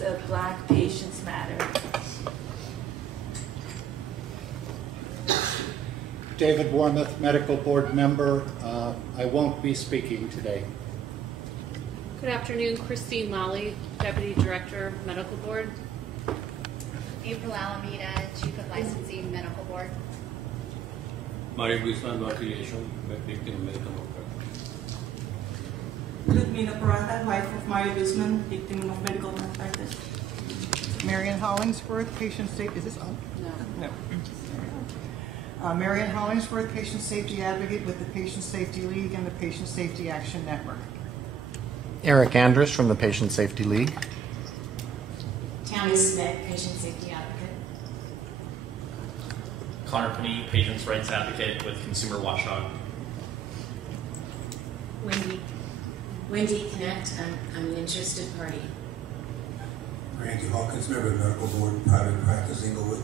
of Black Patients Matter. David Warmoth, Medical Board member. I won't be speaking today. Good afternoon, Christine Lally, Deputy Director, Medical Board. April Alameda, Chief of Licensing, Medical Board. Mario Guzman, affiliation, victim medical worker. Ludmila Parada, wife of Mario Guzman, victim of medical malpractice. Marian Hollingsworth, patient safety. Is this on? No. Marian Hollingsworth, patient safety advocate with the Patient Safety League and the Patient Safety Action Network. Eric Andrus from the Patient Safety League. Tammy Smith, patient safety advocate. Connor Penney, patient's rights advocate with Consumer Watchdog. Wendy Connect, I'm an interested party. Randy Hawkins, member of the Medical Board, private practice, Inglewood.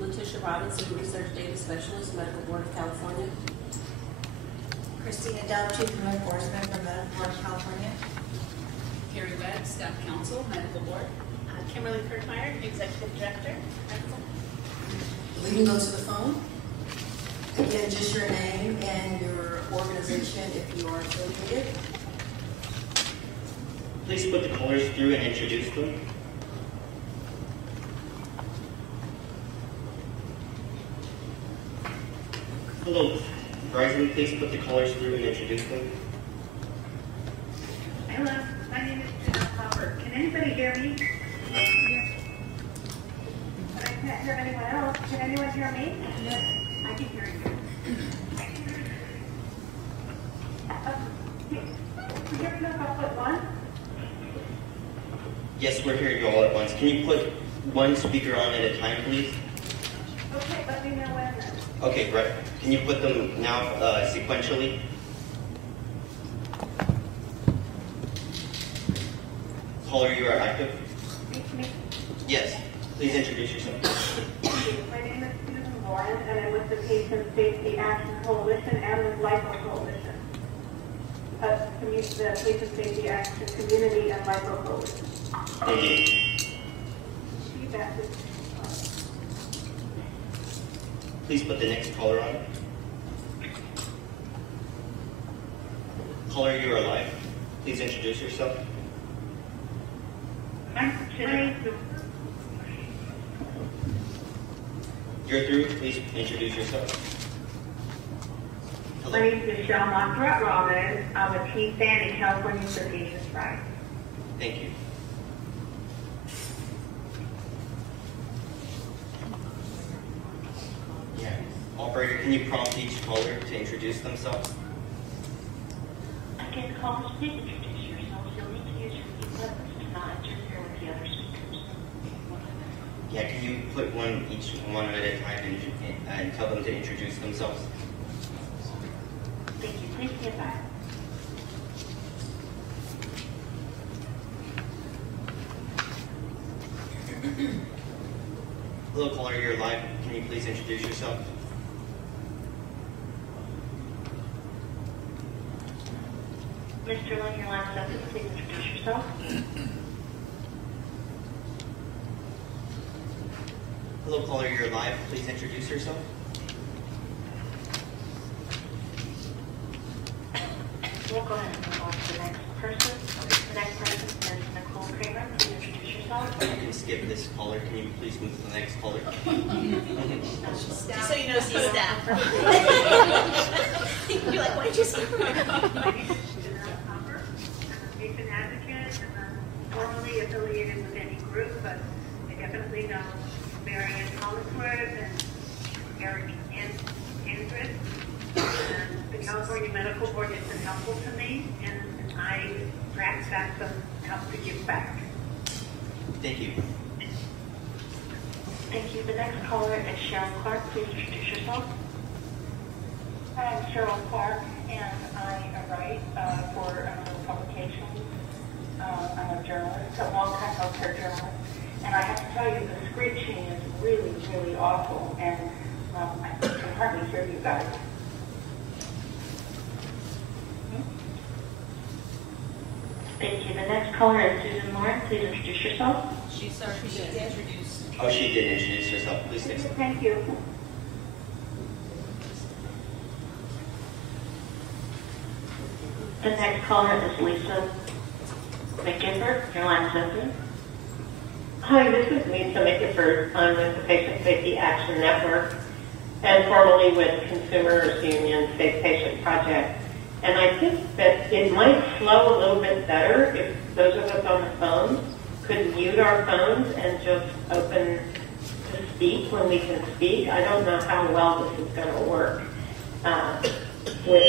Letitia Robinson, Research Data Specialist, Medical Board of California. Christina Dell, Chief of Enforcement for Medical Board of California. Carrie Webb, Staff Counsel, Medical Board. Kimberly Kirkmeyer, Executive Director, Medical. We can go to the phone. Again, just your name and your organization if you are affiliated. Please put the callers through and introduce them. Hello, Verizon, please put the callers through and introduce them. Hello, my name is Janelle Hopper. Can anybody hear me? I can't hear anyone else. Can anyone hear me? Yes. I can hear you. Can you hear me if I put one? Yes, we're hearing you all at once. Can you put one speaker on at a time, please? Okay, let me know when then. Okay, right. Can you put them now sequentially? Caller, you are active? Me? Yes. Please introduce yourself. My name is Susan Warren, and I'm with the Patient Safety Action Coalition and with LIPO Coalition. The Patient Safety Action Community and LIPO Coalition. Thank you. Feedback is Please put the next caller on. Caller, you are live. Please introduce yourself. You're through. Please introduce yourself. Hello. My name is Michelle Montserrat Robbins. I'm a TSAN in California for Patients' Rights. Thank you. Yeah. Operator, can you prompt each caller to introduce themselves? Again, callers, please introduce yourselves. You'll need to use your mute buttons to not interfere with the other speakers. Yeah, can you put each one at a time and tell them to introduce themselves? Thank you. Please get back. Hello, caller, you're live. Can you please introduce yourself? Mr. Lynn, your line is open. Please introduce yourself. Hello, caller, you're live. Please introduce yourself. We'll go ahead and move on to the next person. The next person is Nicole Kramer. Please introduce yourself. You can skip this caller. Can you please move to the next caller? Just so you know, she's staff. You're like, why did you skip her? I'm a patient advocate, and I'm formally affiliated with any group, but I definitely know Marian Hollingsworth and Eric Andrus. And the California Medical Board has been helpful to me, and I perhaps got some help to give back. Thank you. Thank you. The next caller is Cheryl Clark. Please introduce yourself. Hi, I'm Cheryl Clark, and I write for publications. I'm a journalist, a long-time healthcare journalist, and I have to tell you, the screeching is really, really awful, and I can hardly hear you guys. Thank you. The next caller is Susan Lauren, please introduce yourself. She introduced. Oh, she did introduce herself. Please take some. Thank you. The next caller is Lisa McGifford. Your line is open. Hi, this is Lisa McGifford. I'm with the Patient Safety Action Network and formerly with Consumers Union Safe Patient Project. And I think that it might flow a little bit better if those of us on the phone could mute our phones and just open to speak when we can speak. I don't know how well this is going to work with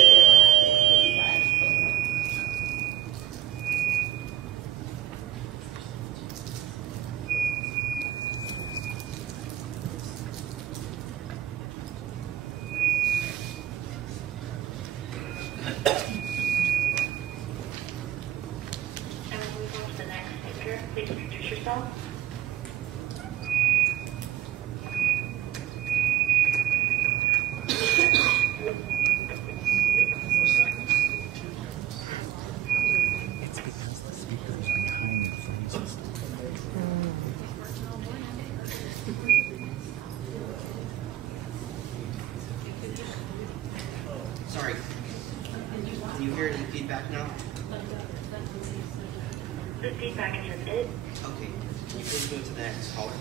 And we'll move on to the next speaker. Please introduce yourself. It's because the speaker is behind the phone system. Sorry. Can you hear any feedback now? The feedback is ended. Okay. Can you please go to the next caller?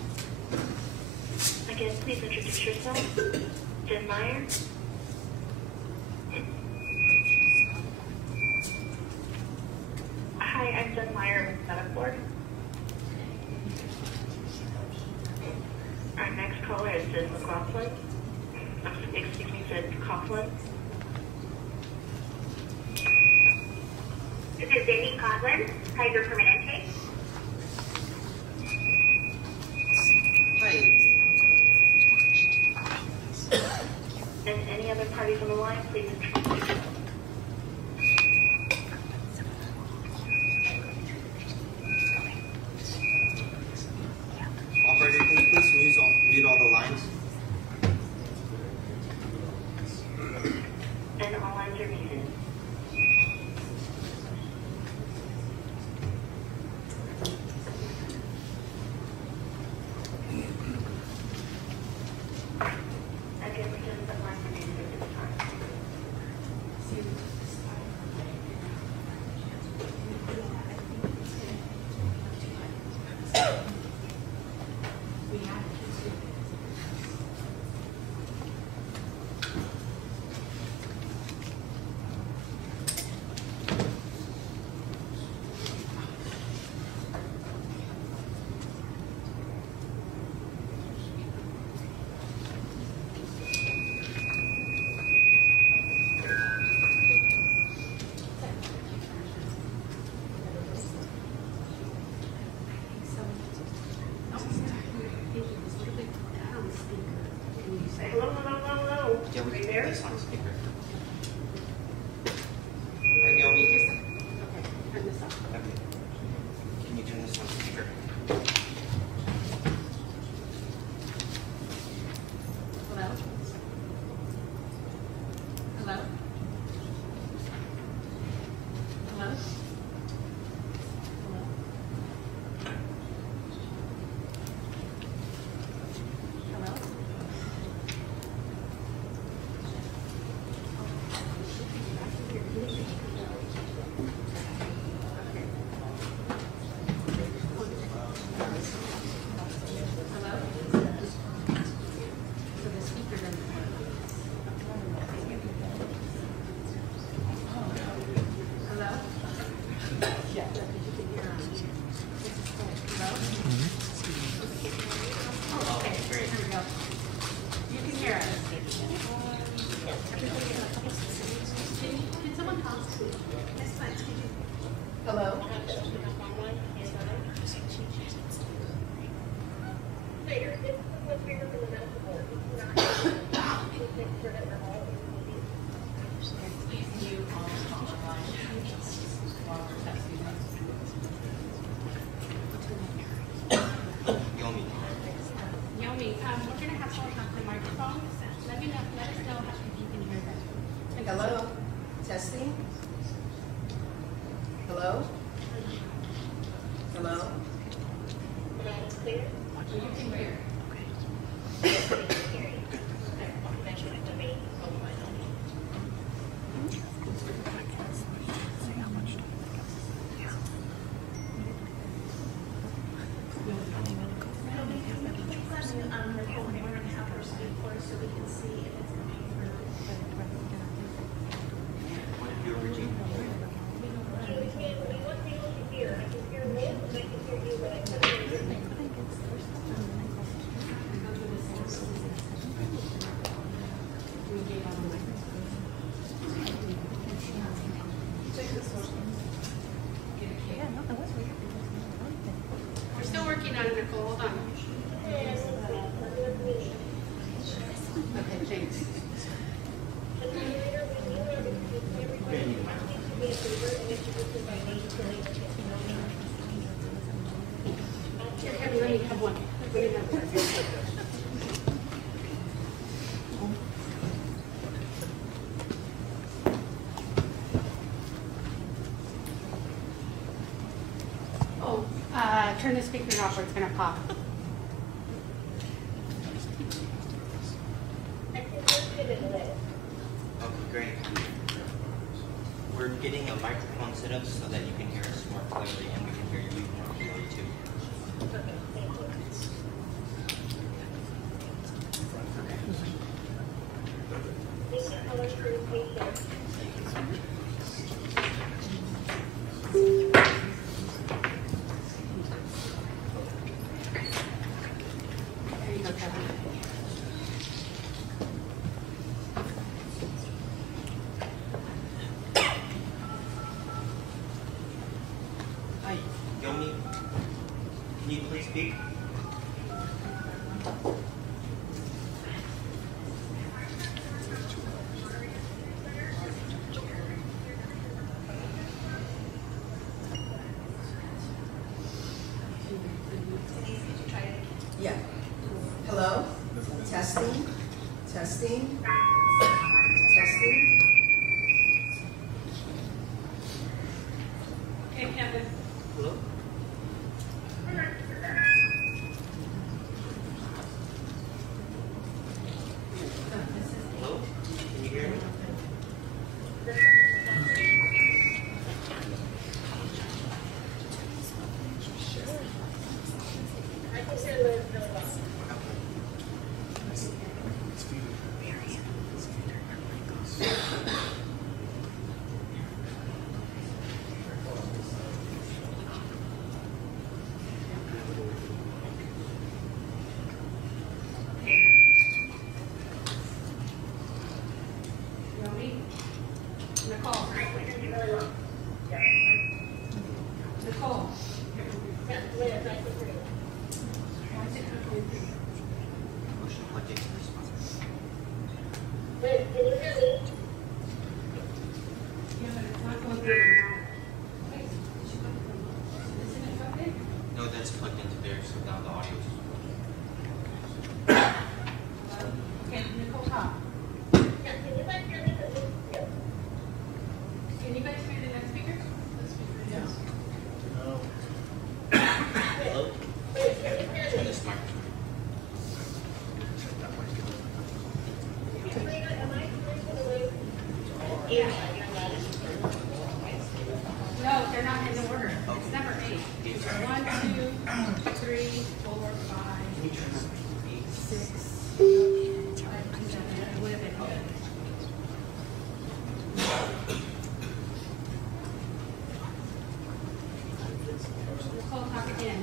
Again, please introduce yourself. Jen Meyer. Hi, I'm Jen Meyer with Medical Board. Our next caller is Sid McLaughlin. Excuse me, Sid Coughlin. This is Amy Coughlin, Tiger Permanente. Hi. And any other parties on the line, please introduce yourself. Operator, can you please mute all the lines? And all lines are muted. Again, because the lines are muted at this time. Hello, hello, hello, hello. Yeah, we Are you can there? put this on speaker. Right, Naomi? Okay. Can you turn this on speaker? Hello? Hello? Hello? Hello? Hello? Hello? Naomi. Naomi, we're going to have someone come to the microphone. Let us know if you can hear them. Hello? Testing? Hello? Hello? You can hear. We're still working on it, Nicole. Hold on. Okay, thanks. Here, Kevin, let me have one. Let me have one. Oh, turn the speaker off or it's gonna pop. Okay, great. We're getting a microphone set up so that you can hear us more clearly and we can hear you more clearly too. There you go, Kevin. Hi, Yomi. Can you please speak? Yeah. Hello? Testing? Testing? Testing? Okay, Kevin. Hello? Hello? Can you hear me? Yomi? Nicole? Nicole? Why is it not going through? Motion plugged into this one. Yeah, but it's not going through. Wait, isn't it plugged in? No, that's plugged into there, so now the audio is. Okay, Nicole, talk. Can you guys hear the next speaker? Hello? Turn this microphone. No, they're not in order. It's number 8. It's 1, 2, 3, 4, 5, 6, 7, 11. Nicole, talk again.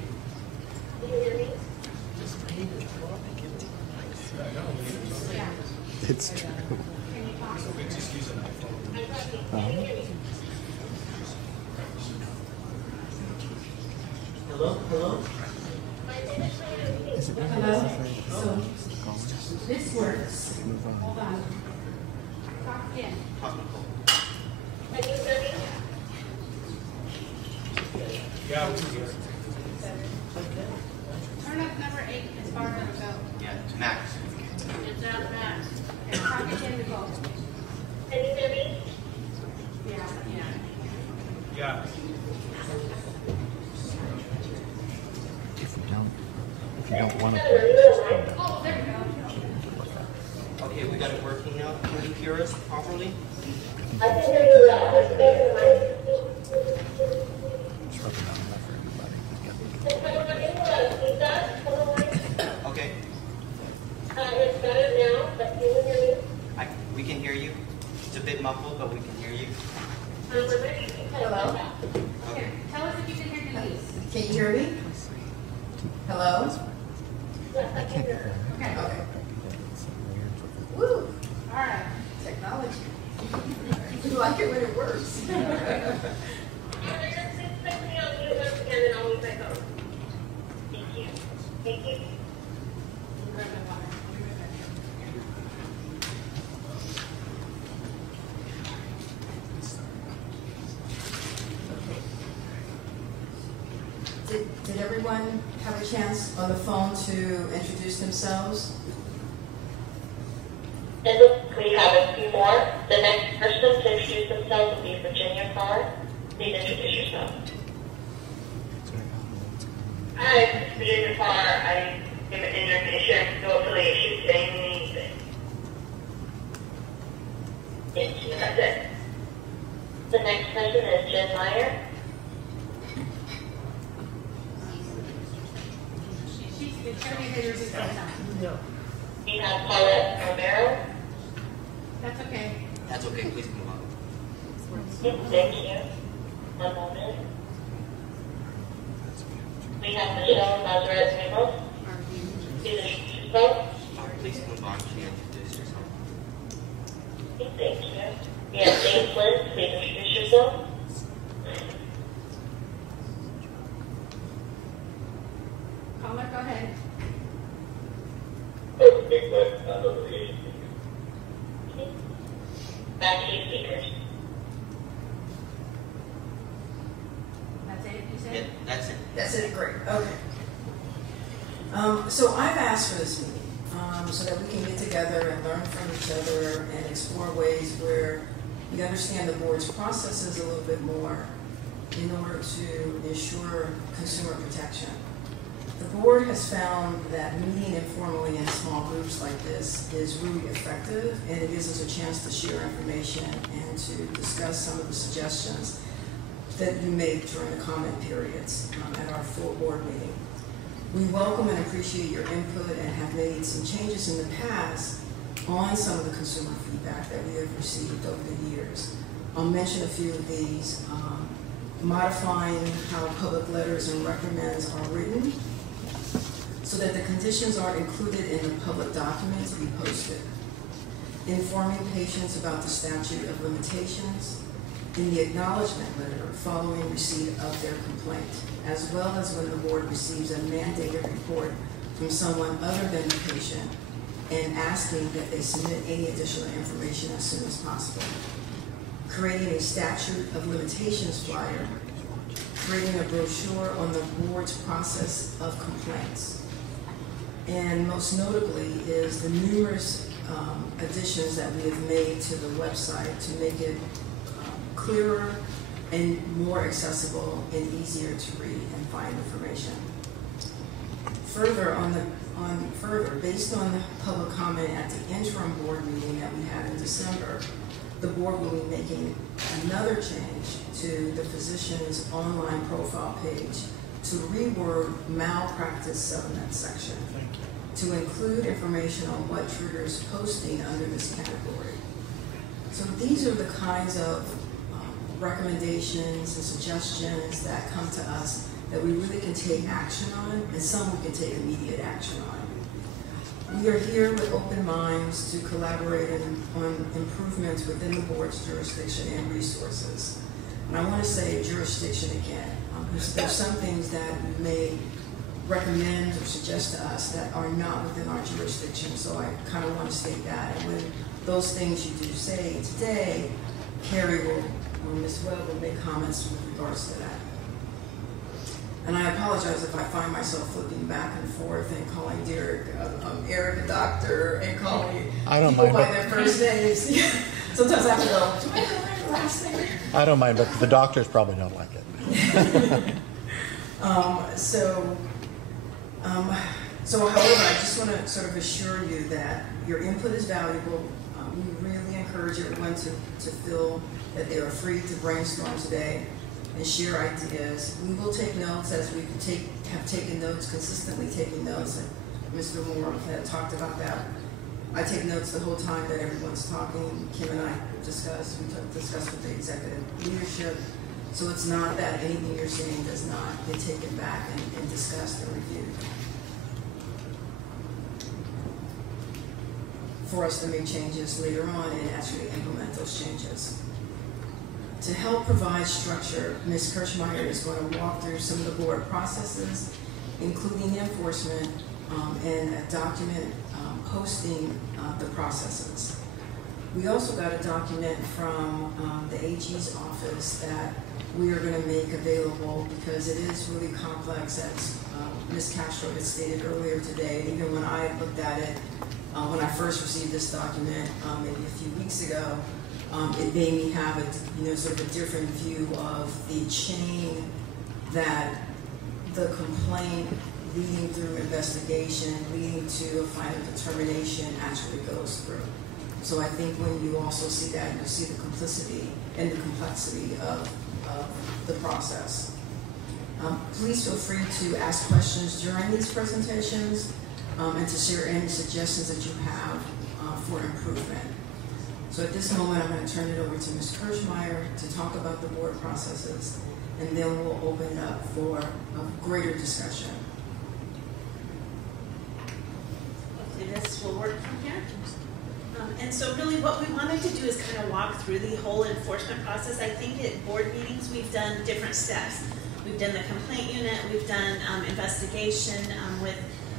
Yeah. It's true. Can you talk? Hello? Hello? Is it really Hello? necessary? So, this works. Move on. Hold on. Talk again. Talk, Nicole. Yeah, we can hear. Turn up number 8 as far as it'll go. Yeah, to Max. It's out Max. And talk again, Nicole. Yeah, yeah. Yeah. If we don't if you don't want to play, just come back. Oh, there we go. Okay, we got it working now. Can you hear us properly? I can hear you well. It's probably not enough for everybody. Okay. It's better now, but can you hear me? We can hear you. It's a bit muffled, but we can hear you. Hello? Okay, tell us if you can hear Denise. Can you hear me? Hello? I can't get one. Okay. Okay. It's weird with the Woo! All right. Technology. You like it when it works. Thank you. Did everyone have a chance on the phone to introduce themselves? We have a few more. The next person to introduce themselves will be Virginia Carr. Please introduce yourself. Hi, this is Virginia Carr. I am an insurance no affiliation today. That's it. The next person is Jen Meyer. She's going to be here this time. No. We have Paulette Romero. That's okay. That's okay. Please move on. Thank you. One moment. We have Michelle Mazaret Ramos. Please introduce yourself. Please move on. She introduced herself. Thank you. We have James Lynn. Please introduce yourself. Caller, go ahead. Back to you, speakers. That's it, you said? Yeah, that's it. That's it, great, okay. So I've asked for this meeting so that we can get together and learn from each other and explore ways where we understand the board's processes a little bit more in order to ensure consumer protection. The board has found that meeting informally in small groups like this is really effective, and it gives us a chance to share information and to discuss some of the suggestions that you make during the comment periods at our full board meeting. We welcome and appreciate your input and have made some changes in the past on some of the consumer feedback that we have received over the years. I'll mention a few of these. Modifying how public letters and recommends are written so that the conditions are included in the public documents we posted. Informing patients about the statute of limitations in the acknowledgement letter following receipt of their complaint, as well as when the board receives a mandated report from someone other than the patient and asking that they submit any additional information as soon as possible. Creating a statute of limitations flyer, creating a brochure on the board's process of complaints, and most notably is the numerous additions that we have made to the website to make it clearer and more accessible and easier to read and find information. Further, based on the public comment at the interim board meeting that we had in December, the board will be making another change to the physician's online profile page to reword malpractice settlement section to include information on what triggers posting under this category. So these are the kinds of recommendations and suggestions that come to us that we really can take action on, and some we can take immediate action on. We are here with open minds to collaborate on improvements within the board's jurisdiction and resources. And I want to say jurisdiction again, because there's some things that you may recommend or suggest to us that are not within our jurisdiction, so I kind of want to state that. And when those things you do say today, Carrie will, or Ms. Webb will make comments with regards to that. And I apologize if I find myself flipping back and forth and calling Derek, Eric a doctor, and calling people by their first names. Sometimes I have to go, do I know their last name? I don't mind, but the doctors probably don't like it. So, however, I just want to sort of assure you that your input is valuable. We really encourage everyone to feel that they are free to brainstorm today and share ideas. We will take notes as we have taken notes, consistently taking notes. And Mr. Moore had talked about that. I take notes the whole time that everyone's talking. Kim and I discuss with the executive leadership. So it's not that anything you're saying does not get taken back and discussed and reviewed. For us to make changes later on and actually implement those changes. To help provide structure, Ms. Kirschmeyer is going to walk through some of the board processes, including enforcement and a document posting the processes. We also got a document from the AG's office that we are going to make available because it is really complex, as Ms. Castro had stated earlier today. And even when I looked at it, when I first received this document maybe a few weeks ago, it made me have sort of a different view of the chain that the complaint leading through investigation, leading to a final determination actually goes through. So I think when you also see that, you see the complicity and the complexity of the process. Please feel free to ask questions during these presentations and to share any suggestions that you have for improvement. So at this moment, I'm going to turn it over to Ms. Kirschmeyer to talk about the board processes, and then we'll open it up for a greater discussion. Hopefully this will work from here. And so really what we wanted to do is kind of walk through the whole enforcement process. I think at board meetings we've done different steps. We've done the complaint unit, we've done investigation with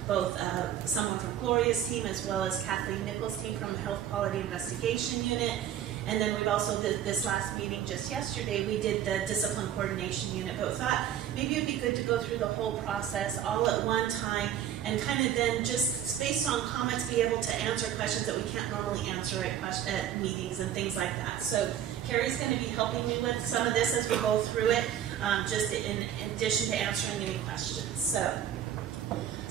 both someone from Gloria's team as well as Kathleen Nichols' team from the Health Quality Investigation Unit. And then we've also, this last meeting just yesterday, we did the Discipline Coordination Unit. But we thought maybe it would be good to go through the whole process all at one time and kind of then just based on comments be able to answer questions that we can't normally answer at meetings and things like that. So Carrie's going to be helping me with some of this as we go through it, just in addition to answering any questions. So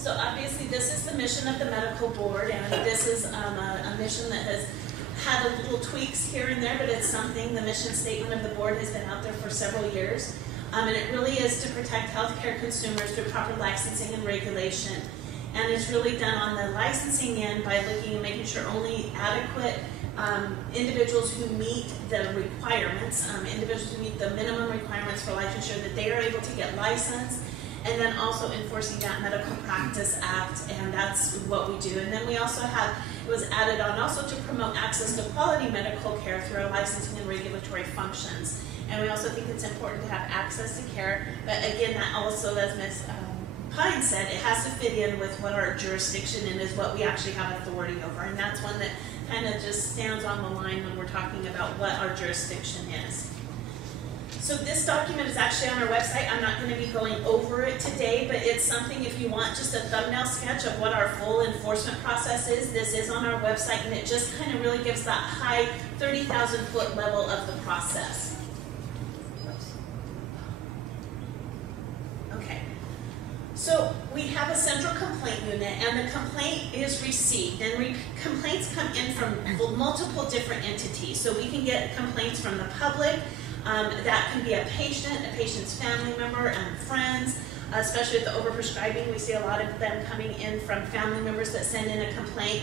obviously this is the mission of the medical board, and this is a mission that has had a little tweaks here and there, but it's something, the mission statement of the board has been out there for several years. And it really is to protect healthcare consumers through proper licensing and regulation. And it's really done on the licensing end by looking and making sure only adequate individuals who meet the requirements, individuals who meet the minimum requirements for licensure, that they are able to get licensed. And then also enforcing that Medical Practice Act, and that's what we do. And then we also have, it was added on also to promote access to quality medical care through our licensing and regulatory functions. And we also think it's important to have access to care, but again, that also, as Ms. Pine said, it has to fit in with what our jurisdiction and is what we actually have authority over. And that's one that kind of just stands on the line when we're talking about what our jurisdiction is. So this document is actually on our website. I'm not going to be going over it today, but it's something, if you want just a thumbnail sketch of what our full enforcement process is, this is on our website, and it just kind of really gives that high 30,000-foot level of the process. Okay. So we have a central complaint unit, and the complaint is received, and complaints come in from multiple different entities. So we can get complaints from the public. That can be a patient's family member, and friends, especially with the overprescribing. We see a lot of them coming in from family members that send in a complaint.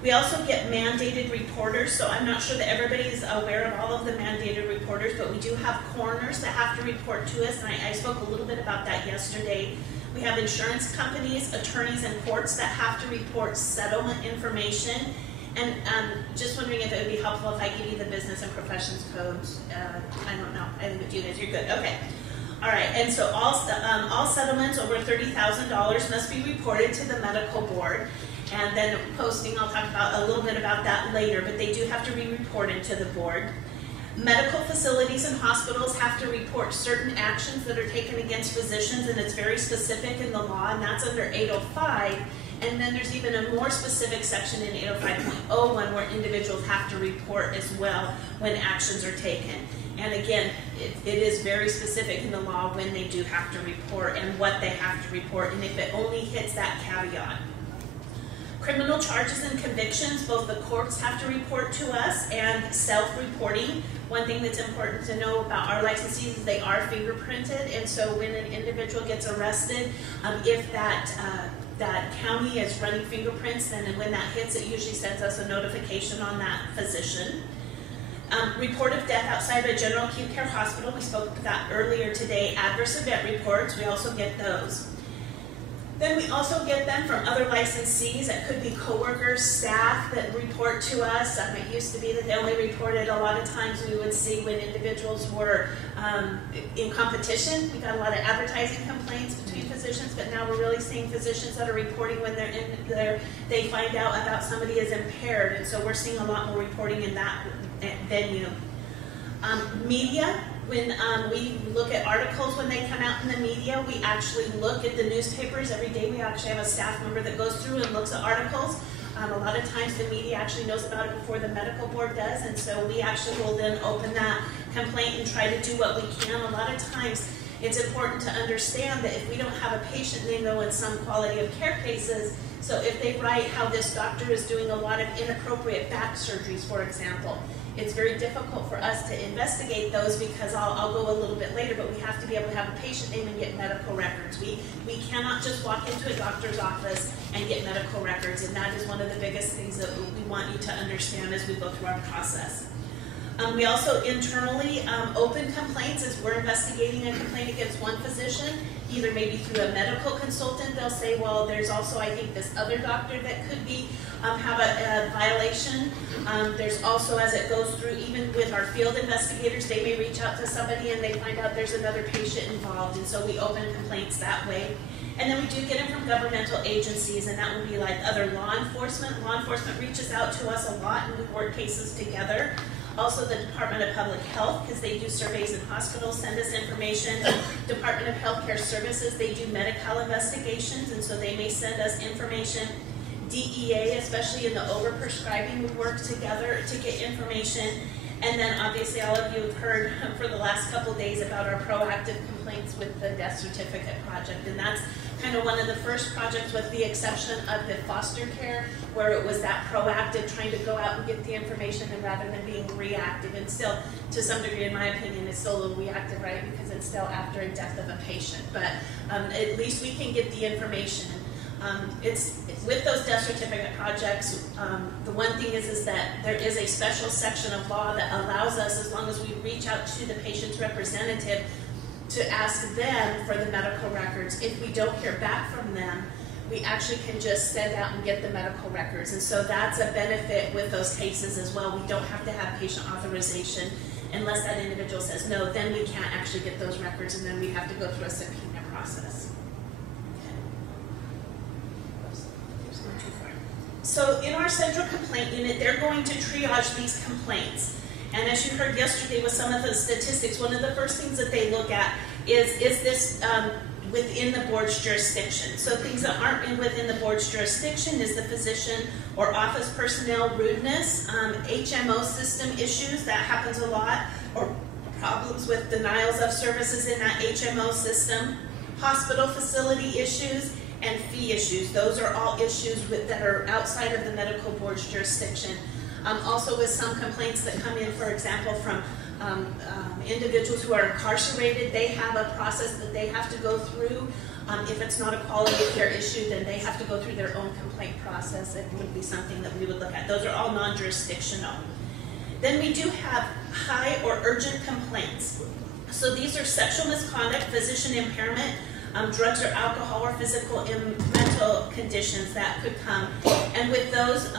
We also get mandated reporters, so I'm not sure that everybody is aware of all of the mandated reporters, but we do have coroners that have to report to us, and I spoke a little bit about that yesterday. We have insurance companies, attorneys, and courts that have to report settlement information. And just wondering if it would be helpful if I give you the business and professions codes. I don't know. I think if you guys, you're good. Okay. All right. And so all settlements over $30,000 must be reported to the medical board. And then posting, I'll talk about a little bit about that later, but they do have to be reported to the board. Medical facilities and hospitals have to report certain actions that are taken against physicians, and it's very specific in the law, and that's under 805. And then there's even a more specific section in 805.01 where individuals have to report as well when actions are taken. And again, it is very specific in the law when they do have to report and what they have to report, and if it only hits that caveat. Criminal charges and convictions, both the courts have to report to us and self-reporting. One thing that's important to know about our licensees is they are fingerprinted, and so when an individual gets arrested, if that county is running fingerprints, then when that hits, it usually sends us a notification on that physician. Report of death outside of a general acute care hospital, we spoke about that earlier today. Adverse event reports, we also get those. Then we also get them from other licensees. It could be coworkers, staff that report to us. It used to be that they only reported. A lot of times we would see when individuals were in competition. We got a lot of advertising complaints between physicians, but now we're really seeing physicians that are reporting when they're in there. They find out about somebody is impaired, and so we're seeing a lot more reporting in that venue. Media. When we look at articles when they come out in the media, we actually look at the newspapers every day. We actually have a staff member that goes through and looks at articles. A lot of times the media actually knows about it before the medical board does, and so we actually will then open that complaint and try to do what we can. A lot of times it's important to understand that if we don't have a patient name, though, in some quality of care cases, so if they write how this doctor is doing a lot of inappropriate back surgeries, for example, it's very difficult for us to investigate those because I'll go a little bit later, but we have to be able to have a patient name and get medical records. We cannot just walk into a doctor's office and get medical records, and that is one of the biggest things that we want you to understand as we go through our process. We also internally open complaints as we're investigating a complaint against one physician, either maybe through a medical consultant. They'll say, well, there's also, I think, this other doctor that could be have a violation. There's also, as it goes through, even with our field investigators, they may reach out to somebody and they find out there's another patient involved, and so we open complaints that way. And then we do get them from governmental agencies, and that would be like other law enforcement. Law enforcement reaches out to us a lot, and we work cases together. Also the Department of Public Health, because they do surveys in hospitals, send us information. Department of Healthcare Services, they do medical investigations, and so they may send us information. DEA, especially in the overprescribing, we work together to get information. And then obviously all of you have heard for the last couple of days about our proactive complaints with the death certificate project, and that's kind of one of the first projects, with the exception of the foster care, where it was that proactive, trying to go out and get the information, and rather than being reactive. And still, to some degree, in my opinion, it's still a little reactive, right? Because it's still after a death of a patient. But at least we can get the information. It's with those death certificate projects, the one thing is that there is a special section of law that allows us, as long as we reach out to the patient's representative, to ask them for the medical records. If we don't hear back from them, we actually can just send out and get the medical records. And so that's a benefit with those cases as well. We don't have to have patient authorization unless that individual says no, then we can't actually get those records, and then we have to go through a subpoena process. So in our central complaint unit, they're going to triage these complaints. And as you heard yesterday with some of the statistics, one of the first things that they look at is this within the board's jurisdiction? So things that aren't within the board's jurisdiction is the physician or office personnel rudeness, HMO system issues, that happens a lot, or problems with denials of services in that HMO system, hospital facility issues, and fee issues. Those are all issues that are outside of the medical board's jurisdiction. Also with some complaints that come in, for example, from individuals who are incarcerated, they have a process that they have to go through. If it's not a quality of care issue, then they have to go through their own complaint process. It would be something that we would look at. Those are all non-jurisdictional. Then we do have high or urgent complaints. So these are sexual misconduct, physician impairment, drugs or alcohol, or physical and mental conditions that could come. And with those,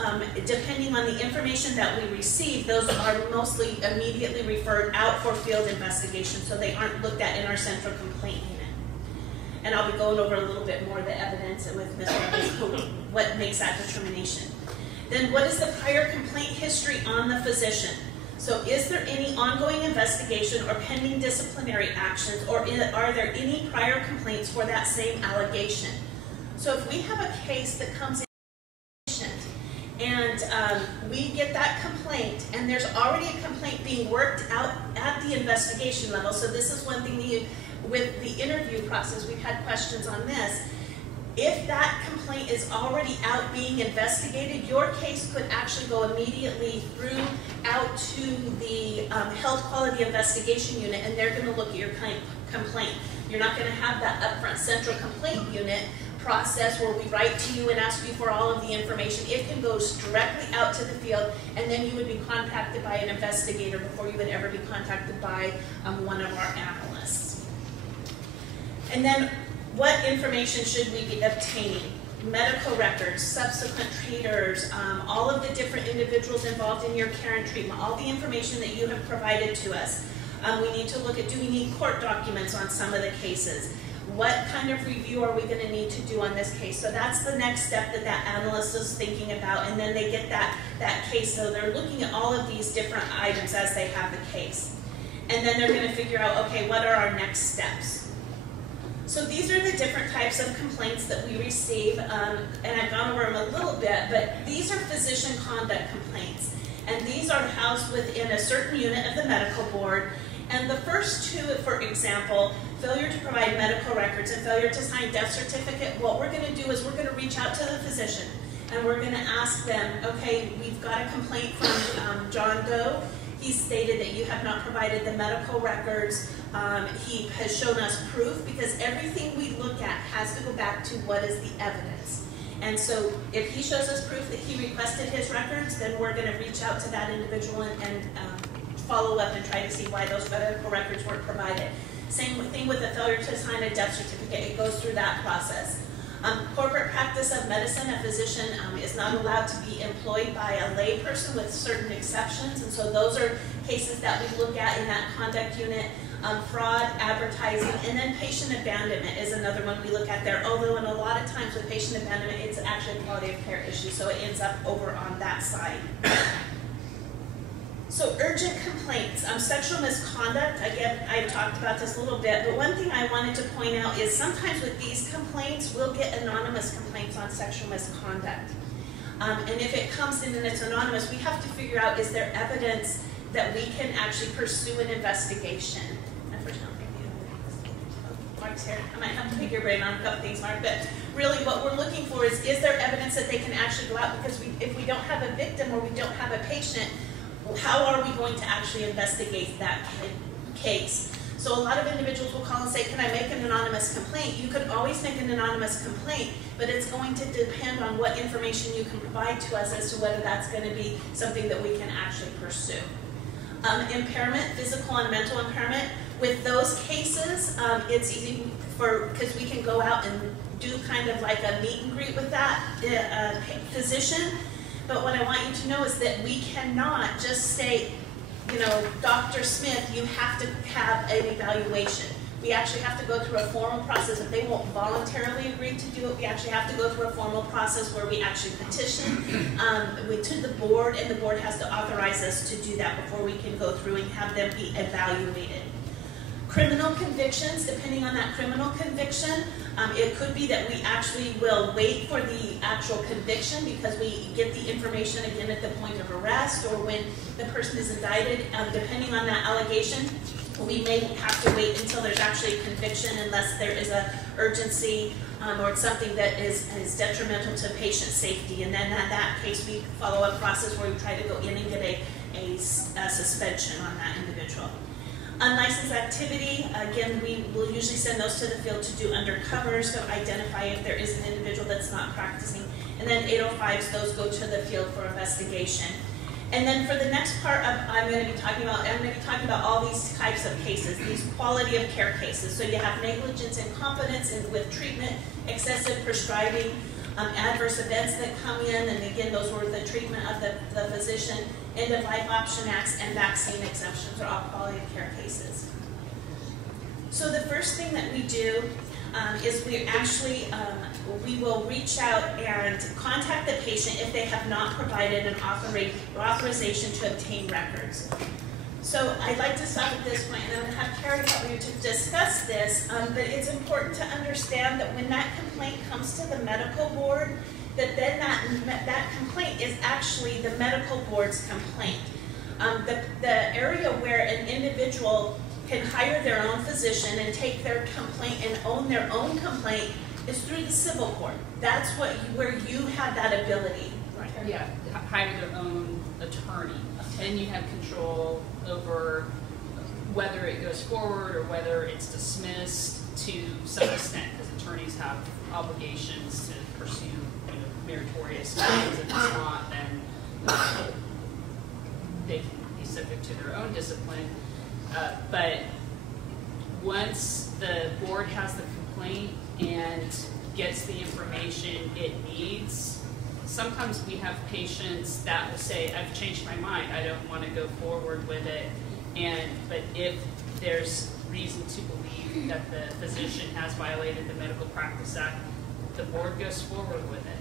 depending on the information that we receive, those are mostly immediately referred out for field investigation, so they aren't looked at in our central complaint unit. And I'll be going over a little bit more of the evidence with Ms. Rogers, what makes that determination. Then what is the prior complaint history on the physician? So is there any ongoing investigation or pending disciplinary actions, or are there any prior complaints for that same allegation? So if we have a case that comes in And we get that complaint, and there's already a complaint being worked out at the investigation level. So this is one thing that you, with the interview process, we've had questions on this. If that complaint is already out being investigated, your case could actually go immediately through out to the Health Quality Investigation Unit, and they're going to look at your complaint. You're not going to have that upfront central complaint unit process where we write to you and ask you for all of the information. It can go directly out to the field, and then you would be contacted by an investigator before you would ever be contacted by one of our analysts. And then what information should we be obtaining? Medical records, subsequent treaters, all of the different individuals involved in your care and treatment, all the information that you have provided to us. We need to look at, do we need court documents on some of the cases? What kind of review are we going to need to do on this case? So that's the next step that that analyst is thinking about, and then they get that case. So they're looking at all of these different items as they have the case. And then they're going to figure out, okay, what are our next steps? So these are the different types of complaints that we receive, and I've gone over them a little bit, but these are physician conduct complaints. And these are housed within a certain unit of the medical board. And the first two, for example, failure to provide medical records and failure to sign death certificate, what we're going to do is we're going to reach out to the physician and we're going to ask them, okay, we've got a complaint from John Doe. He stated that you have not provided the medical records. He has shown us proof, because everything we look at has to go back to what is the evidence. And so if he shows us proof that he requested his records, then we're going to reach out to that individual and follow up and try to see why those medical records weren't provided. Same thing with the failure to sign a death certificate. It goes through that process. Corporate practice of medicine, a physician is not allowed to be employed by a lay person with certain exceptions, and so those are cases that we look at in that conduct unit. Fraud, advertising, and then patient abandonment is another one we look at there, although in a lot of times with patient abandonment, it's actually a quality of care issue, so it ends up over on that side. So urgent complaints, sexual misconduct, again, I talked about this a little bit, but one thing I wanted to point out is sometimes with these complaints, we'll get anonymous complaints on sexual misconduct. And if it comes in and it's anonymous, we have to figure out, is there evidence that we can actually pursue an investigation? Mark's here. I might have to pick your brain on a couple things, Mark, but really what we're looking for is there evidence that they can actually go out? Because if we don't have a victim or we don't have a patient, how are we going to actually investigate that case? So a lot of individuals will call and say, can I make an anonymous complaint? You could always make an anonymous complaint, but it's going to depend on what information you can provide to us as to whether that's going to be something that we can actually pursue. Impairment, physical and mental impairment. With those cases, it's easy because we can go out and do kind of like a meet and greet with that physician. But what I want you to know is that we cannot just say, you know, Dr. Smith, you have to have an evaluation. We actually have to go through a formal process. If they won't voluntarily agree to do it, we actually have to go through a formal process where we actually petition to the board, and the board has to authorize us to do that before we can go through and have them be evaluated. Criminal convictions, depending on that criminal conviction, it could be that we actually will wait for the actual conviction because we get the information again at the point of arrest or when the person is indicted. Depending on that allegation, we may have to wait until there's actually a conviction unless there is an urgency or it's something that is detrimental to patient safety. And then in that case, we follow a process where we try to go in and get a suspension on that individual. Unlicensed activity, again, we will usually send those to the field to do undercovers to identify if there is an individual that's not practicing. And then 805s, those go to the field for investigation. And then for the next part I'm going to be talking about all these types of cases, these quality of care cases. So you have negligence, incompetence with treatment, excessive prescribing, adverse events that come in, and again, those were the treatment of the physician, end-of-life option acts, and vaccine exemptions are all quality of care cases. So the first thing that we do is we actually, we will reach out and contact the patient if they have not provided an authorization to obtain records. So I'd like to stop at this point, and I'm going to have Carrie help you to discuss this, but it's important to understand that when that complaint comes to the medical board, that then that complaint is actually the medical board's complaint. The area where an individual can hire their own physician and take their complaint and own their own complaint is through the civil court. That's where you have that ability. Right. Yeah, hire their own attorney, and you have control over whether it goes forward or whether it's dismissed to some extent, because attorneys have obligations to pursue meritorious claims. If it's not, then they can be subject to their own discipline. But once the board has the complaint and gets the information it needs, sometimes we have patients that will say, I've changed my mind, I don't want to go forward with it. But if there's reason to believe that the physician has violated the Medical Practice Act, the board goes forward with it.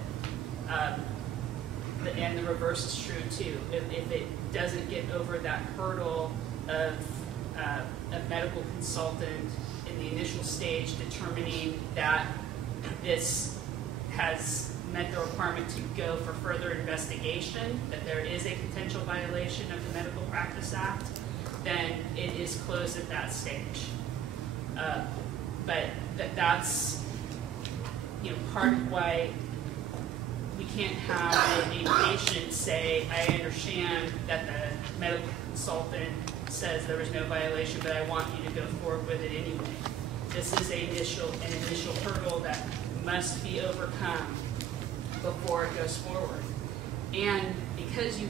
And the reverse is true too. If it doesn't get over that hurdle of a medical consultant in the initial stage determining that this has met the requirement to go for further investigation, that there is a potential violation of the Medical Practice Act, then it is closed at that stage. But that's part of why we can't have a patient say, I understand that the medical consultant says there was no violation, but I want you to go forward with it anyway. This is an initial hurdle that must be overcome before it goes forward. And because you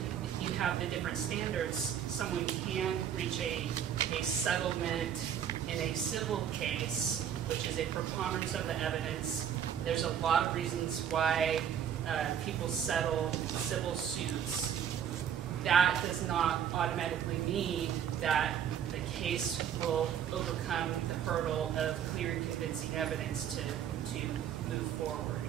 have the different standards, someone can reach a settlement in a civil case, which is a preponderance of the evidence. There's a lot of reasons why people settle civil suits. That does not automatically mean that the case will overcome the hurdle of clear and convincing evidence to move forward.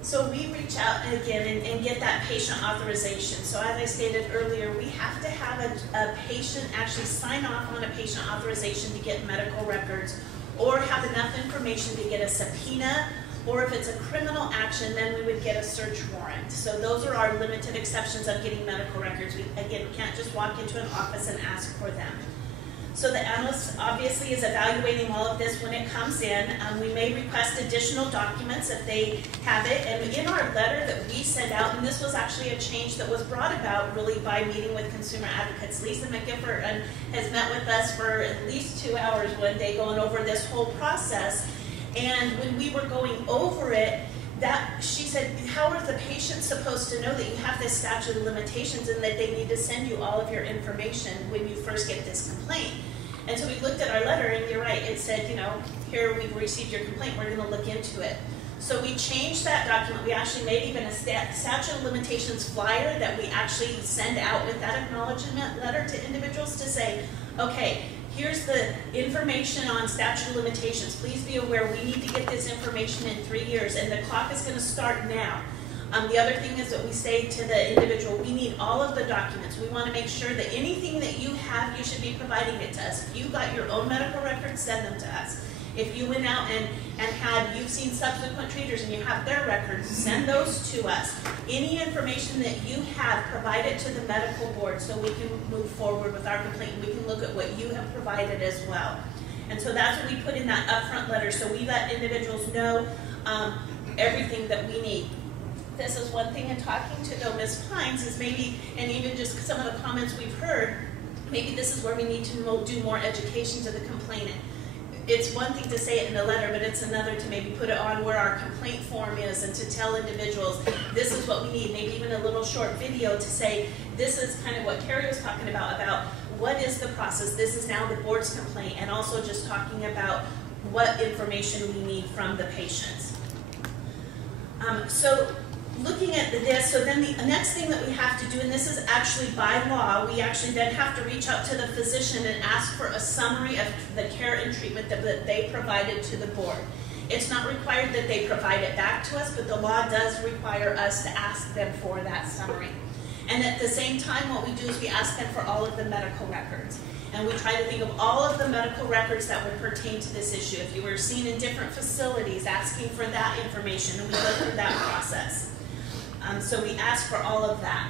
So we reach out again and get that patient authorization. So as I stated earlier, we have to have a patient actually sign off on a patient authorization to get medical records, or have enough information to get a subpoena, or if it's a criminal action, then we would get a search warrant. So those are our limited exceptions of getting medical records. We can't just walk into an office and ask for them. So the analyst obviously is evaluating all of this when it comes in. We may request additional documents if they have it. And in our letter that we send out, and this was actually a change that was brought about really by meeting with consumer advocates. Lisa McGifford has met with us for at least 2 hours one day going over this whole process. And when we were going over it, she said, how are the patients supposed to know that you have this statute of limitations and that they need to send you all of your information when you first get this complaint? And so we looked at our letter, and you're right, it said, here we've received your complaint, we're going to look into it. So we changed that document. We actually made even a statute of limitations flyer that we actually send out with that acknowledgement letter to individuals to say, okay, here's the information on statute of limitations. Please be aware we need to get this information in 3 years, and the clock is going to start now. The other thing is that we say to the individual, we need all of the documents. We want to make sure that anything that you have, you should be providing it to us. If you got your own medical records, send them to us. If you went out and you've seen subsequent treaters and you have their records, send those to us. Any information that you have, provide it to the medical board so we can move forward with our complaint, and we can look at what you have provided as well. And so that's what we put in that upfront letter. So we let individuals know everything that we need. This is one thing in talking to Ms. Pines is maybe, and even just some of the comments we've heard, maybe this is where we need to do more education to the complainant. It's one thing to say it in the letter, but it's another to maybe put it on where our complaint form is and to tell individuals, this is what we need. Maybe even a little short video to say, this is kind of what Carrie was talking about what is the process. This is now the board's complaint, and also just talking about what information we need from the patients. So looking at this, so then the next thing that we have to do, and this is actually by law, we actually then have to reach out to the physician and ask for a summary of the care and treatment that they provided to the board. It's not required that they provide it back to us, but the law does require us to ask them for that summary. And at the same time, what we do is we ask them for all of the medical records. And we try to think of all of the medical records that would pertain to this issue. If you were seen in different facilities, asking for that information, and we go through that process. So we ask for all of that.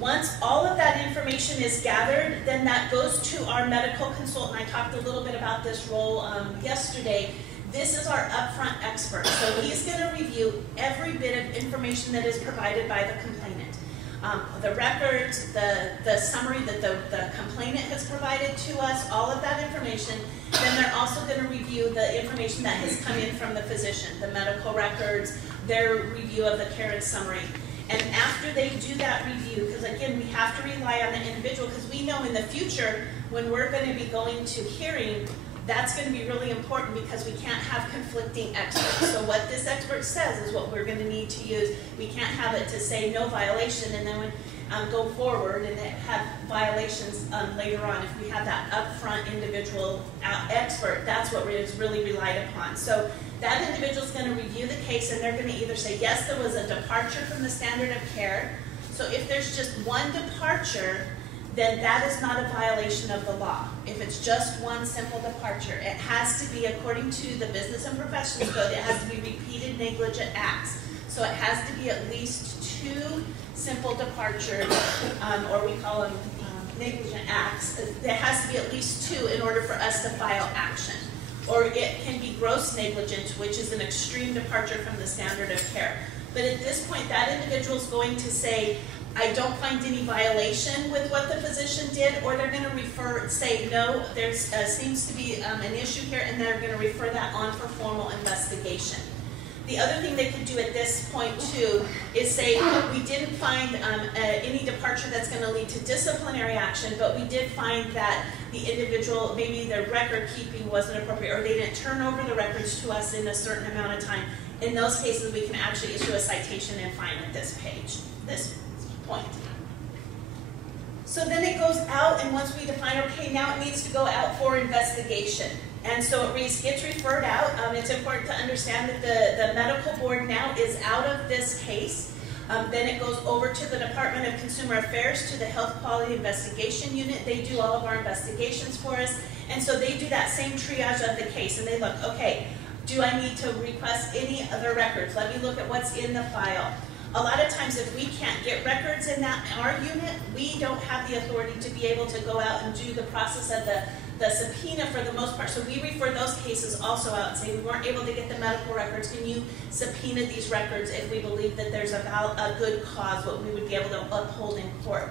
Once all of that information is gathered, then that goes to our medical consultant. I talked a little bit about this role yesterday. This is our upfront expert. So he's going to review every bit of information that is provided by the complainant. The records, the summary that the complainant has provided to us, all of that information. Then they're also going to review the information that has come in from the physician, the medical records, their review of the care and summary. And after they do that review, because again, we have to rely on the individual, because we know in the future, when we're going to be going to hearing, that's going to be really important because we can't have conflicting experts. So what this expert says is what we're going to need to use. We can't have it to say no violation and then go forward and have violations later on. If we have that upfront individual expert, that's what is really relied upon. So that individual is going to review the case and they're going to either say, yes, there was a departure from the standard of care. So if there's just one departure, then that is not a violation of the law. If it's just one simple departure, it has to be, according to the Business and Professions Code, it has to be repeated negligent acts. So it has to be at least 2 simple departures, or we call them negligent acts. There has to be at least 2 in order for us to file action. Or it can be gross negligence, which is an extreme departure from the standard of care. But at this point, that individual is going to say, I don't find any violation with what the physician did, or they're going to say, no, there seems to be an issue here, and they're going to refer that on for formal investigation. The other thing they could do at this point, too, is say, we didn't find any departure that's going to lead to disciplinary action, but we did find that the individual, maybe their record keeping wasn't appropriate, or they didn't turn over the records to us in a certain amount of time. In those cases, we can actually issue a citation and fine at this point. So then it goes out, and once we define, okay, now it needs to go out for investigation. And so it gets referred out. It's important to understand that the medical board now is out of this case. Then it goes over to the Department of Consumer Affairs, to the Health Quality Investigation Unit. They do all of our investigations for us. And so they do that same triage of the case. And they look, okay, do I need to request any other records? Let me look at what's in the file. A lot of times if we can't get records in our unit, we don't have the authority to be able to go out and do the process of the subpoena for the most part. So we refer those cases also out and say, we weren't able to get the medical records. Can you subpoena these records if we believe that there's a good cause, what we would be able to uphold in court?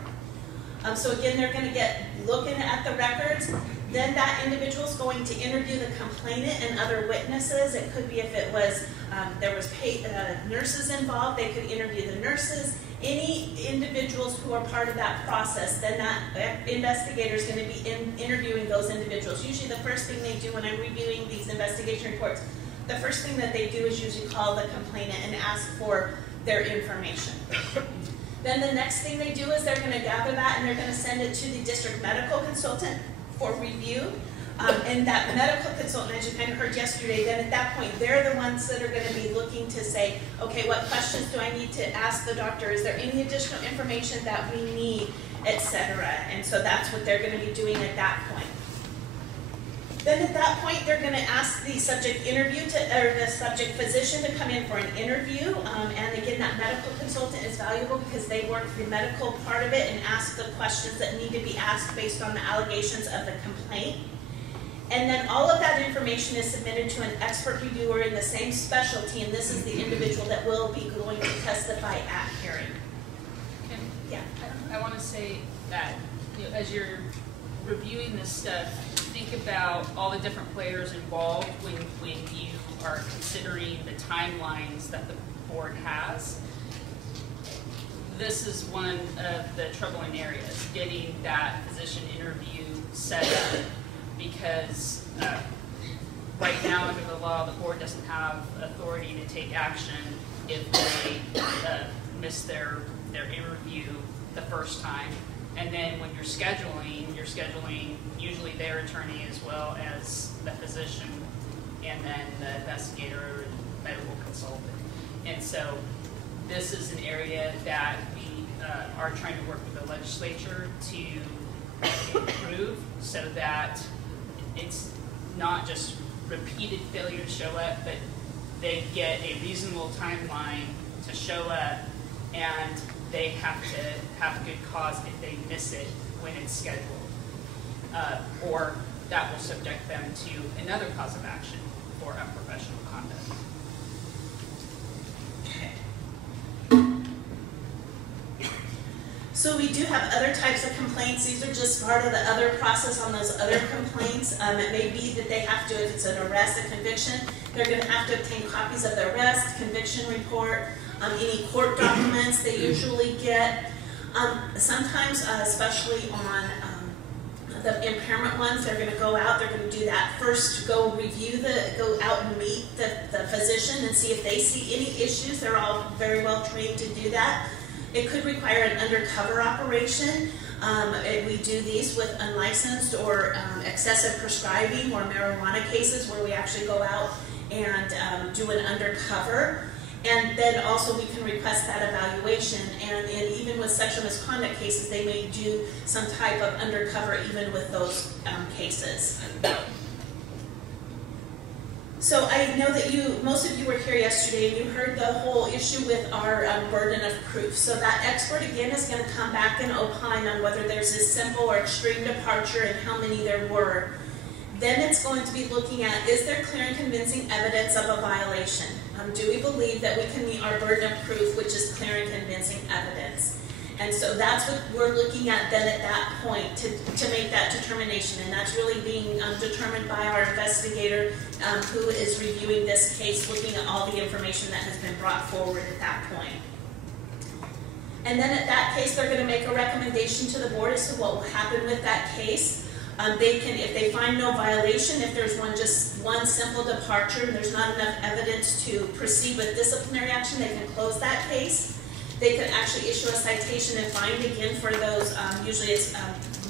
So again, they're going to get looking at the records. Then that individual is going to interview the complainant and other witnesses. It could be if it was there was nurses involved, they could interview the nurses. Any individuals who are part of that process, then that investigator is going to be interviewing those individuals. Usually the first thing they do when I'm reviewing these investigation reports, the first thing that they do is usually call the complainant and ask for their information. Then the next thing they do is they're going to gather that and they're going to send it to the district medical consultant for review. And that medical consultant, as you kind of heard yesterday, then at that point, they're the ones that are going to be looking to say, okay, what questions do I need to ask the doctor? Is there any additional information that we need, etc.? And so that's what they're going to be doing at that point. Then at that point, they're going to ask the subject the subject physician to come in for an interview. And again, that medical consultant is valuable because they work the medical part of it and ask the questions that need to be asked based on the allegations of the complaint. And then all of that information is submitted to an expert reviewer in the same specialty, and this is the individual that will be going to testify at hearing. Yeah. I want to say that as you're reviewing this stuff, think about all the different players involved when you are considering the timelines that the board has. This is one of the troubling areas, getting that physician interview set up, because right now under the law, the board doesn't have authority to take action if they miss their interview the first time. And then when you're scheduling usually their attorney as well as the physician, and then the investigator and medical consultant. And so this is an area that we are trying to work with the legislature to improve so that it's not just repeated failure to show up, but they get a reasonable timeline to show up, and they have to have good cause if they miss it when it's scheduled. Or that will subject them to another cause of action for unprofessional conduct. So we do have other types of complaints. These are just part of the other process on those other complaints. It may be that they have to, if it's an arrest, a conviction, they're going to have to obtain copies of the arrest, conviction report, any court documents they usually get. Sometimes, especially on the impairment ones, they're going to go out, they're going to do that first, go out and meet the physician and see if they see any issues. They're all very well trained to do that. It could require an undercover operation. We do these with unlicensed or excessive prescribing or marijuana cases where we actually go out and do an undercover. And then also we can request that evaluation. And even with sexual misconduct cases, they may do some type of undercover even with those cases. So I know that most of you were here yesterday and you heard the whole issue with our burden of proof. So that expert again is going to come back and opine on whether there's a simple or extreme departure and how many there were. Then it's going to be looking at, is there clear and convincing evidence of a violation? Do we believe that we can meet our burden of proof, which is clear and convincing evidence? And so that's what we're looking at then at that point to make that determination. And that's really being determined by our investigator who is reviewing this case, looking at all the information that has been brought forward at that point. And then at that case, they're going to make a recommendation to the board as to what will happen with that case. They can, if they find no violation, if there's just one simple departure and there's not enough evidence to proceed with disciplinary action, they can close that case. They could actually issue a citation and fine again for those, usually it's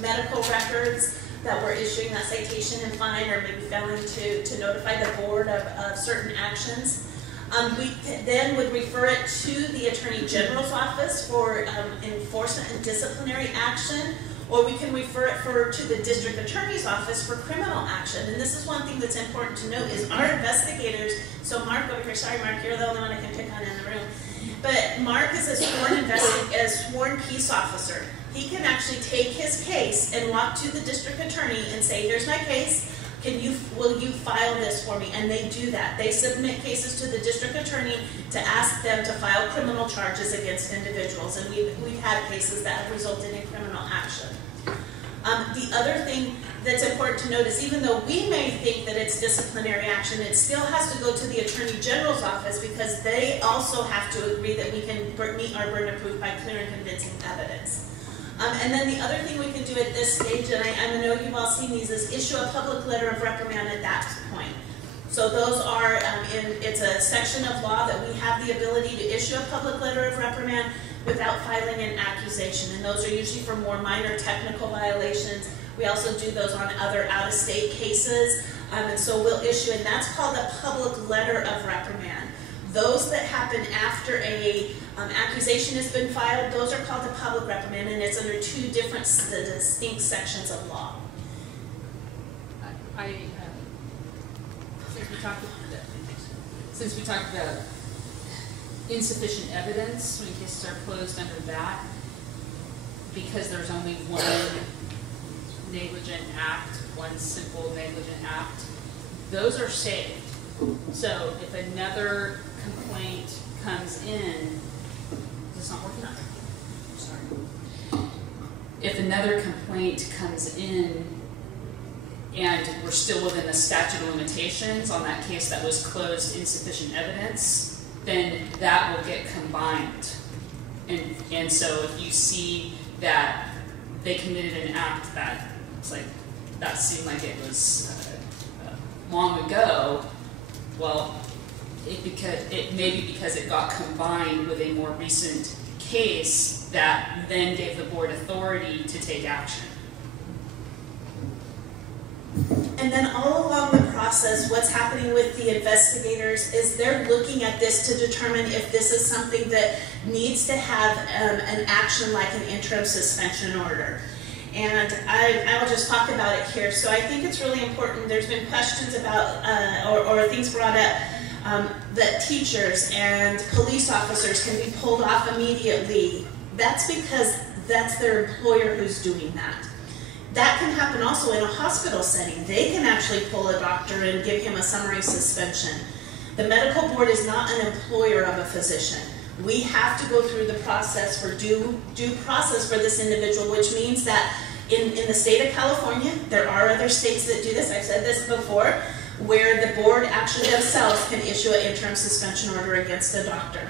medical records that we're issuing that citation and fine, or maybe failing to notify the board of certain actions. We then would refer it to the Attorney General's office for enforcement and disciplinary action, or we can refer it to the District Attorney's office for criminal action. And this is one thing that's important to note is our investigators, so Mark over here, sorry Mark, you're the only one I can pick on in the room, but Mark is a sworn peace officer. He can actually take his case and walk to the district attorney and say, here's my case, will you file this for me? And they do that. They submit cases to the district attorney to ask them to file criminal charges against individuals. And we've had cases that have resulted in criminal action. The other thing that's important to note is even though we may think that it's disciplinary action, it still has to go to the Attorney General's office because they also have to agree that we can meet our burden of proof by clear and convincing evidence. And then the other thing we can do at this stage, and I know you've all seen these, is issue a public letter of reprimand at that point. So those are, it's a section of law that we have the ability to issue a public letter of reprimand without filing an accusation. And those are usually for more minor technical violations. We also do those on other out-of-state cases. And so we'll issue, and that's called a public letter of reprimand. Those that happen after a accusation has been filed, those are called a public reprimand, and it's under two different distinct sections of law. Since we talked about insufficient evidence when cases are closed under that, because there's only one negligent act, one simple negligent act, those are saved. So if another complaint comes in, it's not working out. Sorry. If another complaint comes in and we're still within the statute of limitations on that case that was closed insufficient evidence, then that will get combined. And so if you see that they committed an act that it's like that seemed like it was long ago, well, it may be because it got combined with a more recent case that then gave the board authority to take action. And then all along the process, what's happening with the investigators is they're looking at this to determine if this is something that needs to have an action like an interim suspension order. And I'll just talk about it here. So I think it's really important. There's been questions about, or things brought up, that teachers and police officers can be pulled off immediately. That's because that's their employer who's doing that. That can happen also in a hospital setting. They can actually pull a doctor and give him a summary suspension. The medical board is not an employer of a physician. We have to go through the process for due process for this individual, which means that in the state of California, there are other states that do this, I've said this before, where the board actually themselves can issue an interim suspension order against a doctor.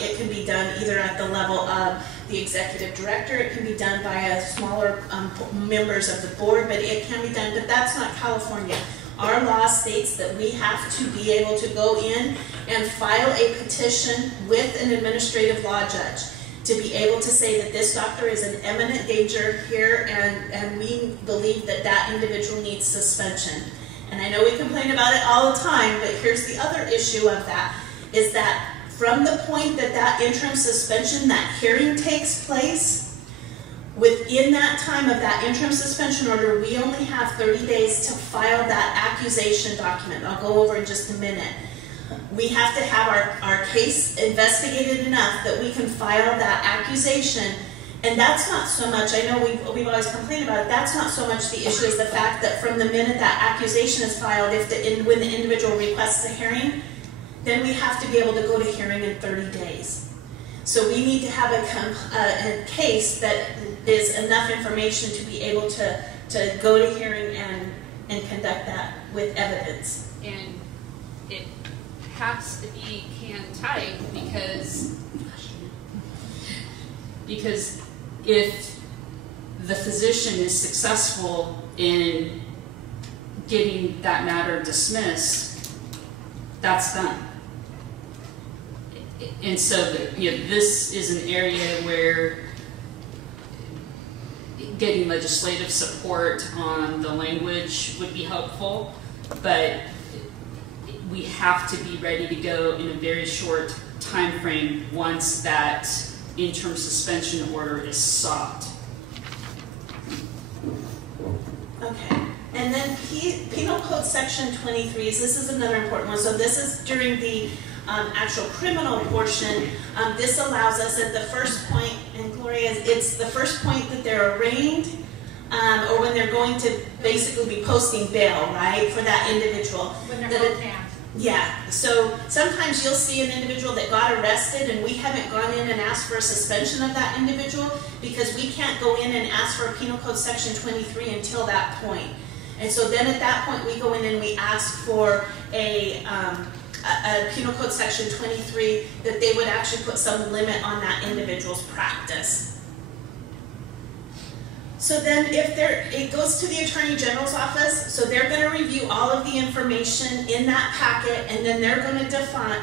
It can be done either at the level of the executive director, it can be done by a smaller members of the board, but it can be done, but that's not California. Our law states that we have to be able to go in and file a petition with an administrative law judge to be able to say that this doctor is an imminent danger here and we believe that that individual needs suspension. And I know we complain about it all the time, but here's the other issue of that, is that from the point that that interim suspension, that hearing takes place, within that time of that interim suspension order, we only have 30 days to file that accusation document. I'll go over in just a minute. We have to have our case investigated enough that we can file that accusation. And that's not so much, I know we've always complained about it, that's not so much the issue as the fact that from the minute that accusation is filed, when the individual requests a hearing, then we have to be able to go to hearing in 30 days. So we need to have a case that is enough information to be able to go to hearing and conduct that with evidence. And it has to be can tight because if the physician is successful in getting that matter dismissed, that's done. And so this is an area where getting legislative support on the language would be helpful, but we have to be ready to go in a very short time frame once that interim suspension order is sought. Okay, and then Penal Code Section 23, this is another important one. So this is during the actual criminal portion. This allows us at the first point, and Gloria, it's the first point that they're arraigned, or when they're going to basically be posting bail, right, for that individual. When they're both hands. Yeah, so sometimes you'll see an individual that got arrested and we haven't gone in and asked for a suspension of that individual because we can't go in and ask for a Penal Code Section 23 until that point. And so then at that point we go in and we ask for a Penal Code Section 23 that they would actually put some limit on that individual's practice. So then it goes to the Attorney General's office, so they're going to review all of the information in that packet, and then they're going to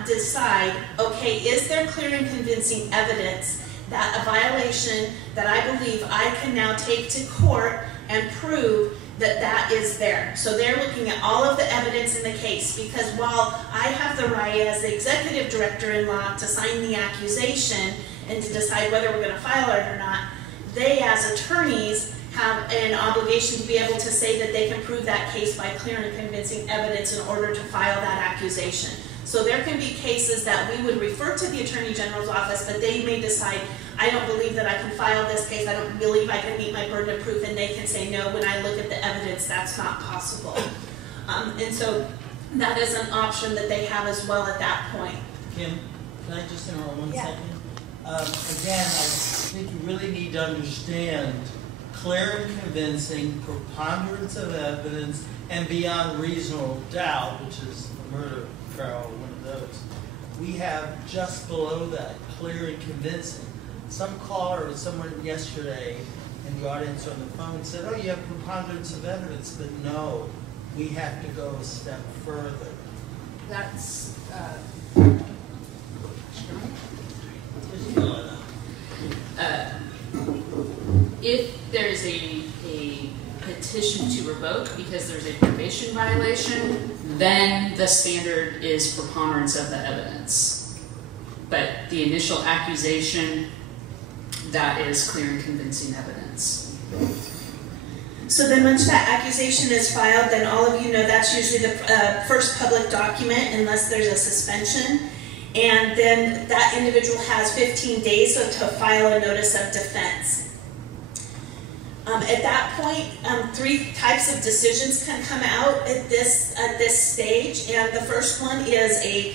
decide, okay, is there clear and convincing evidence that a violation that I believe I can now take to court and prove that that is there. So they're looking at all of the evidence in the case, because while I have the right as the executive director-in-law to sign the accusation and to decide whether we're going to file it or not, they as attorneys have an obligation to be able to say that they can prove that case by clear and convincing evidence in order to file that accusation. So there can be cases that we would refer to the Attorney General's office, but they may decide, I don't believe that I can file this case, I don't believe I can meet my burden of proof, and they can say, no, when I look at the evidence, that's not possible. And so that is an option that they have as well at that point. Kim, can I just interrupt 1 second? Again, I think you really need to understand clear and convincing, preponderance of evidence, and beyond reasonable doubt, which is the murder trial, one of those. We have just below that, clear and convincing. Some caller or someone yesterday in the audience on the phone said, oh, you have preponderance of evidence, but no, we have to go a step further. That's if there's a petition to revoke because there's a probation violation, Then the standard is preponderance of the evidence. But the initial accusation, that is clear and convincing evidence. So then once that accusation is filed, then all of you know that's usually the first public document unless there's a suspension. And then that individual has 15 days to file a notice of defense. At that point, 3 types of decisions can come out at this stage, and the first one is a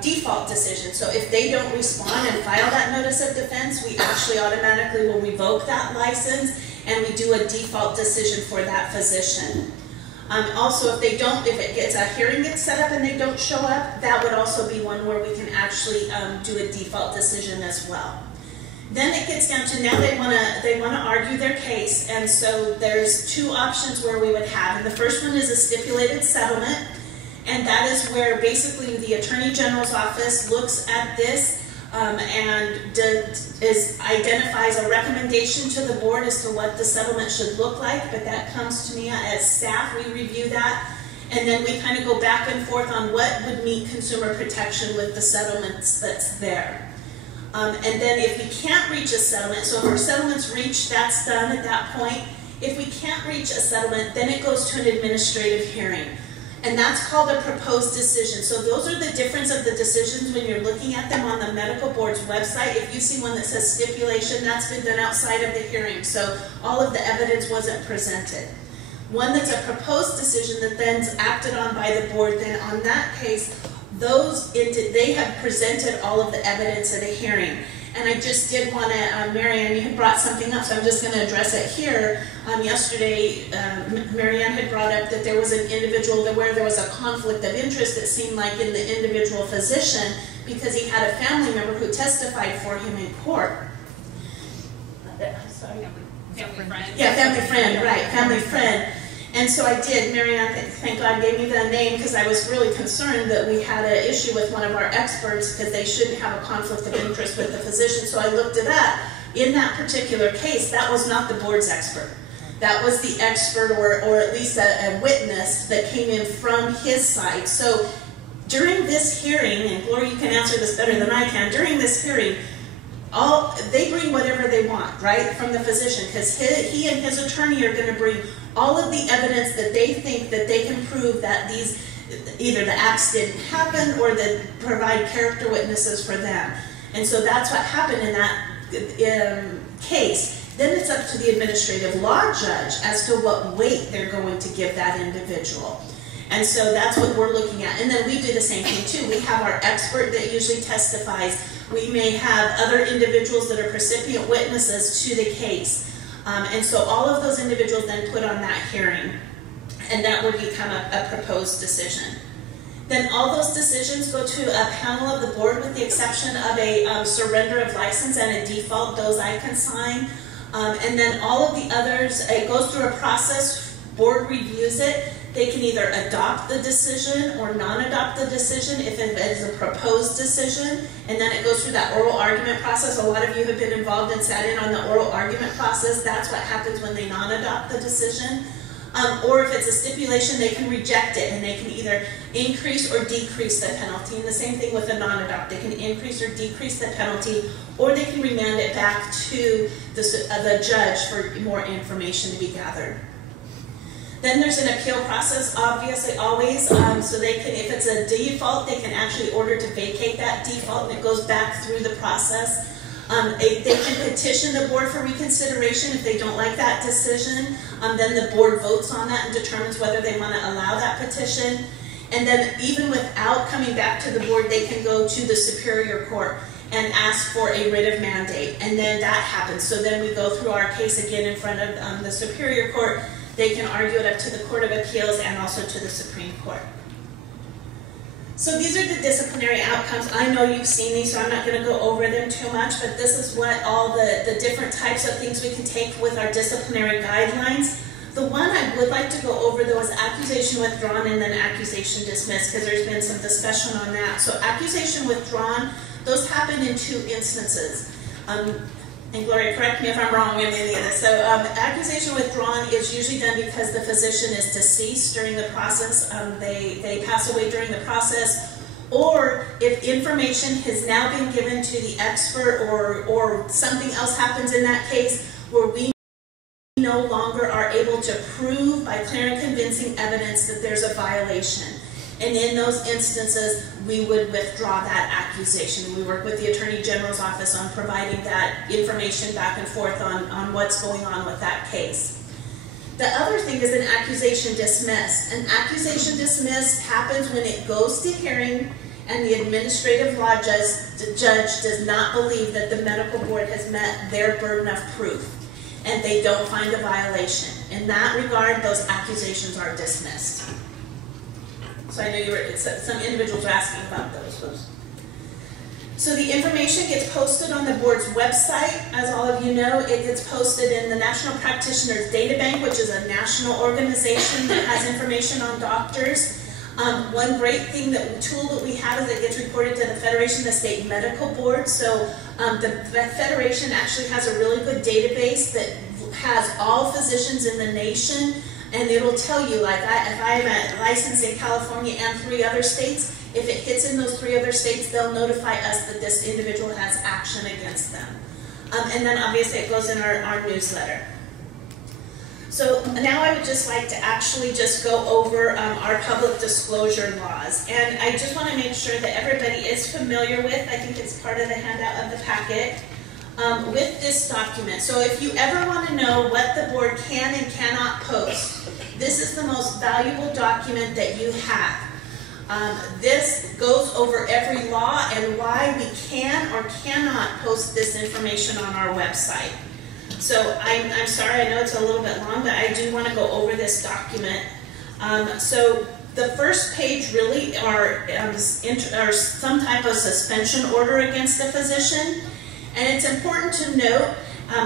default decision. So if they don't respond and file that notice of defense, we actually automatically will revoke that license, and we do a default decision for that physician. Also, if a hearing gets set up and they don't show up, that would also be one where we can actually do a default decision as well. Then it gets down to now they want to argue their case, and so there's 2 options where we would have. And the first one is a stipulated settlement, and that is where basically the Attorney General's office looks at this and identifies a recommendation to the board as to what the settlement should look like, but that comes to me as staff. We review that, and then we kind of go back and forth on what would meet consumer protection with the settlements that's there. And then if we can't reach a settlement, so if our settlement's reached, that's done at that point. If we can't reach a settlement, then it goes to an administrative hearing. And that's called a proposed decision. So those are the difference of the decisions when you're looking at them on the medical board's website. If you see one that says stipulation, that's been done outside of the hearing. So all of the evidence wasn't presented. One that's a proposed decision that then's acted on by the board, then on that case, they have presented all of the evidence at a hearing. And I just did want to, Marianne, you had brought something up, so I'm just going to address it here. Yesterday, Marianne had brought up that there was an individual where there was a conflict of interest, it seemed like, in the individual physician because he had a family member who testified for him in court. Sorry. Family friend. Yeah, family friend, right, family friend. And so I did, Marianne, thank God, gave me the name because I was really concerned that we had an issue with one of our experts because they shouldn't have a conflict of interest with the physician. So I looked it up. In that particular case, that was not the board's expert. That was the expert or at least a witness that came in from his side. So during this hearing, and Gloria, you can answer this better than I can, during this hearing, they bring whatever they want, right, from the physician, because he and his attorney are going to bring all of the evidence that they think that they can prove that either the acts didn't happen or that provide character witnesses for them. And so that's what happened in that case. Then it's up to the administrative law judge as to what weight they're going to give that individual. And so that's what we're looking at. And then we do the same thing too. We have our expert that usually testifies. We may have other individuals that are recipient witnesses to the case. And so all of those individuals then put on that hearing. And that would become a proposed decision. Then all those decisions go to a panel of the board with the exception of a surrender of license and a default, those I can sign. And then all of the others, it goes through a process, board reviews it. They can either adopt the decision or non-adopt the decision if it is a proposed decision, and then it goes through that oral argument process. A lot of you have been involved and sat in on the oral argument process. That's what happens when they non-adopt the decision. Or if it's a stipulation, they can reject it, and they can either increase or decrease the penalty. And the same thing with a non-adopt. They can increase or decrease the penalty, or they can remand it back to the judge for more information to be gathered. Then there's an appeal process, obviously, always. So they can, if it's a default, they can actually order to vacate that default, and it goes back through the process. They can petition the board for reconsideration if they don't like that decision. Then the board votes on that and determines whether they want to allow that petition. And then even without coming back to the board, they can go to the Superior Court and ask for a writ of mandate. And then that happens. So then we go through our case again in front of the Superior Court. They can argue it up to the Court of Appeals and also to the Supreme Court. So these are the disciplinary outcomes. I know you've seen these, so I'm not going to go over them too much, but this is what all the different types of things we can take with our disciplinary guidelines. The one I would like to go over, though, is accusation withdrawn and then accusation dismissed, because there's been some discussion on that. So accusation withdrawn, those happen in 2 instances. and Gloria, correct me if I'm wrong in any of this. So accusation withdrawn is usually done because the physician is deceased during the process. They pass away during the process, or if information has now been given to the expert, or something else happens in that case where we no longer are able to prove by clear and convincing evidence that there's a violation. And in those instances, we would withdraw that accusation. We work with the Attorney General's office on providing that information back and forth on what's going on with that case. The other thing is an accusation dismissed. An accusation dismissed happens when it goes to hearing and the administrative law judge does not believe that the medical board has met their burden of proof and they don't find a violation. In that regard, those accusations are dismissed. So I know some individuals are asking about those. So the information gets posted on the board's website. As all of you know, it gets posted in the National Practitioners Data Bank, which is a national organization that has information on doctors. One great tool that we have is it gets reported to the Federation of the State Medical Board. So the Federation actually has a really good database that has all physicians in the nation. And it'll tell you, like, if I'm licensed in California and 3 other states, if it hits in those 3 other states, they'll notify us that this individual has action against them. And then obviously it goes in our newsletter. So now I would just like to actually just go over our public disclosure laws. And I just want to make sure that everybody is familiar with, I think it's part of the handout of the packet, with this document. So if you ever want to know what the board can and cannot post, this is the most valuable document that you have. This goes over every law and why we can or cannot post this information on our website. So I'm sorry, I know it's a little bit long, but I do want to go over this document. So the first page really are some type of suspension order against the physician. And it's important to note,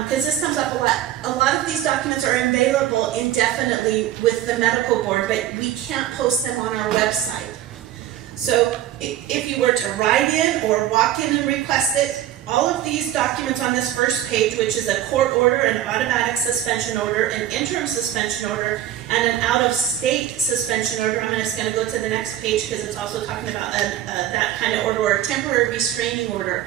because this comes up a lot of these documents are available indefinitely with the medical board, but we can't post them on our website. So if you were to write in or walk in and request it, all of these documents on this first page, which is a court order, an automatic suspension order, an interim suspension order, and an out-of-state suspension order. I'm just going to go to the next page because it's also talking about that kind of order, or a temporary restraining order.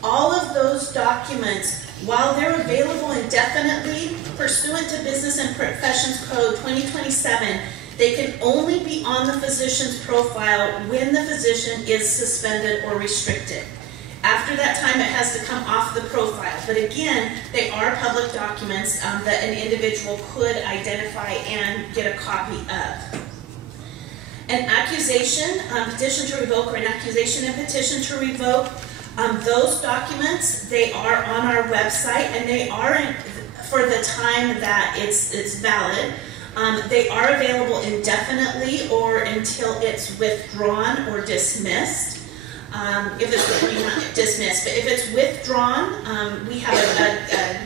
All of those documents, while they're available indefinitely, pursuant to Business and Professions Code 2027, they can only be on the physician's profile when the physician is suspended or restricted. After that time, it has to come off the profile. But again, they are public documents that an individual could identify and get a copy of. An accusation, petition to revoke, or an accusation and petition to revoke, those documents, they are on our website, and they are, for the time that it's valid, they are available indefinitely or until it's withdrawn or dismissed. If it's not dismissed, but if it's withdrawn, we have a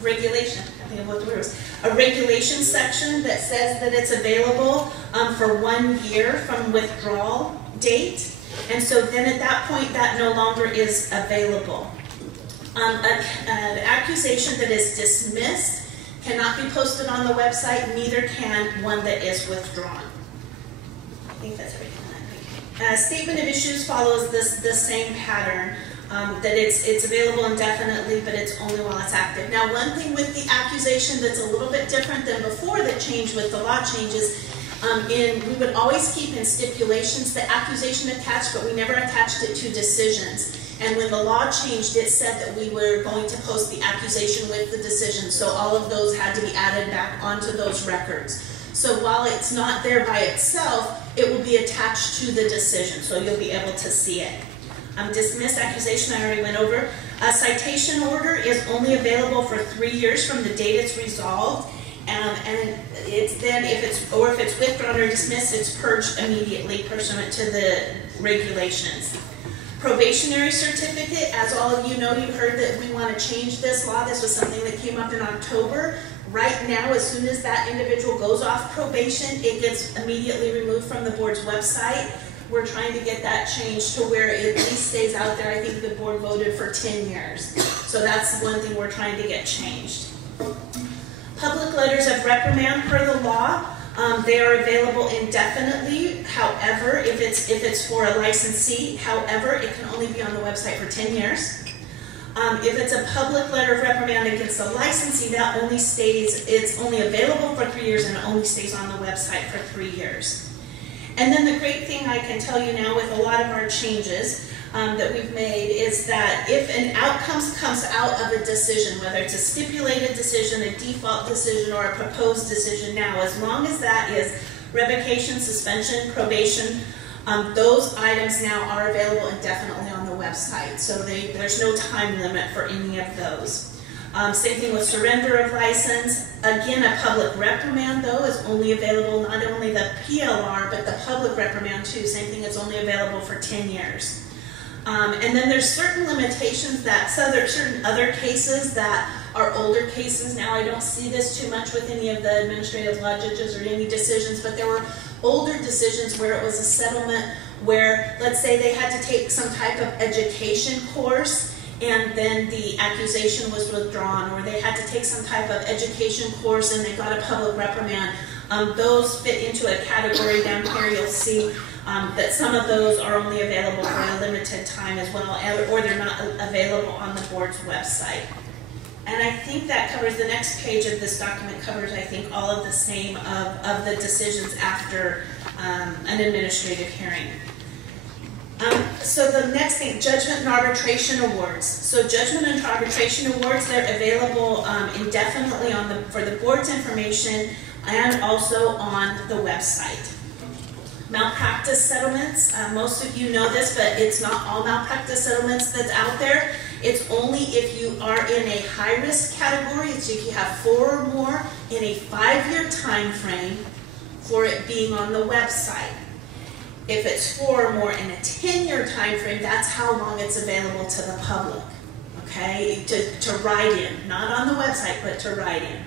regulation, I think of what the word was, a regulation section that says that it's available for 1 year from withdrawal date. And so then at that point, that no longer is available. An accusation that is dismissed cannot be posted on the website, neither can one that is withdrawn. I think that's everything. Statement of issues follows the same pattern, that it's available indefinitely, but it's only while it's active. Now, one thing with the accusation that's a little bit different than before that changed with the law changes, we would always keep in stipulations the accusation attached, but we never attached it to decisions. And when the law changed, it said that we were going to post the accusation with the decision. So all of those had to be added back onto those records. So while it's not there by itself, it will be attached to the decision, so you'll be able to see it. Dismissed accusation, I already went over. A citation order is only available for 3 years from the date it's resolved. And it's then, if it's withdrawn or dismissed, it's purged immediately pursuant to the regulations. Probationary certificate, as all of you know, you've heard that we want to change this law. This was something that came up in October. Right now, as soon as that individual goes off probation, it gets immediately removed from the board's website. we're trying to get that changed to where it at least stays out there. I think the board voted for 10 years. So that's one thing we're trying to get changed. Public letters of reprimand per the law, they are available indefinitely. However, if it's for a licensee, however, it can only be on the website for 10 years. If it's a public letter of reprimand against a licensee, that only stays, it's only available for 3 years and it only stays on the website for 3 years. And then the great thing I can tell you now with a lot of our changes that we've made is that if an outcome comes out of a decision, whether it's a stipulated decision, a default decision, or a proposed decision now, as long as that is revocation, suspension, probation, those items now are available indefinitely on the website. So there's no time limit for any of those. Same thing with surrender of license. Again, a public reprimand, though, is only available, not only the PLR, but the public reprimand, too. Same thing, it's only available for 10 years. And then there's certain limitations that, so there are certain other cases that are older cases. Now, I don't see this too much with any of the administrative law judges or any decisions, but there were older decisions where it was a settlement where, let's say they had to take some type of education course and then the accusation was withdrawn, or they had to take some type of education course and they got a public reprimand. Those fit into a category down here. You'll see that some of those are only available for a limited time as well, or they're not available on the board's website. And I think that covers, the next page of this document covers, I think, all of the same of the decisions after an administrative hearing. So the next thing, judgment and arbitration awards. So judgment and arbitration awards, they're available indefinitely for the board's information and also on the website. Malpractice settlements, most of you know this, but it's not all malpractice settlements that's out there. It's only if you are in a high-risk category, it's if you have 4 or more in a 5-year time frame for it being on the website. If it's 4 or more in a 10-year time frame, that's how long it's available to the public, okay, to write in. Not on the website, but to write in.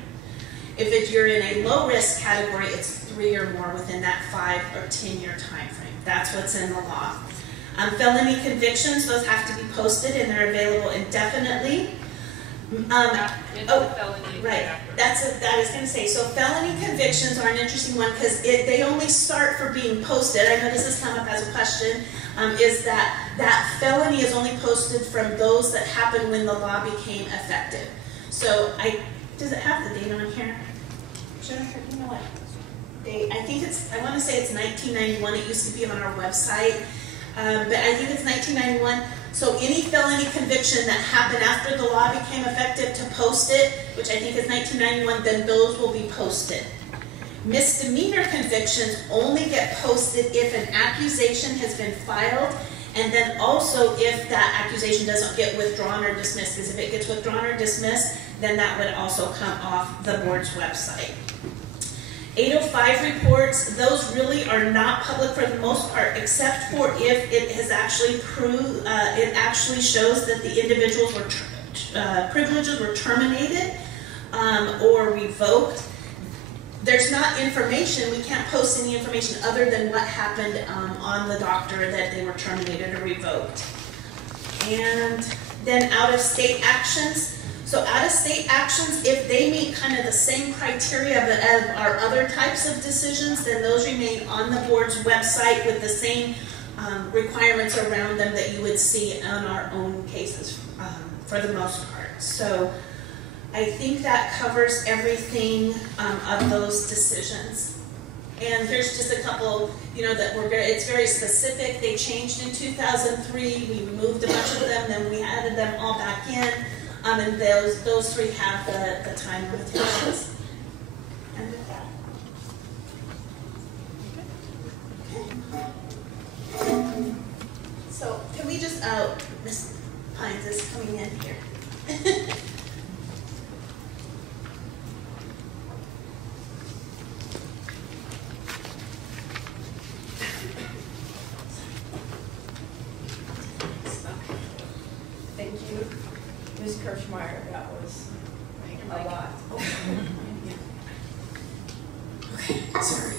If you're in a low-risk category, it's 3 or more within that 5 or 10-year time frame. That's what's in the law. Felony convictions, those have to be posted and they're available indefinitely. Right. That's what I was going to say. So felony convictions are an interesting one because they only start for being posted. I know this has come up as a question. Is that felony is only posted from those that happened when the law became effective. So does it have the date on here? Should I? You know what? I think I want to say it's 1991. It used to be on our website. But I think it's 1991. So any felony conviction that happened after the law became effective, to post it, which I think is 1991, then those will be posted. Misdemeanor convictions only get posted if an accusation has been filed, and then also if that accusation doesn't get withdrawn or dismissed, because if it gets withdrawn or dismissed, then that would also come off the board's website. 805 reports, those really are not public for the most part, except for if it has actually proved, it actually shows that the individuals were privileges were terminated or revoked. There's not information, we can't post any information other than what happened on the doctor that they were terminated or revoked. And then out-of-state actions. So out-of-state actions, if they meet kind of the same criteria of our other types of decisions, then those remain on the board's website with the same requirements around them that you would see on our own cases for the most part. So I think that covers everything of those decisions. And there's just a couple, that it's very specific. They changed in 2003. We removed a bunch of them, then we added them all back in. And those 3 have the time limitations. And with that. Okay. So can we just, Ms. Pines is coming in here. Thank you, Ms. Kirschmeyer. That was a lot. Okay, sorry.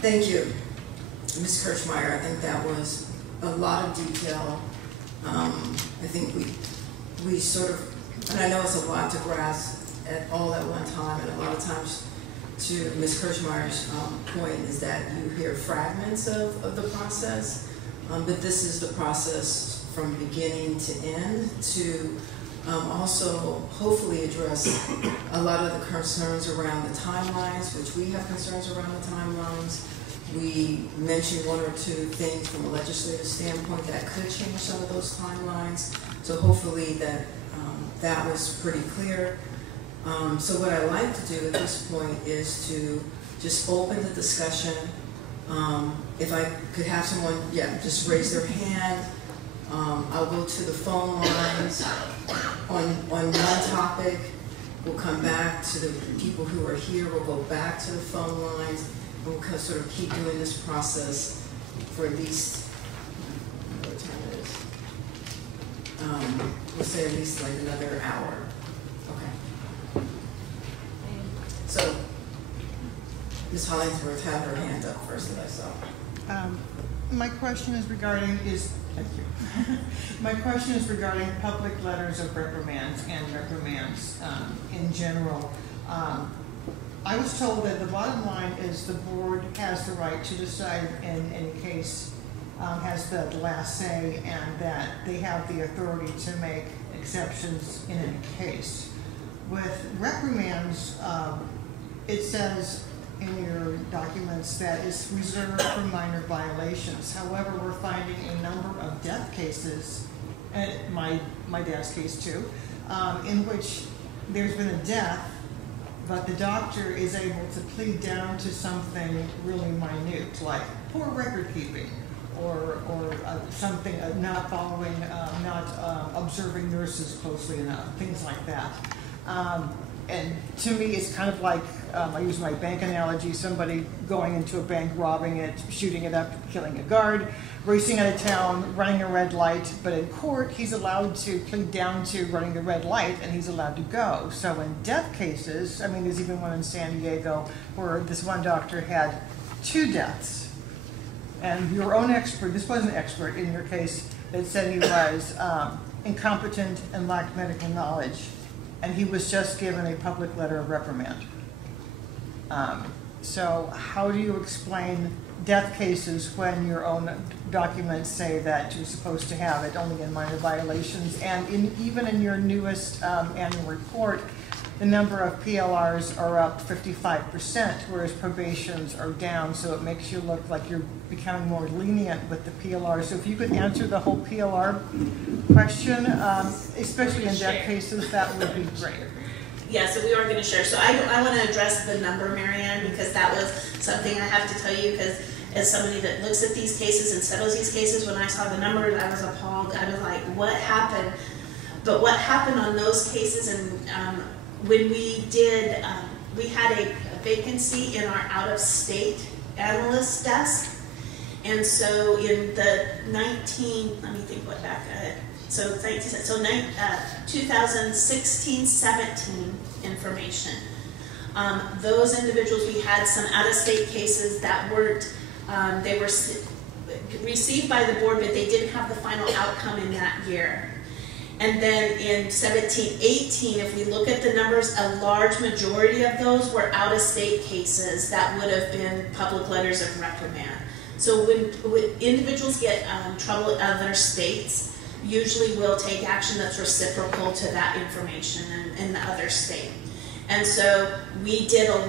Thank you. Ms. Kirchmeyer, I think that was a lot of detail. I think we sort of, and I know it's a lot to grasp at all at one time, and a lot of times, to Ms. Kirchmeyer's point, is that you hear fragments of the process, but this is the process from beginning to end to also hopefully address a lot of the concerns around the timelines, which we have concerns around the timelines. We mentioned one or two things from a legislative standpoint that could change some of those timelines. So hopefully that was pretty clear. So what I like to do at this point is to just open the discussion. If I could have someone, just raise their hand. I'll go to the phone lines on one topic. We'll come back to the people who are here. We'll go back to the phone lines. And we'll sort of keep doing this process for at least, what time it is. We'll say at least like another hour. Okay. So, Ms. Hollingsworth had her hand up first that I saw. My question is regarding thank you. My question is regarding public letters of reprimands and reprimands in general. I was told that the bottom line is the board has the right to decide in any case, has the last say, and that they have the authority to make exceptions in any case. With reprimands, it says in your documents that it's reserved for minor violations. However, we're finding a number of death cases, and my dad's case too, in which there's been a death, but the doctor is able to plead down to something really minute, like poor record keeping, or something not following, not observing nurses closely enough, things like that. And to me, it's kind of like, I use my bank analogy, somebody going into a bank, robbing it, shooting it up, killing a guard, racing out of town, running a red light, but in court, he's allowed to plead down to running the red light, and he's allowed to go. So in death cases, I mean, there's even one in San Diego where this one doctor had 2 deaths. And your own expert, this was an expert in your case, that said he was incompetent and lacked medical knowledge. And he was just given a public letter of reprimand. So how do you explain death cases when your own documents say that you're supposed to have it only in minor violations? And even in your newest annual report, the number of PLRs are up 55%, whereas probations are down, so it makes you look like you're becoming more lenient with the PLR. So if you could answer the whole PLR question, especially in death cases, that would be great. Yeah, so we are going to share. So I want to address the number, Marianne, because that was something I have to tell you, because as somebody that looks at these cases and settles these cases, when I saw the numbers, I was appalled. I was like, what happened? But what happened on those cases, and when we did, we had a vacancy in our out-of-state analyst desk. And so in the 2016-17 information, those individuals, we had some out-of-state cases that weren't, they were received by the board, but they didn't have the final outcome in that year. And then in 17-18, if we look at the numbers, a large majority of those were out-of-state cases that would have been public letters of reprimand. So when individuals get trouble in other states, usually we'll take action that's reciprocal to that information in the other state. And so we did a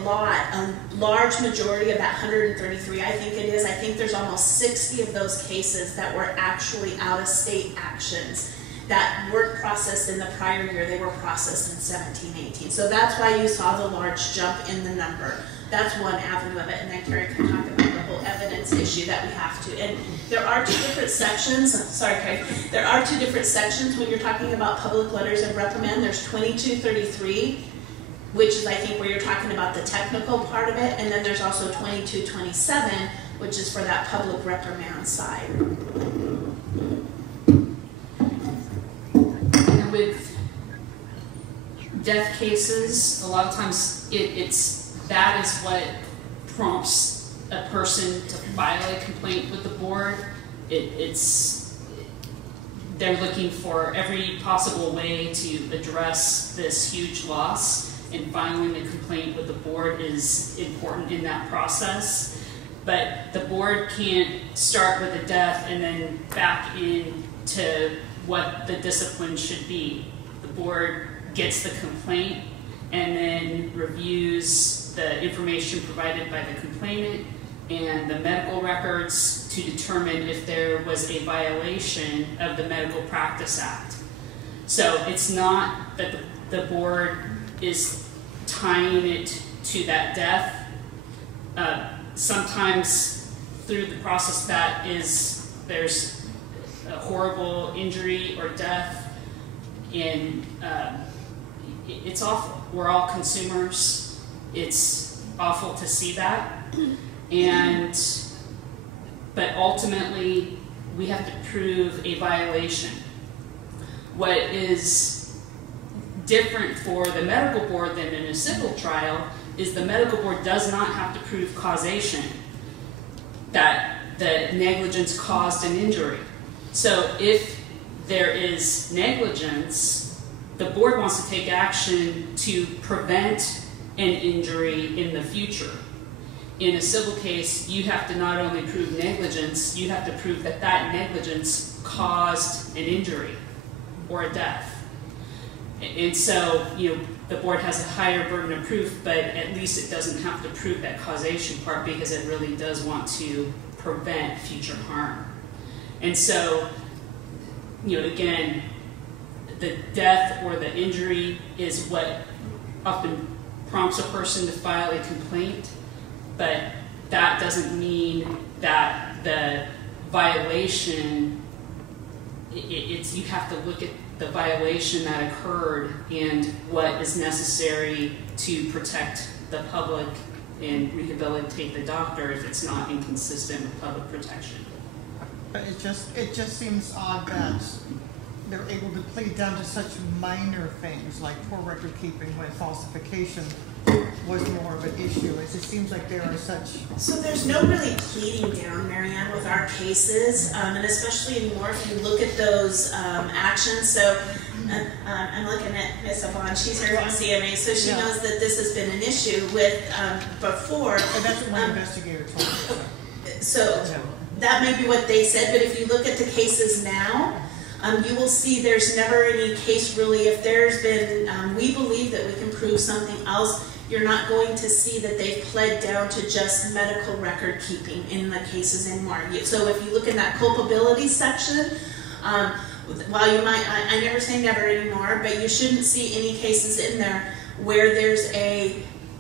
large majority of that 133, I think it is. I think there's almost 60 of those cases that were actually out-of-state actions that weren't processed in the prior year. They were processed in 17-18. So that's why you saw the large jump in the number. That's one avenue of it, and then Carrie can talk about the whole evidence issue that we have to. And there are 2 different sections. Sorry, Carrie. There are 2 different sections when you're talking about public letters of reprimand. There's 2233, which is, I think, where you're talking about the technical part of it, and then there's also 2227, which is for that public reprimand side. And with death cases, a lot of times that is what prompts a person to file a complaint with the board. They're looking for every possible way to address this huge loss, and filing a complaint with the board is important in that process. But the board can't start with a death and then back into what the discipline should be. The board gets the complaint and then reviews the information provided by the complainant and the medical records to determine if there was a violation of the Medical Practice Act. So it's not that the board is tying it to that death. Sometimes through the process there's a horrible injury or death, and it's awful. We're all consumers. It's awful to see that. But ultimately, we have to prove a violation. What is different for the medical board than in a civil trial is the medical board does not have to prove causation, that the negligence caused an injury. So if there is negligence, the board wants to take action to prevent an injury in the future. In a civil case, you have to not only prove negligence, you have to prove that that negligence caused an injury or a death. And so, the board has a higher burden of proof, but at least it doesn't have to prove that causation part because it really does want to prevent future harm. And so, again, the death or the injury is what often prompts a person to file a complaint. But that doesn't mean that the violation, you have to look at the violation that occurred and what is necessary to protect the public and rehabilitate the doctor if it's not inconsistent with public protection. But it just seems odd that they're able to plead down to such minor things like poor record keeping when falsification was more of an issue. It just seems like there are such... So there's no really pleading down, Marianne, with our cases, and especially anymore if you look at those actions. So I'm looking at Ms. Avon. She's here from CMA, so she knows that this has been an issue with before. And that's what my investigator told me. So that may be what they said, but if you look at the cases now, you will see there's never any case really. If there's been, we believe that we can prove something else, you're not going to see that they've pled down to just medical record keeping in the cases anymore. So if you look in that culpability section, while you might, I never say never anymore, but you shouldn't see any cases in there where there's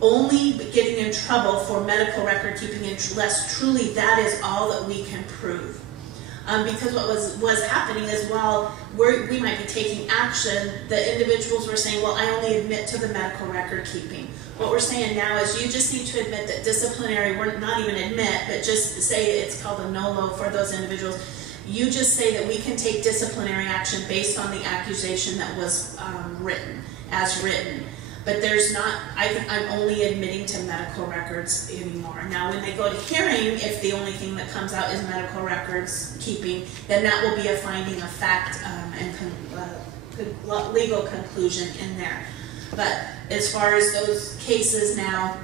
only getting in trouble for medical record keeping unless truly that is all that we can prove. Because what was happening is while we might be taking action, the individuals were saying, well, I only admit to the medical record keeping. What we're saying now is you just need to admit that disciplinary, we're not even admit, but just say it's called a NOLO for those individuals. You just say that we can take disciplinary action based on the accusation that was written. But there's not, I'm only admitting to medical records anymore. Now when they go to hearing, if the only thing that comes out is medical records keeping, then that will be a finding of fact and legal conclusion in there. But as far as those cases now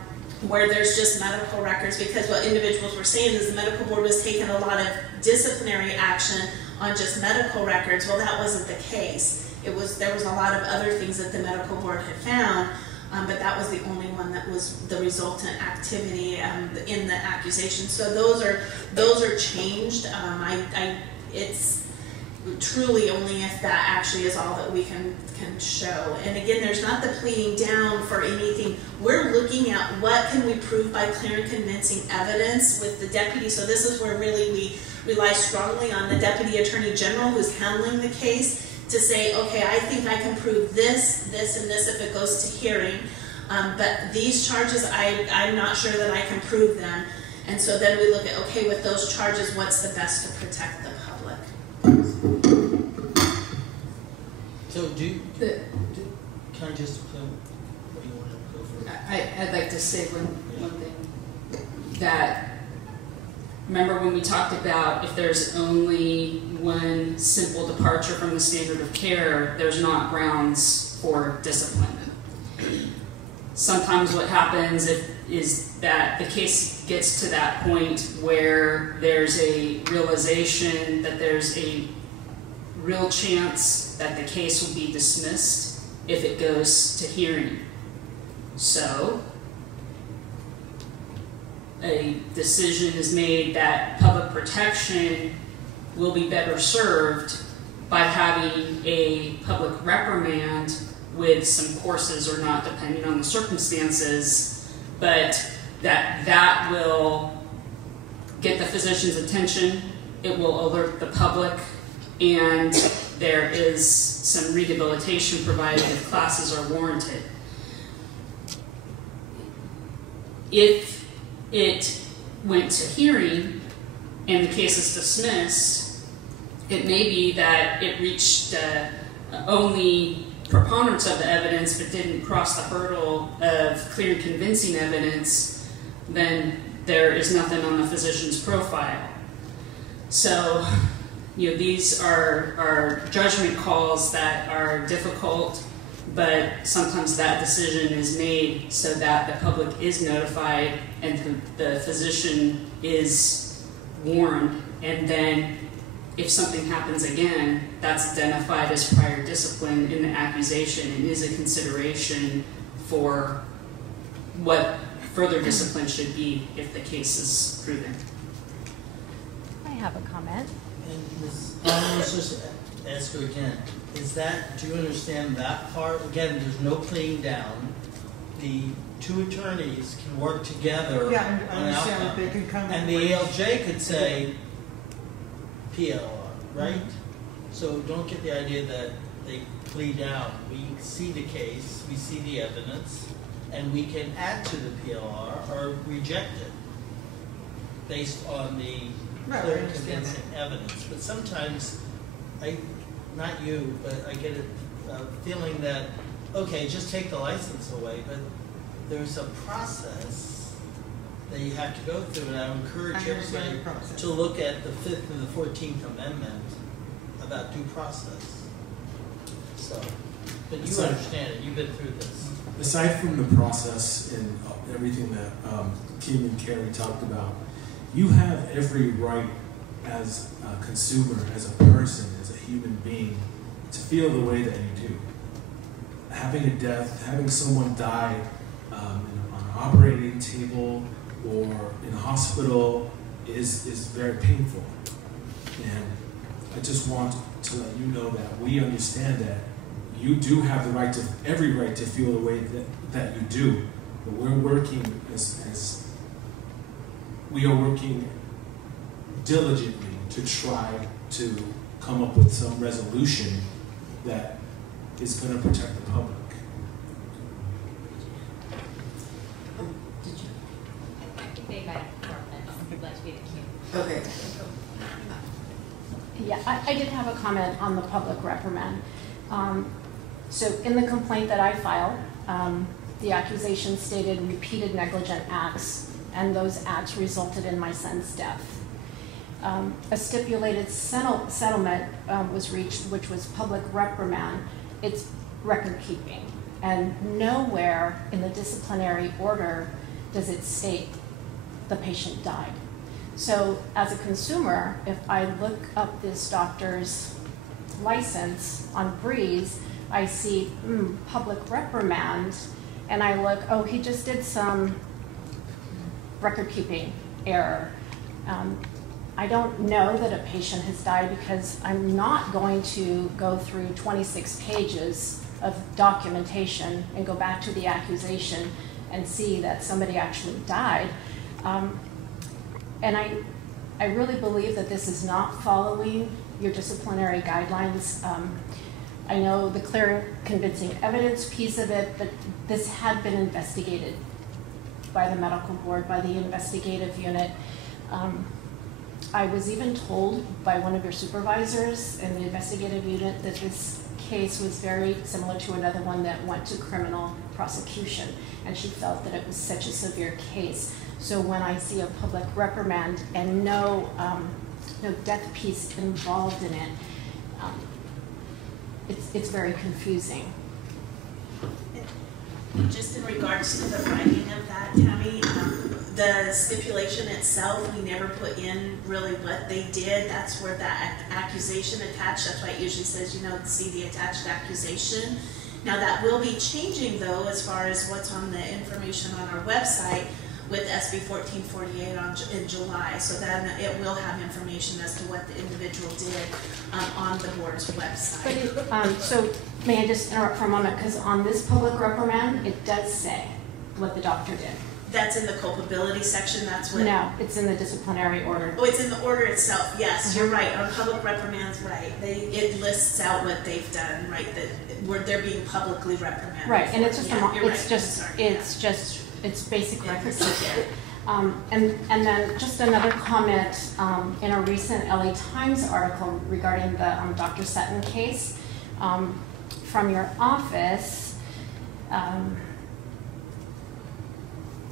where there's just medical records, because what individuals were saying is the medical board was taking a lot of disciplinary action on just medical records. Well, that wasn't the case. There was a lot of other things that the medical board had found, but that was the only one that was the resultant activity in the accusation. So those are changed. It's truly only if that actually is all that we can show. And again, there's not the pleading down for anything. We're looking at what can we prove by clear and convincing evidence with the deputy. So this is where really we rely strongly on the deputy attorney general who's handling the case to say, okay, I think I can prove this, this, and this if it goes to hearing. But these charges, I'm not sure that I can prove them. And so then we look at, okay, with those charges, what's the best to protect the public? So can I just what you want to go for? I'd like to say one thing, that remember when we talked about if there's only one simple departure from the standard of care, there's not grounds for discipline. Sometimes what happens is that the case gets to that point where there's a realization that there's a real chance that the case will be dismissed if it goes to hearing. So, a decision is made that public protection will be better served by having a public reprimand with some courses or not, depending on the circumstances, but that will get the physician's attention, it will alert the public, and there is some rehabilitation provided if classes are warranted. If it went to hearing and the case is dismissed, it may be that it reached only preponderance of the evidence but didn't cross the hurdle of clear and convincing evidence, then there is nothing on the physician's profile. So, these are judgment calls that are difficult, but sometimes that decision is made so that the public is notified and the physician is warned, and then if something happens again, that's identified as prior discipline in the accusation and is a consideration for what further discipline should be if the case is proven. I have a comment. And Ms. let's just ask you again, do you understand that part? Again, there's no playing down. The two attorneys can work together Yeah, I on an understand outcome. that they can come. And the ALJ could say PLR, right? So don't get the idea that they plead down. We see the case, we see the evidence, and we can add to the PLR or reject it based on the clear and convincing evidence. But sometimes, not you, but I get a feeling that, okay, just take the license away, but there's a process that you have to go through, and I would encourage everybody to look at the 5th and the 14th Amendment about due process. So, but you understand it, you've been through this. Aside from the process and everything that Kim and Carrie talked about, you have every right as a consumer, as a person, as a human being, to feel the way that you do. Having a death, having someone die on an operating table or in a hospital is very painful. And I just want to let you know that we understand that you do have the right to, every right to feel the way that you do, but we're working we are working diligently to try to come up with some resolution that is going to protect the public. Okay. Yeah, I did have a comment on the public reprimand. So in the complaint that I filed, the accusation stated repeated negligent acts, and those acts resulted in my son's death. A stipulated settlement was reached, which was public reprimand. It's record keeping, and nowhere in the disciplinary order does it state the patient died. So as a consumer, if I look up this doctor's license on Breeze, I see public reprimand, and I look, oh, he just did some record keeping error. I don't know that a patient has died because I'm not going to go through 26 pages of documentation and go back to the accusation and see that somebody actually died. And I really believe that this is not following your disciplinary guidelines. I know the clear convincing evidence piece of it, but this had been investigated by the medical board, by the investigative unit. I was even told by one of your supervisors in the investigative unit that this case was very similar to another one that went to criminal prosecution, and she felt that it was such a severe case. So when I see a public reprimand and no death piece involved in it, it's very confusing. Just in regards to the writing of that, Tammy, the stipulation itself, we never put in really what they did. That's where that accusation attached, that's why it usually says, see the attached accusation. Now that will be changing though, as far as what's on the information on our website with SB 1448 in July. So then it will have information as to what the individual did on the board's website. But so may I just interrupt for a moment, because on this public reprimand, it does say what the doctor did. That's in the culpability section, that's what? No, it's in the disciplinary order. Oh, it's in the order itself, yes, you're right, on public reprimands, right. It lists out what they've done, right, where they're being publicly reprimanded. Right, and it's just it's basic repetition. And then just another comment in a recent LA Times article regarding the Dr. Sutton case from your office.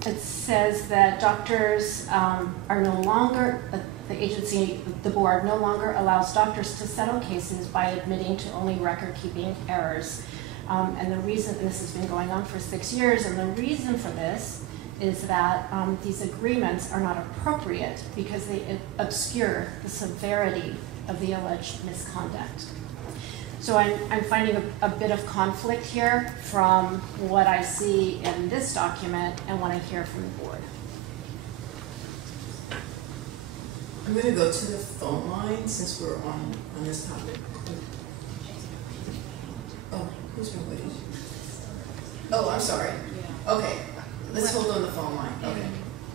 It says that doctors are no longer, the board no longer allows doctors to settle cases by admitting to only record-keeping errors. And the reason, and this has been going on for 6 years, and the reason for this is that these agreements are not appropriate because they obscure the severity of the alleged misconduct. So I'm finding a bit of conflict here from what I see in this document and what I hear from the board. I'm going to go to the phone line since we're on this topic. Oh, who's been waiting? Oh, I'm sorry. Okay, let's hold on the phone line. Okay.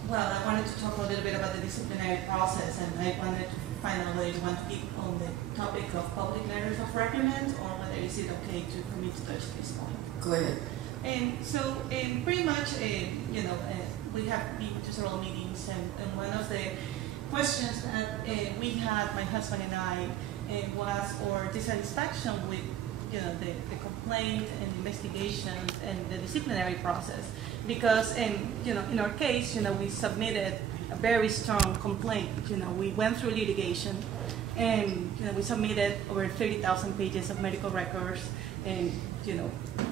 Well, I wanted to talk a little bit about the disciplinary process, and I wanted to find out whether you want to speak on the topic of public letters of reprimand, or whether is it okay for me to touch this point. Go ahead. And so, pretty much, we have been to several meetings, and one of the questions that we had, my husband and I, was our dissatisfaction with the complaint and investigations and the disciplinary process, because in our case, we submitted a very strong complaint. We went through litigation, and we submitted over 30,000 pages of medical records, and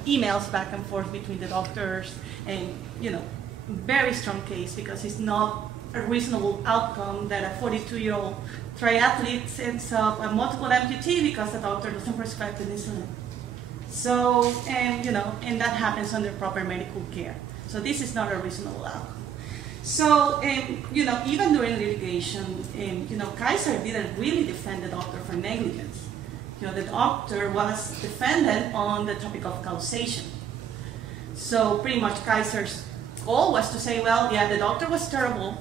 emails back and forth between the doctors, and very strong case, because it's not a reasonable outcome that a 42-year-old triathlete ends up a multiple amputee because the doctor doesn't prescribe penicillin. So, and that happens under proper medical care. So this is not a reasonable outcome. So, even during litigation, Kaiser didn't really defend the doctor for negligence. The doctor was defended on the topic of causation. So pretty much Kaiser's goal was to say, well, yeah, the doctor was terrible,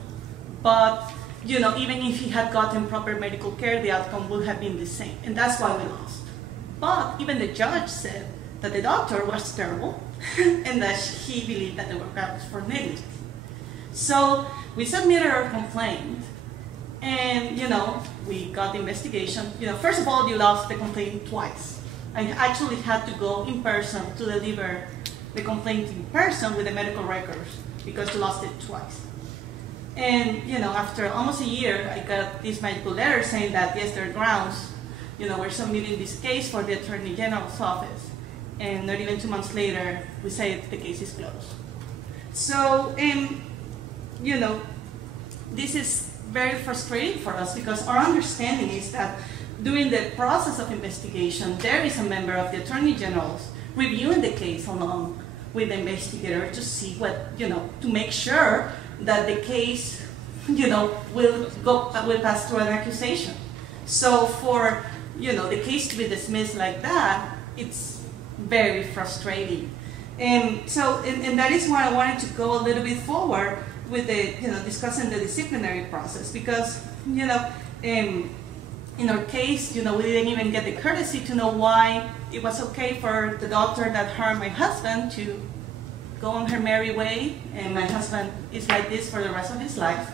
but even if he had gotten proper medical care, the outcome would have been the same, and that's why we lost. But even the judge said that the doctor was terrible, and that he believed that there were grounds for negligence. So we submitted our complaint, and we got the investigation. First of all, you lost the complaint twice. I actually had to go in person to deliver the complaint in person with the medical records because you lost it twice. And after almost a year, I got this medical letter saying that yes, there are grounds. We're submitting this case for the Attorney General's office, and not even 2 months later, we say the case is closed. So, this is very frustrating for us because our understanding is that during the process of investigation, there is a member of the Attorney General's reviewing the case along with the investigator to see what, to make sure that the case, will pass through an accusation. So for, the case to be dismissed like that, it's very frustrating. And so, and that is why I wanted to go a little bit forward with the, discussing the disciplinary process, because, in our case, we didn't even get the courtesy to know why it was okay for the doctor that harmed my husband to go on her merry way, and my husband is like this for the rest of his life.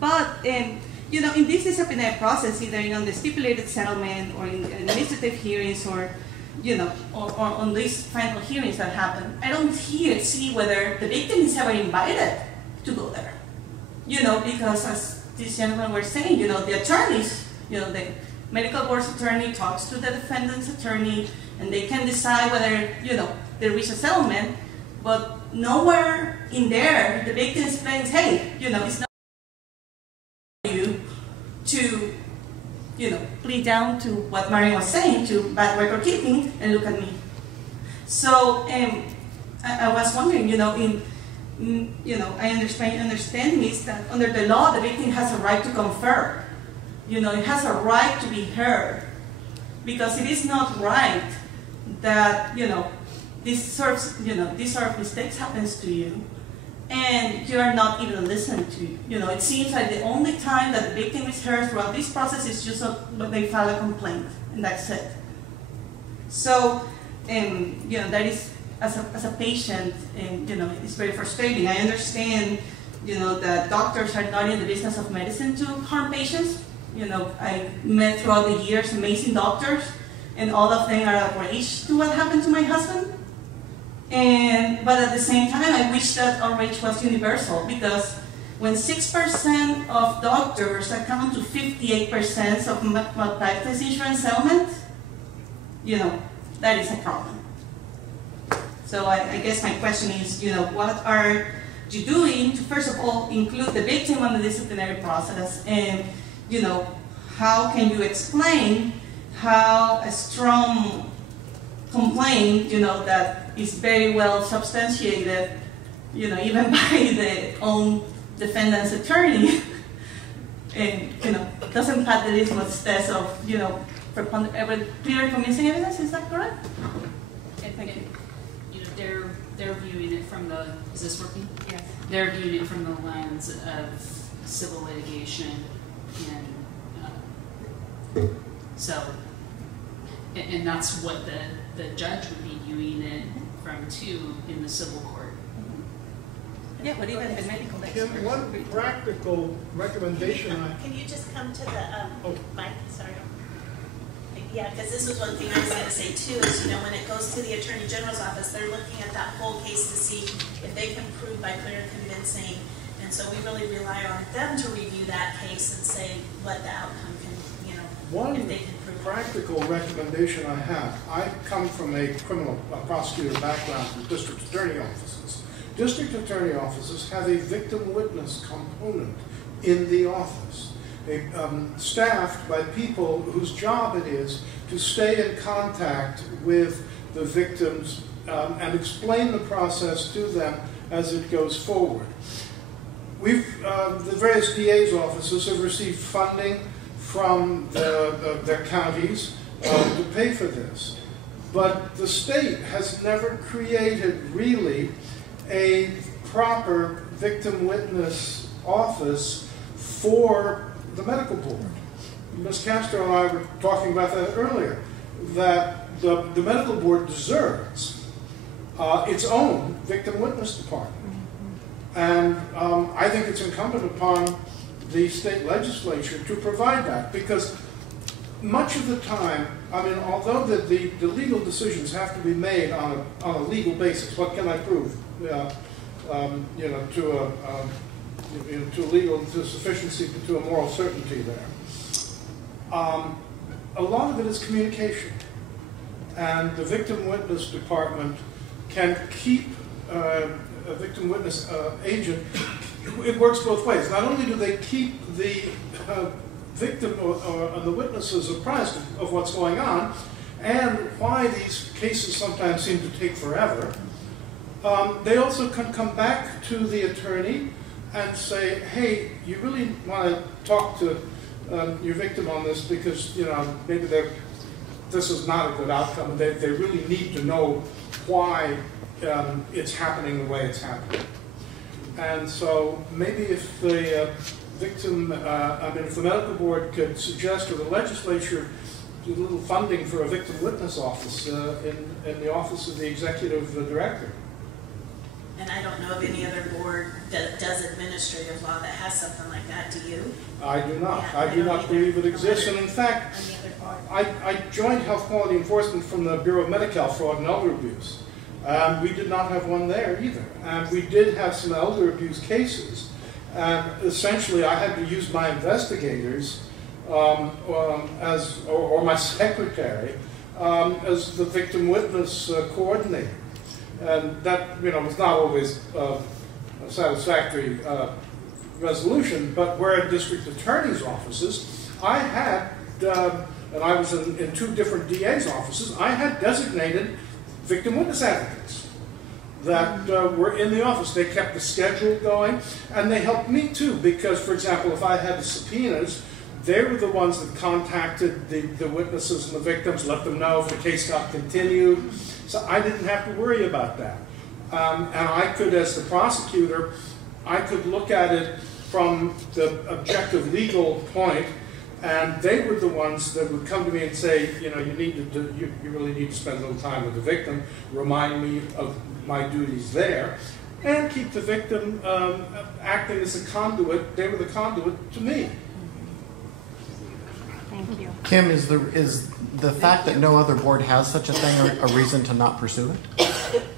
But, in this disciplinary process, either in the stipulated settlement or in administrative hearings or, or on these final hearings that happen, I don't see whether the victim is ever invited to go there. because as this gentleman were saying, the attorneys, the medical board's attorney talks to the defendant's attorney, and they can decide whether, they reach a settlement, but nowhere in there the victim explains, hey, it's not you to, plead down to what Marion was saying, to bad record keeping, and look at me. So I was wondering, I understand is that under the law, the victim has a right to confer. It has a right to be heard, because it is not right that these sort of mistakes happens to you, and you are not even listened to. It seems like the only time that the victim is heard throughout this process is just when they file a complaint, and that's it. So, that is, as a patient, it's very frustrating. I understand, that doctors are not in the business of medicine to harm patients. I met throughout the years amazing doctors, and all of them are outraged to what happened to my husband. But at the same time, I wish that outrage was universal, because when 6% of doctors account to 58% of malpractice insurance settlement, that is a problem. So I guess my question is, what are you doing to, first of all, include the victim on the disciplinary process, and, how can you explain how a strong complaint, that is very well substantiated, even by the own defendant's attorney, and, doesn't pass the litmus test of, for clear and convincing evidence, is that correct? Thank you. They're viewing it from the, is this working? Yes. They're viewing it from the lens of civil litigation, and and that's what the judge would be viewing it from too in the civil court. Yeah, but even the medical expert. Kim, one practical recommendation Can you just come to the mic? Sorry. Yeah, because this was one thing I was going to say too, is when it goes to the Attorney General's office, they're looking at that whole case to see if they can prove by clear and convincing, and so we really rely on them to review that case and say what the outcome can, if they can prove. practical recommendation I have. I come from a criminal prosecutor background from district attorney offices. District attorney offices have a victim witness component in the office. Staffed by people whose job it is to stay in contact with the victims and explain the process to them as it goes forward. The various DA's offices have received funding from their counties to pay for this. But the state has never created really a proper victim witness office for the medical board. Ms. Castro and I were talking about that earlier, that the medical board deserves its own victim witness department. And I think it's incumbent upon the state legislature to provide that, because much of the time, although the legal decisions have to be made on a legal basis, what can I prove? To sufficiency, to a moral certainty there. A lot of it is communication, and the victim witness department can keep a victim witness agent. It works both ways. Not only do they keep the victim or the witnesses apprised of what's going on and why these cases sometimes seem to take forever, they also can come back to the attorney and say, hey, you really want to talk to your victim on this, because maybe this is not a good outcome. They really need to know why it's happening the way it's happening. And so maybe if the victim, if the medical board could suggest, or the legislature, do a little funding for a victim witness office in the office of the executive director. And I don't know of any other board that does administrative law that has something like that. Do you? I do not. Yeah, I do not believe it exists. And in fact, I joined health quality enforcement from the Bureau of Medi-Cal Fraud and Elder Abuse. We did not have one there either. And we did have some elder abuse cases. And essentially, I had to use my investigators or my secretary as the victim witness coordinator. And that, was not always a satisfactory resolution, but where at district attorney's offices, I had, and I was in 2 different DA's offices, I had designated victim witness advocates that were in the office. They kept the schedule going, and they helped me too, because, for example, if I had the subpoenas, they were the ones that contacted the witnesses and the victims, let them know if the case got continued. So I didn't have to worry about that. And I could, as the prosecutor, I could look at it from the objective legal point, and they were the ones that would come to me and say, you really need to spend a little time with the victim, remind me of my duties there, and keep the victim acting as a conduit. They were the conduit to me. Thank you. Kim, is the fact that no other board has such a thing a reason to not pursue it?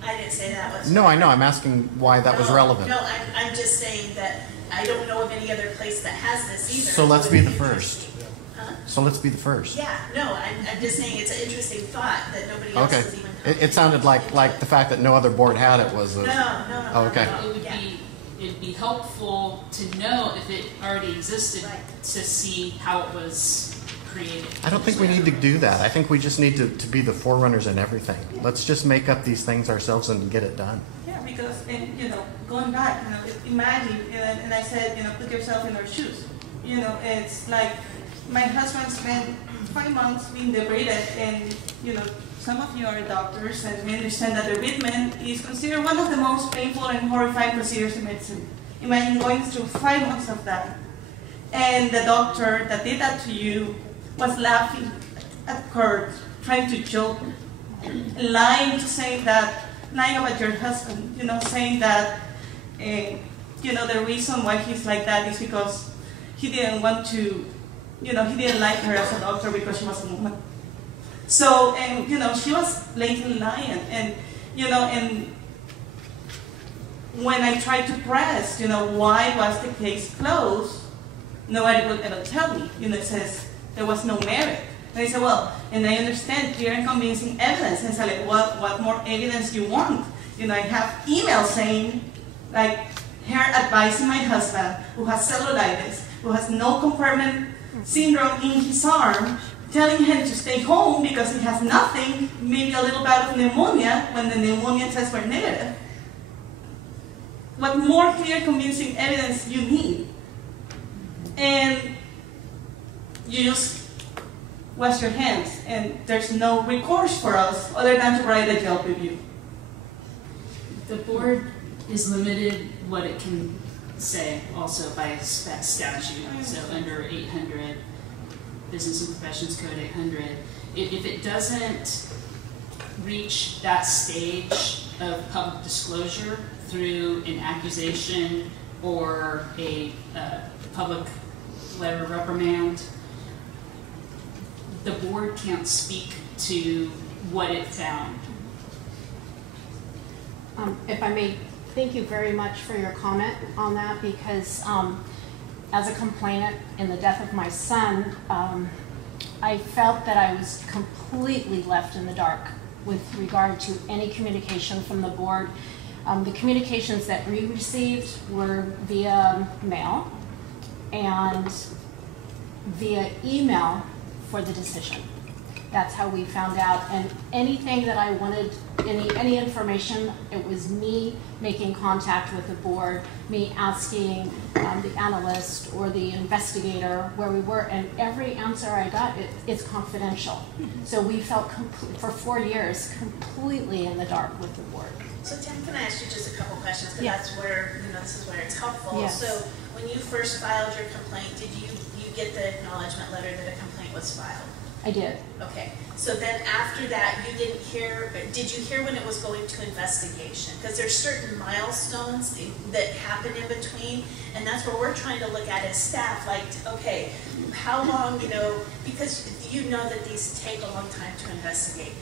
I didn't say that was. No, I know. I'm asking why that was relevant. No, I'm just saying that I don't know of any other place that has this either. So let's be the first. Huh? So let's be the first. Yeah, no, I'm just saying it's an interesting thought that nobody else Okay. has even. It sounded like the fact that no other board had it was. No. Oh, okay. It'd be helpful to know if it already existed to see how it was created. I don't think we need to do that. I think we just need to be the forerunners in everything. Let's just make up these things ourselves and get it done. Yeah, because going back, imagine, and I said, put yourself in our shoes. It's like my husband spent 5 months being debrided, and some of you are doctors, and we understand that debridement is considered one of the most painful and horrifying procedures in medicine. Imagine going through 5 months of that, and the doctor that did that to you was laughing at Kurt, trying to joke, lying about your husband, saying that, the reason why he's like that is because he didn't want to, he didn't like her as a doctor because she was a woman. So, and, she was blatantly lying, and, and when I tried to press, why was the case closed, nobody would ever tell me. It says there was no merit. And I said, well, and I understand clear and convincing evidence. And I said, like, what more evidence do you want? I have emails saying, like, her advising my husband, who has cellulitis, who has no compartment syndrome in his arm, telling him to stay home because he has nothing, maybe a little bout of pneumonia, when the pneumonia tests were negative. What more clear, convincing evidence you need? And you just wash your hands, and there's no recourse for us other than to write a jail review. The board is limited what it can say also by statute. So under 800, Business and Professions Code 800, if it doesn't reach that stage of public disclosure through an accusation or a public letter of reprimand, the board can't speak to what it found. If I may, thank you very much for your comment on that, because as a complainant in the death of my son, I felt that I was completely left in the dark with regard to any communication from the board. The communications that we received were via mail and via email for the decision. That's how we found out. And anything that I wanted, any information, it was me making contact with the board, me asking the analyst or the investigator where we were, and every answer I got, it's confidential. So we felt for 4 years completely in the dark with the board. So Tim, can I ask you just a couple questions? Because Yes. that's where, this is where it's helpful. Yes. So when you first filed your complaint, did you get the acknowledgement letter that a complaint was filed? I did. Okay. So then after that, you didn't hear, did you hear when it was going to investigation? Because there's certain milestones that happen in between, and that's where we're trying to look at as staff, like, okay, how long, because you know that these take a long time to investigate.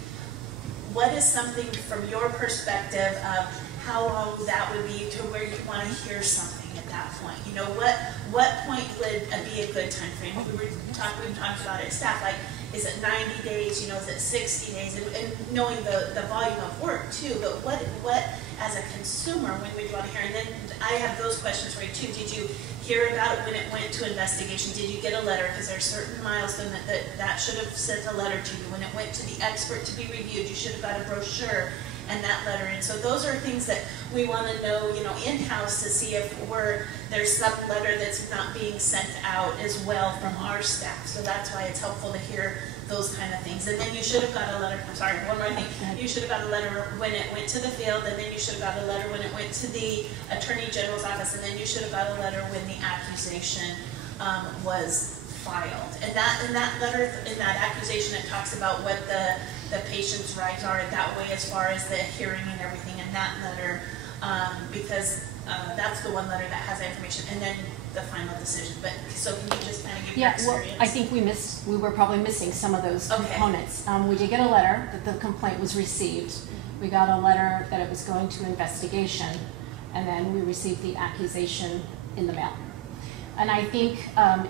What is something from your perspective of how long that would be to where you want to hear something? at that point? You know, what point would be a good time frame? We talked about it at staff, like, is it 90 days, you know, is it 60 days? And knowing the volume of work too, but what as a consumer, when would you want to hear? And then I have those questions for you too. Did you hear about it when it went to investigation? Did you get a letter? Because there's certain milestones that should have sent a letter to you. When it went to the expert to be reviewed, you should have got a brochure and that letter. And so those are things that we want to know, you know, in-house to see if there's some letter that's not being sent out as well from our staff. So that's why it's helpful to hear those kind of things. And then you should have got a letter, I'm sorry, one more thing. You should have got a letter when it went to the field, and then you should have got a letter when it went to the Attorney General's office, and then you should have got a letter when the accusation was filed. And that letter, in that accusation, it talks about what the patient's rights are that way as far as the hearing and everything in that letter, because that's the one letter that has that information, and then the final decision. But so can you just kind of give your experience? Well, I think we were probably missing some of those components. We did get a letter that the complaint was received. We got a letter that it was going to investigation, and then we received the accusation in the mail. And I think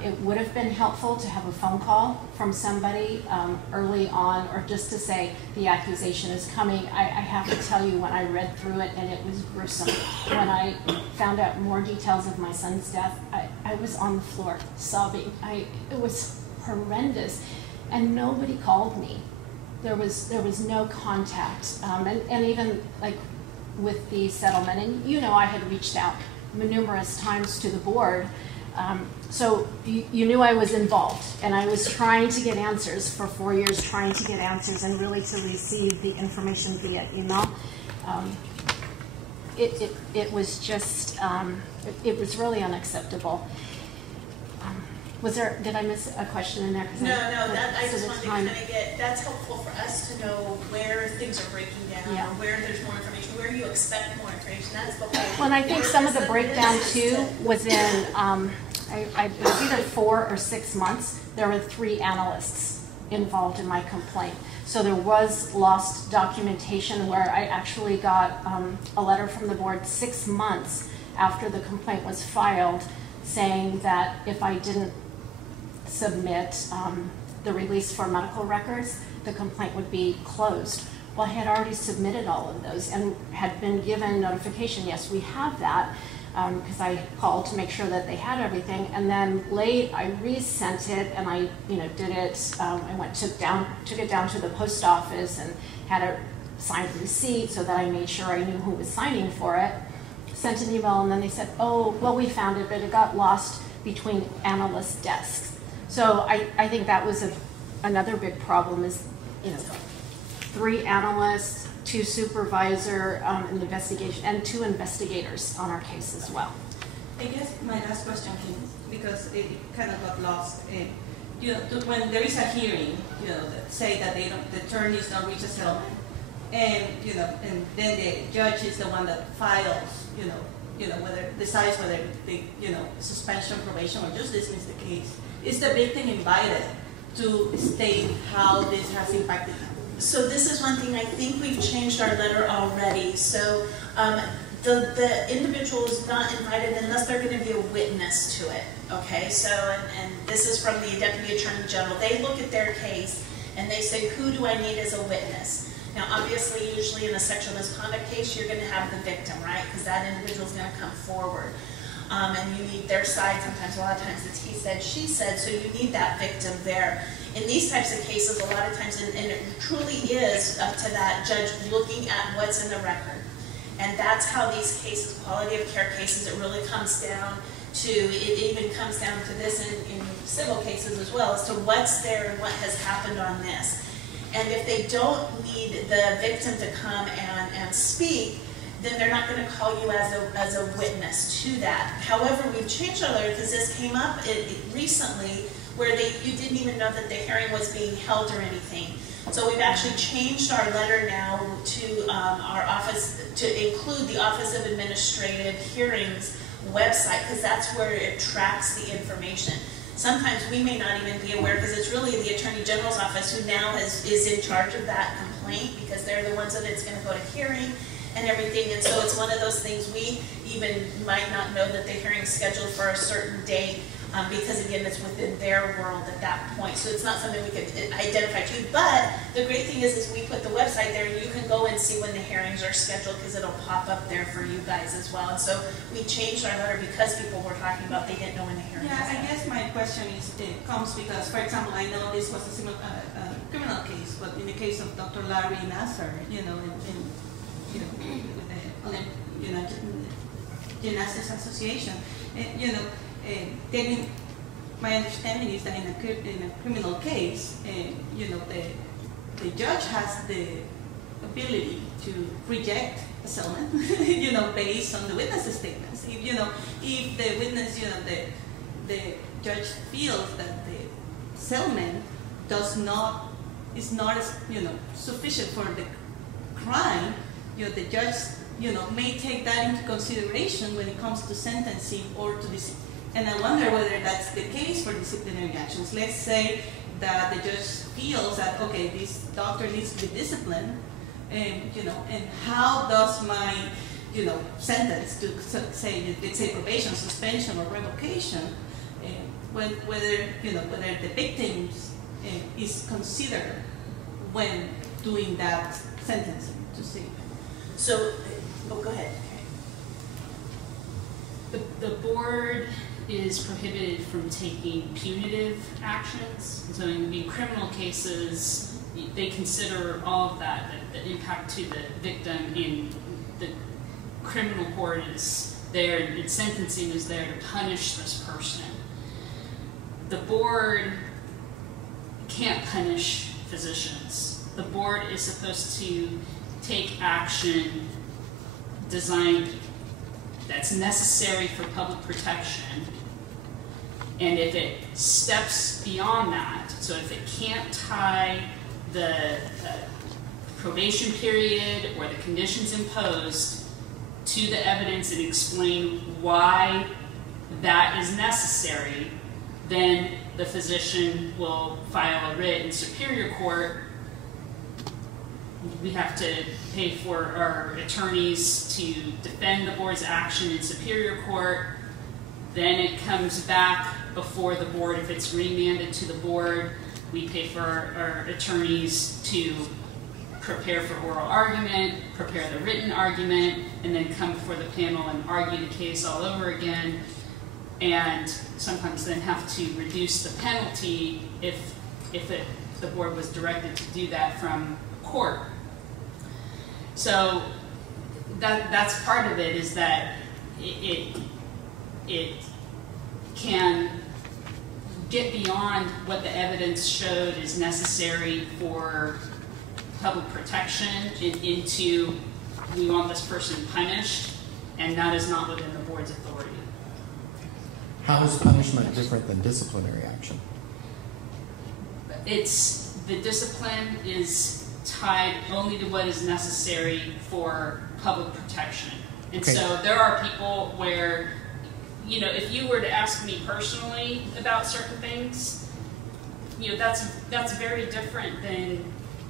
it would have been helpful to have a phone call from somebody early on, or just to say the accusation is coming. I have to tell you, when I read through it, and it was gruesome. When I found out more details of my son's death, I was on the floor sobbing. It was horrendous, and nobody called me. There was no contact, and even like with the settlement, and you know, I had reached out numerous times to the board. So you knew I was involved, and I was trying to get answers for 4 years, trying to get answers and really to receive the information via email. It was just, it was really unacceptable. Did I miss a question in there? No, I just wanted to kind of that's helpful for us to know where things are breaking down, or where there's more information, where you expect more information. That's the whole. Well, and I think some of the breakdown too was in, it was either 4 or 6 months. There were 3 analysts involved in my complaint. So there was lost documentation where I actually got a letter from the board 6 months after the complaint was filed, saying that if I didn't submit the release for medical records, the complaint would be closed. Well, I had already submitted all of those and had been given notification, yes, we have that, because I called to make sure that they had everything. And then late, I resent it, and I, did it. I took it down to the post office and had a signed receipt so that I made sure I knew who was signing for it. Sent an email, and then they said, oh, well, we found it, but it got lost between analyst desks. So I think that was another big problem is, 3 analysts, 2 supervisor investigation, and 2 investigators on our case as well. I guess my last question, because it kind of got lost. When there is a hearing, say that the attorneys don't reach a settlement, and and then the judge is the one that files, whether decides whether the suspension, probation, or just dismiss the case. Is the victim invited to state how this has impacted them? So this is one thing, I think we've changed our letter already. So the individual is not invited unless they're going to be a witness to it. Okay, so and this is from the Deputy Attorney General. They look at their case and they say, who do I need as a witness? Now, obviously, usually in a sexual misconduct case, you're going to have the victim, right? Because that individual is going to come forward. And you need their side. Sometimes, a lot of times, it's he said, she said, so you need that victim there. In these types of cases, a lot of times, and it truly is up to that judge looking at what's in the record. And that's how these cases, quality of care cases, it really comes down to, it even comes down to this in civil cases as well, as to what's there and what has happened on this. And if they don't need the victim to come and speak, then they're not going to call you as a witness to that. However, we've changed our letter because this came up recently where you didn't even know that the hearing was being held or anything. So we've actually changed our letter now to our office to include the Office of Administrative Hearings website, because that's where it tracks the information. Sometimes we may not even be aware, because it's really the Attorney General's office who now is in charge of that complaint, because they're the ones that it's going to go to hearing, and everything. And so it's one of those things, we even might not know that the hearing's scheduled for a certain date, because again, it's within their world at that point. So it's not something we could identify to you. But the great thing is we put the website there, and you can go and see when the hearings are scheduled, because it'll pop up there for you guys as well. And so we changed our letter because people were talking about they didn't know when the hearing was. Yeah, I guess my question is, comes because, for example, I know this was a similar criminal case, but in the case of Dr. Larry Nasser, with the Gymnastics Association, my understanding is that in a criminal case, the judge has the ability to reject a settlement, based on the witness statements. If the witness, the judge feels that the settlement is not sufficient for the crime, the judge, may take that into consideration when it comes to sentencing or to this. And I wonder whether that's the case for disciplinary actions. Let's say that the judge feels that, okay, this doctor needs to be disciplined, and how does my, sentence to say, let's say probation, suspension, or revocation, whether the victim is considered when doing that sentencing, to see. So, go ahead. The board is prohibited from taking punitive actions. So in criminal cases, they consider all of that, the impact to the victim in the criminal court is there, and sentencing is there to punish this person. The board can't punish physicians. The board is supposed to take action designed that's necessary for public protection. And if it steps beyond that, so if it can't tie the probation period or the conditions imposed to the evidence and explain why that is necessary, then the physician will file a writ in Superior Court. We have to pay for our attorneys to defend the board's action in Superior Court. Then it comes back before the board. If it's remanded to the board, we pay for our attorneys to prepare for oral argument, prepare the written argument, and then come before the panel and argue the case all over again, and sometimes then have to reduce the penalty if the board was directed to do that from court. So that's part of it, is that it can get beyond what the evidence showed is necessary for public protection into we want this person punished, and that is not within the board's authority. How is punishment different than disciplinary action? The discipline is tied only to what is necessary for public protection. And Okay. so there are people where, if you were to ask me personally about certain things, that's very different than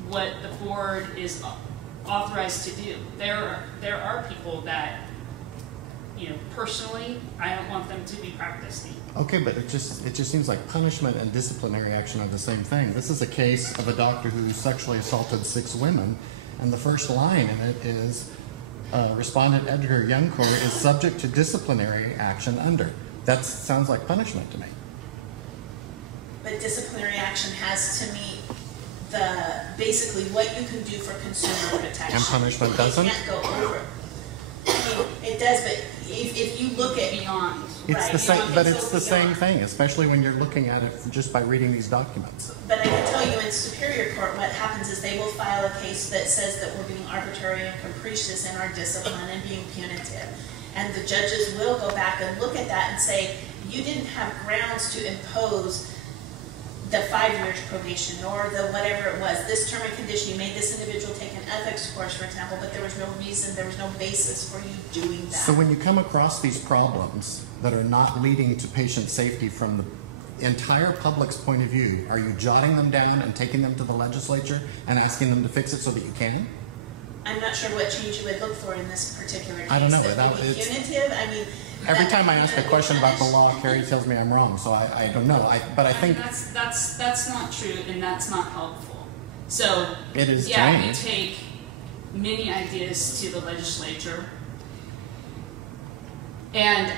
what the board is authorized to do. There are people that, personally, I don't want them to be practicing. Okay, but it just seems like punishment and disciplinary action are the same thing. This is a case of a doctor who sexually assaulted 6 women, and the first line in it is, Respondent Edgar Youngcourt is subject to disciplinary action under. That sounds like punishment to me. But disciplinary action has to meet basically what you can do for consumer protection. And punishment doesn't? It can't go over. I mean, it does, but if you look at beyond, It's the same, but it's the same thing, especially when you're looking at it just by reading these documents. But I can tell you in Superior Court what happens is they will file a case that says that we're being arbitrary and capricious in our discipline and being punitive. And the judges will go back and look at that and say, you didn't have grounds to impose the 5 years probation or the whatever it was, this term and condition, you made this individual take an ethics course, for example, but there was no reason, there was no basis for you doing that. So when you come across these problems that are not leading to patient safety from the entire public's point of view, are you jotting them down and taking them to the legislature and asking them to fix it so that you can? I'm not sure what change you would look for in this particular case. I don't know, That without- would be it's- punitive, I mean. Every that- time I ask a question about the law, Carrie tells me I'm wrong, so I don't know. But I think That's not true, and that's not helpful. So, it is yeah, we strange. take many ideas to the legislature, and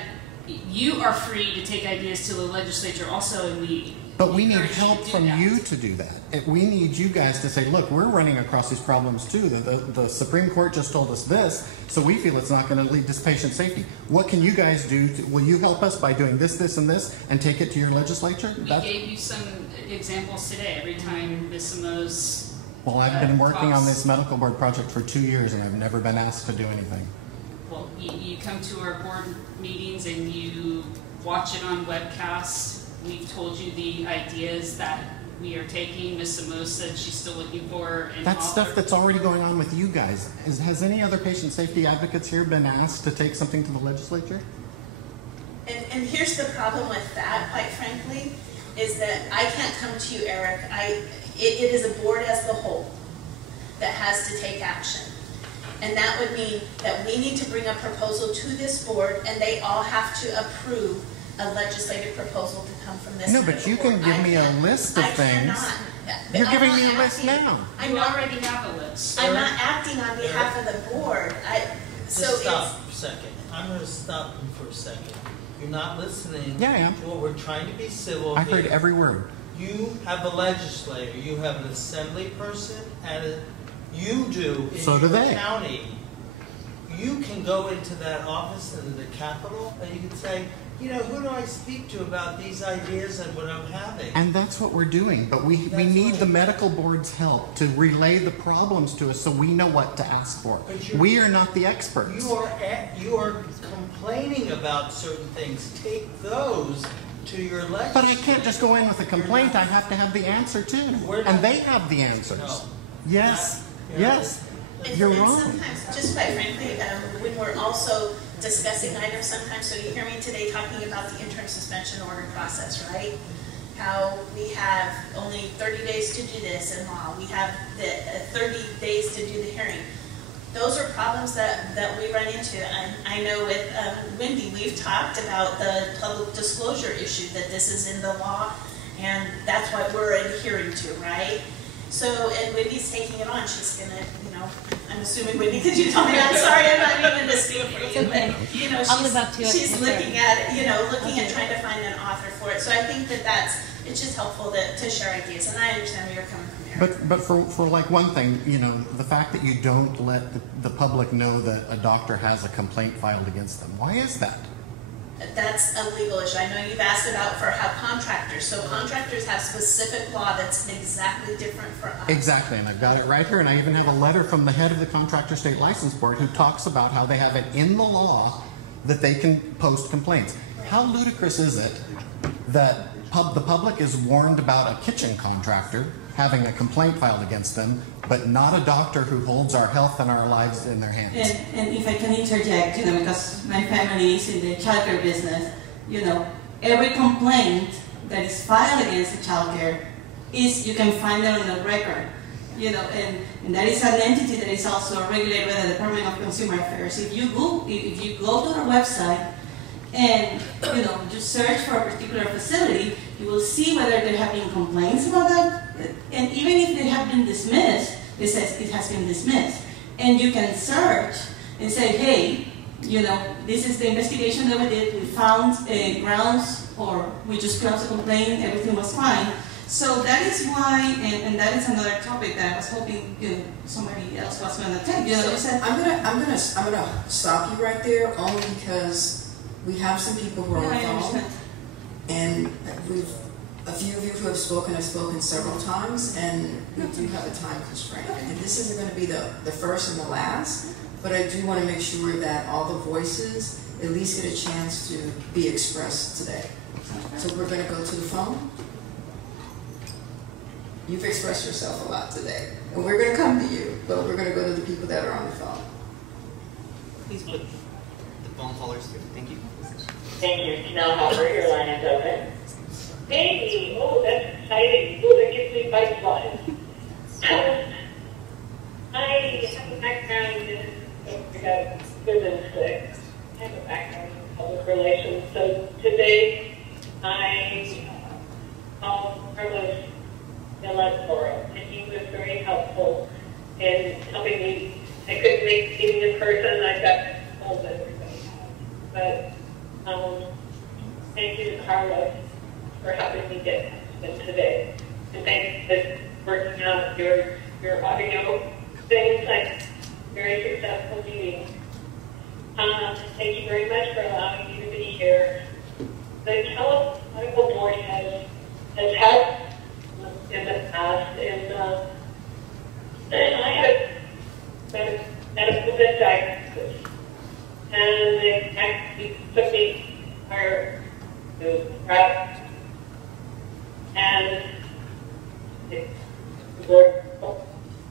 you are free to take ideas to the legislature also, and we But we need encourage you to help do from that. you to do that. We need you guys to say, look, we're running across these problems too. The Supreme Court just told us this, so we feel it's not going to lead to patient safety. What can you guys do? Will you help us by doing this, this, and this, and take it to your legislature? We gave you some examples today. Every time Ms. Simoes Well, I've been working on talks- this medical board project for 2 years, and I've never been asked to do anything. Well, you come to our board meetings and you watch it on webcast. We've told you the ideas that we are taking. Ms. Simoes said she's still looking for an That's author. stuff that's already going on with you guys. Has any other patient safety advocates here been asked to take something to the legislature? And here's the problem with that, quite frankly, is that I can't come to you, Eric. It is a board as the whole that has to take action. And that would mean that we need to bring a proposal to this board, and they all have to approve a legislative proposal to come from this. No, but you can give me a list of things. You're giving me a list now. You already have a list. I'm not acting on behalf of the board. Just stop for a second. I'm going to stop you for a second. You're not listening Yeah, I am. to what we're trying to be civil I heard here. every word. You have a legislator, you have an assembly person, and you do in So do your they. county. You can go into that office in the Capitol and you can say, you know, who do I speak to about these ideas and what I'm having? And that's what we're doing. But we need the medical board's help to relay the problems to us so we know what to ask for. We are not the experts. You are complaining about certain things. Take those to your legislature. But I can't just go in with a complaint. I have to have the answer too. And they have the answers. No. Yes. Yes. You're And wrong. sometimes, just quite frankly, when we're also discussing items sometimes, so you hear me today talking about the interim suspension order process, right? How we have only 30 days to do this in law. We have the 30 days to do the hearing. Those are problems that we run into. And I know with Wendy, we've talked about the public disclosure issue, that this is in the law, and that's what we're adhering to, right? So, and Wendy's taking it on. She's gonna, you know, I'm assuming Wendy, could you tell me? I'm sorry, I'm not even to speak for you, but you know, I'll live up to it. she's looking at it, you know, looking at trying to find an author for it. So I think it's just helpful to share ideas, and I understand where you're coming from, Eric. But for like one thing, you know, the fact that you don't let the public know that a doctor has a complaint filed against them, why is that? That's a legal issue. I know you've asked about for how contractors. So contractors have specific law that's exactly different for us. Exactly, and I've got it right here, and I even have a letter from the head of the Contractor State License Board who talks about how they have it in the law that they can post complaints. How ludicrous is it that the public is warned about a kitchen contractor having a complaint filed against them, but not a doctor who holds our health and our lives in their hands? And if I can interject, you know, because my family is in the childcare business, you know, every complaint that is filed against the childcare you can find it on the record, you know, and that is an entity that is also regulated by the Department of Consumer Affairs. If you go to our website and, you know, just search for a particular facility, you will see whether there have been complaints about that. And even if they have been dismissed, it says it has been dismissed. And you can search and say, hey, you know, this is the investigation that we did. We found grounds, or we just closed the complaint, everything was fine. So that is why, and that is another topic that I was hoping, you know, somebody else was going to take. You know, you said, I'm gonna stop you right there, only because we have some people who are on the phone, and a few of you who have spoken several times, and we do have a time constraint. And this isn't going to be the first and the last, but I do want to make sure that all the voices at least get a chance to be expressed today. So we're going to go to the phone. You've expressed yourself a lot today, and we're going to come to you, but we're going to go to the people that are on the phone. Please put the phone callers through. Thank you. Thank you. Janelle Hopper, your line is open. Baby, oh, that's exciting. Oh, that gives me butterflies. I have a background in physics. I have a background in public relations. So today I Carlos at quorum, and he was very helpful in helping me. I couldn't make the meeting in person. I got told that everybody had. But thank you to Carlos for helping me get them today. And thank you for working out your audio things, like very successful meeting. Thank you very much for allowing me to be here. The California Medical Board has had in the past, and I had a medical diagnosis, and they actually took me to prep, and the board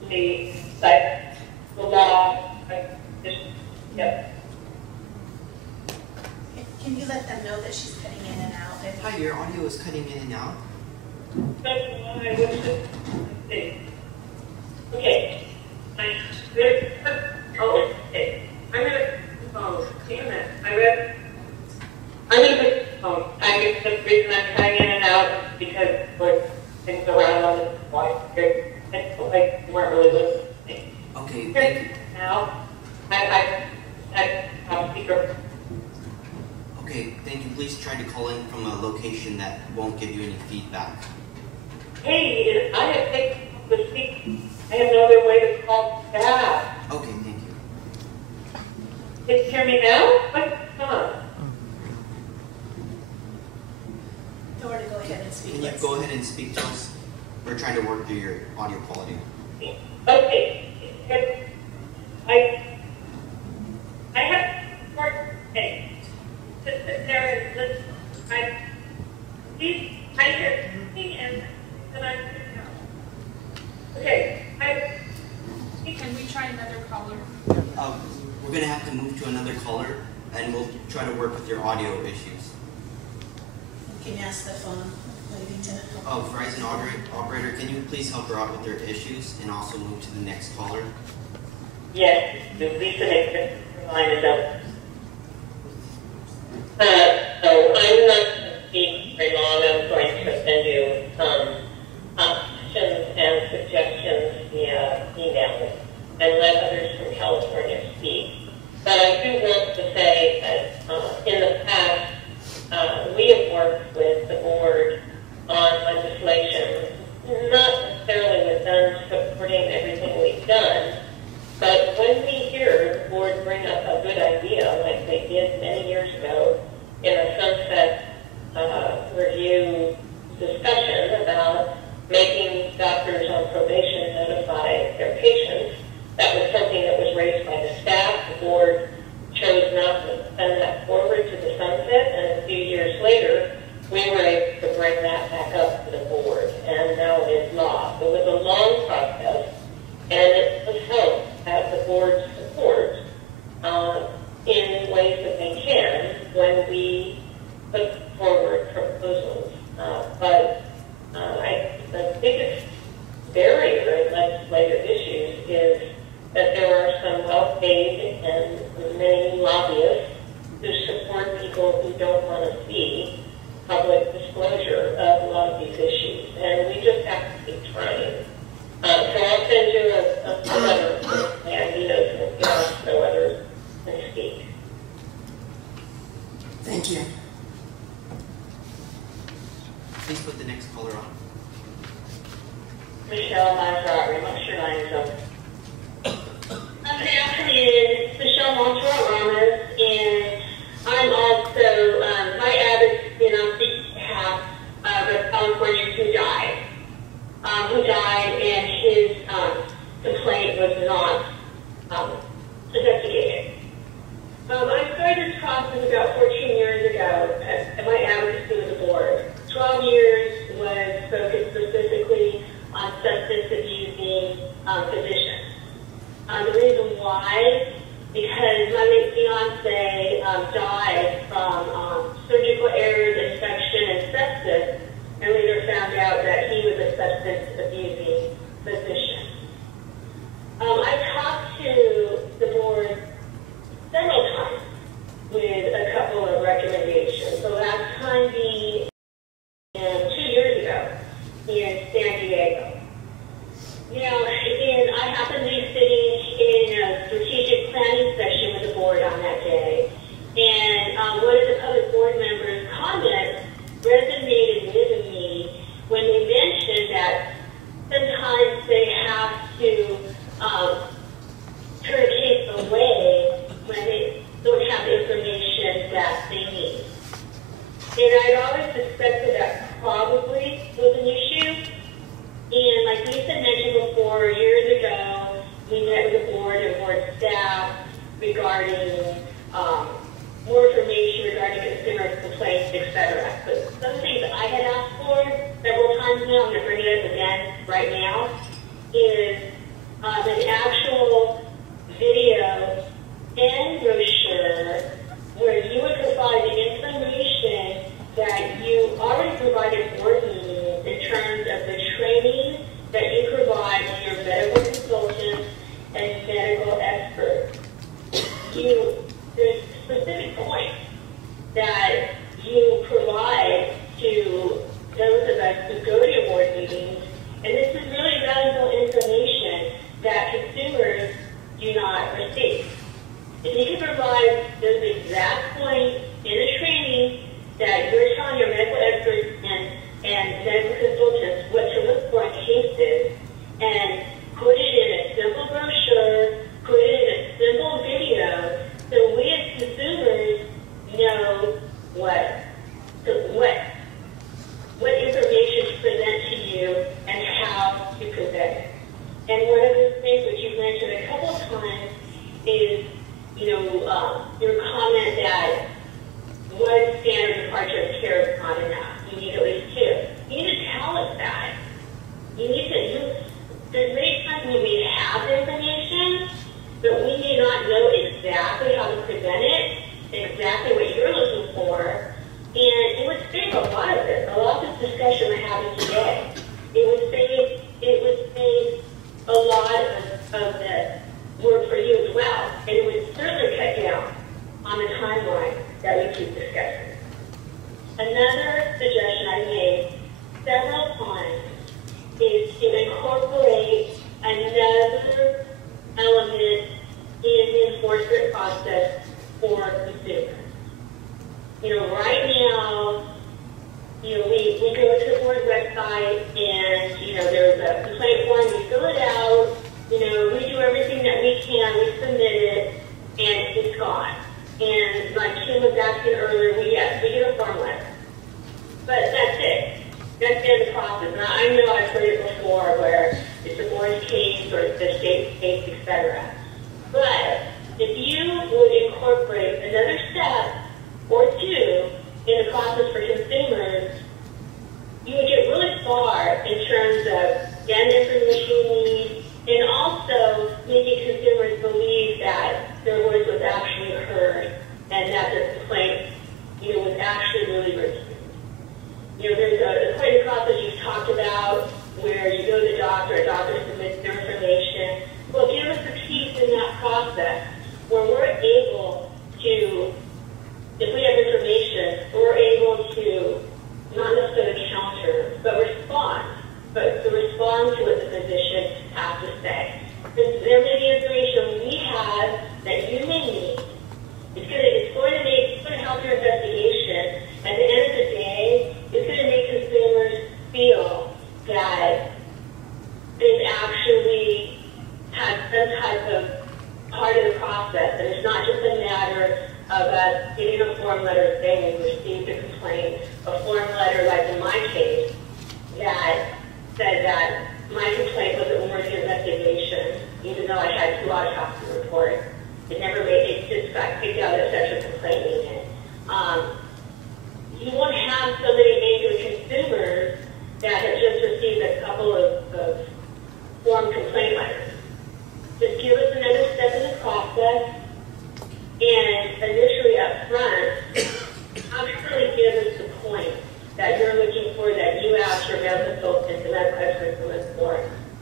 me like the law, yep. Can you let them know that she's cutting in and out? Hi, your audio is cutting in and out. That's why I wish it. Okay. Okay. I'm gonna damn it. I'm gonna put phone. The reason I'm cutting in and out is because like things around on the white. I feel like you weren't really listening. Okay, thank you. Now, I have speaker. Okay, thank you. Please try to call in from a location that won't give you any feedback. Hey, I have taken the speak. I have no other way to call back. Okay, thank you. Can you hear me now? What's going on? Or to go ahead and speak. Can you go ahead and speak to us? We're trying to work through your audio quality. Okay. I have more things. There is I hear something and then I'm okay. Can we try another caller? We're going to have to move to another caller, and we'll try to work with your audio issues. Can you ask the phone lady to help? Oh, Verizon operator, can you please help her out with her issues and also move to the next caller? Yes, Lisa makes the line is up. So I'm not going to speak very long. I'm going to send you some options and suggestions via email and let others from California speak. But I do want to say that in the past, we have worked with the board on legislation, not necessarily with them supporting everything we've done, but when we hear the board bring up a good idea, like they did many years ago in a sunset review discussion about making doctors on probation notify their patients, that was something that was raised by the staff. The board chose not to send that forward to the sunset, and a few years later, we were able to bring that back up to the board, and now it's law. It was a long process, and it was helped at the board's support in ways that they can when we put forward proposals. But the biggest barrier in legislative issues is that there are some well-paid and many lobbyists who support people who don't want to see public disclosure of a lot of these issues. And we just have to keep trying. So I'll send you a letter with my ideas and get on so others can speak. Thank you. Please put the next caller on. Michelle Montreux, make sure line is open. Good afternoon, Michelle Montreux Ramos, and I'm also my advocate on behalf of a Californian who died, and his complaint was not investigated. I started this process about 14 years ago at my advocacy with the board. 12 years was focused specifically on substance abusing physicians. The reason why, because my late fiance died from surgical errors, infection, and sepsis, and later found out that he was a substance abusing physician. I talked turn a case away when they don't have information that they need. And I'd always suspected that probably was an issue. And like Lisa mentioned before, years ago, we met with the board and board staff regarding more information regarding consumer complaints, etc. But some things I had asked for several times now, I'm going to bring it up again right now, is an actual video and brochure where you would provide the information that you already provided board meetings in terms of the training that you provide to your medical consultants and medical experts. There's specific points that you provide to those of us who go to your board meetings, and this is really valuable information that consumers do not receive. If you can provide those exact points in a training that you're telling your medical experts and medical consultants what to look for in cases, and put it in a simple brochure, put it in a simple video, so we as consumers know what information to present to you and how to present it. And one of the things that you've mentioned a couple of times is, your comment that one standard departure of care is not enough. You need at least two. You need to tell us that. There's many times when we have the information, but we may not know exactly how to present it, exactly what you're looking for, and it would save a lot of this. A lot of this discussion we're having today. It would save a lot of the work for you as well, and it would certainly cut down on the timeline that we keep discussing. Another suggestion I made several times is to incorporate another element in the enforcement process for consumers. Right now, we go to the board website and, there's a complaint form, we fill it out, we do everything that we can, we submit it, and it's gone. And like Kim was asking earlier, we get a form letter. But that's it. That's the end of the process. Now, I know I've heard it before where it's a board's case or it's the state's case, etc. But if you would incorporate another step or two in the process for consumers, you would get really far in terms of getting the information you need and also making consumers believe that their voice was actually heard and that their complaint was actually really received. There's quite a process you've talked about where you go to the doctor, a doctor submits their information. Well, give us a piece in that process where we're able to, if we have information, we're able to not necessarily counter, but respond to what the physician has to say. There may be information we have that you may need. It's going to help your investigation. At the end of the day, it's going to make consumers feel that they've actually had some type of part of the process, and it's not just a matter of us getting a form letter saying we received a complaint, a form letter like in my case that said that my complaint wasn't worthy of investigation, even though I had 2 autopsy reports. It just got kicked out of sexual complaint unit. You won't have so many angry consumers that have just received a couple of form complaint letters. Just give us another step in the process, and initially up front, actually give us the point that you're looking for, that you asked your medical consultant and medical experts to look for.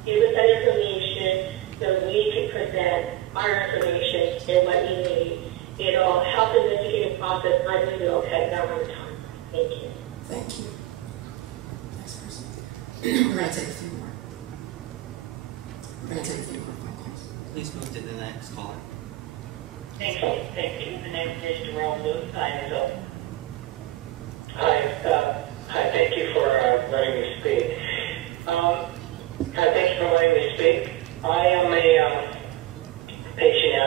Give us that information so we can present our information and what you need. It'll help the investigative process. I believe it'll cut down on time. Thank you. Thank you. Next person. We're going to take a few more. Phone calls. Please move to the next caller. Thank you. The next is Jerome Luke. Line is open. Hi, thank you for letting me speak. Thank you for letting me speak. I am a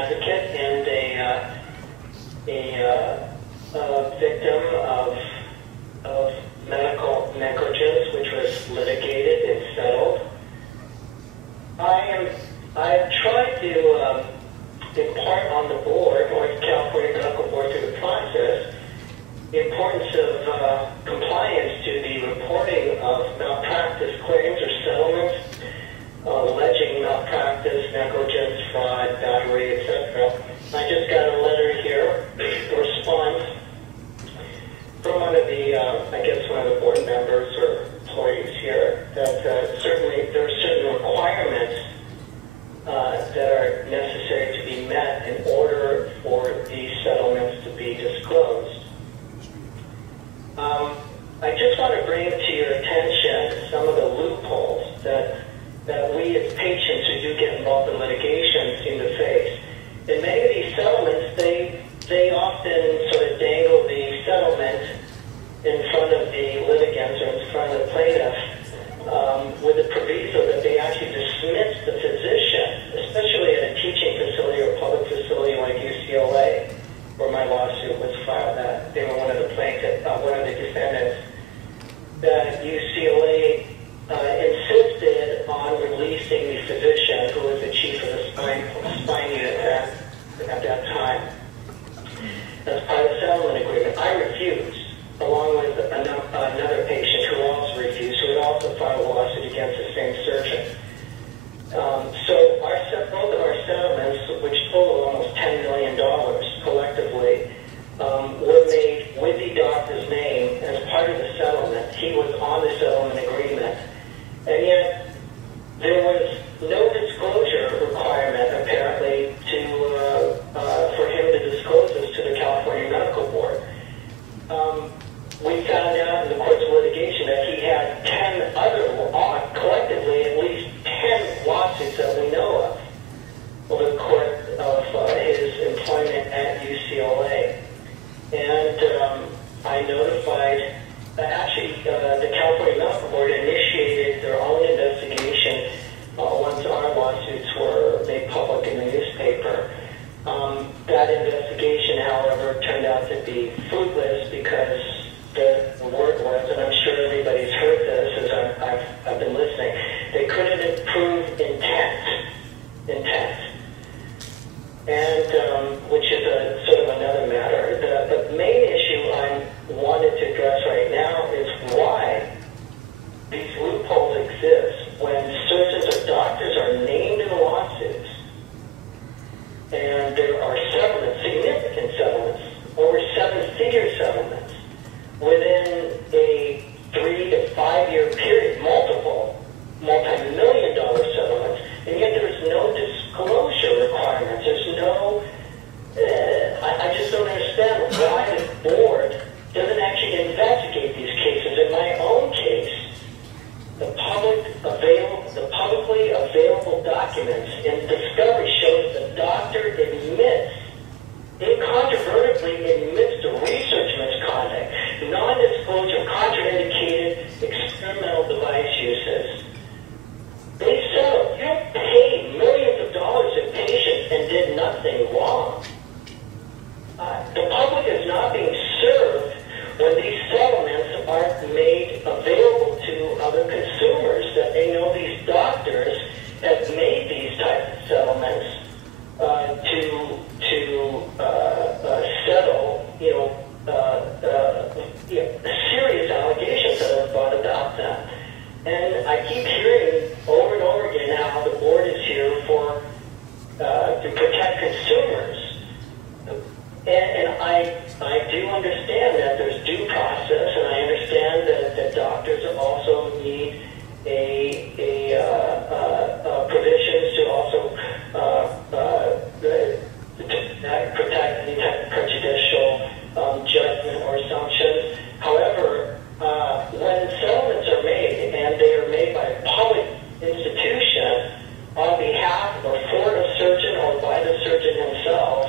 advocate and a victim of medical negligence, which was litigated and settled. I've tried to impart on the board, or the California Medical Board through the process, the importance of compliance to the reporting of malpractice claims or settlements alleging malpractice, negligence, fraud, battery, etc. I just got a letter here, a response from one of the, one of the board members or employees here, that certainly there are certain requirements that are necessary to be met in order for these settlements to be disclosed. I just want to bring to your attention some of the loopholes that we as patients who do get involved in litigation seem to face. In many of these settlements, they often sort of dangle the settlement in front of the litigants or in front of the plaintiff with the proviso that they actually dismiss the physician, especially at a teaching facility or public facility like UCLA, where my lawsuit was filed. That they were one of the plaintiffs, one of the defendants. That UCLA insisted on releasing the physician who was the chief of the spine unit at that time as part of the settlement agreement. I refused, along with another patient who also refused, who had also filed a lawsuit against the same surgeon. So both of our settlements, which total almost $10 million collectively, were made with the doctor's name as part of the settlement. He was on the settlement agreement. And yet, there was no disclosure requirement, apparently, for him to disclose this to the California Medical Board. We found out in the course of litigation that he had 10 other, collectively at least 10 lawsuits that we know of over the course of his employment at UCLA. And I notified, the California Medical Board initiated their own investigation once our lawsuits were made public in the newspaper. That investigation, however, turned out to be fruitless because the word was, and I'm sure everybody's heard this as I've been listening, they couldn't prove intent. And which is a sort of another matter. The main issue I wanted to address right now is why these loopholes exist when surgeons or doctors are named in lawsuits, and there are settlements, significant settlements, over 7-figure settlements within a 3 to 5 year period, multiple multi-million-dollar settlements, and yet there's no disclosure requirements. There's no, I just don't understand why the board doesn't actually investigate these cases. In my own case, the publicly available documents in discovery shows the doctor admits, incontrovertibly admits to research misconduct, non-disclosure, contraindicated experimental device uses. They settled. You paid millions of dollars to patients and did nothing wrong. The public is not being served when these settlements aren't made available to other consumers, that they know these doctors have made these types of settlements to settle, serious allegations that are brought about them. And I keep hearing over and over again how the board is here to protect consumers. And I do understand that there's due process, and I understand that doctors also need provisions to also protect any type of prejudicial judgment or assumptions. However, when settlements are made, and they are made by a public institution on behalf or for the surgeon or by the surgeon himself,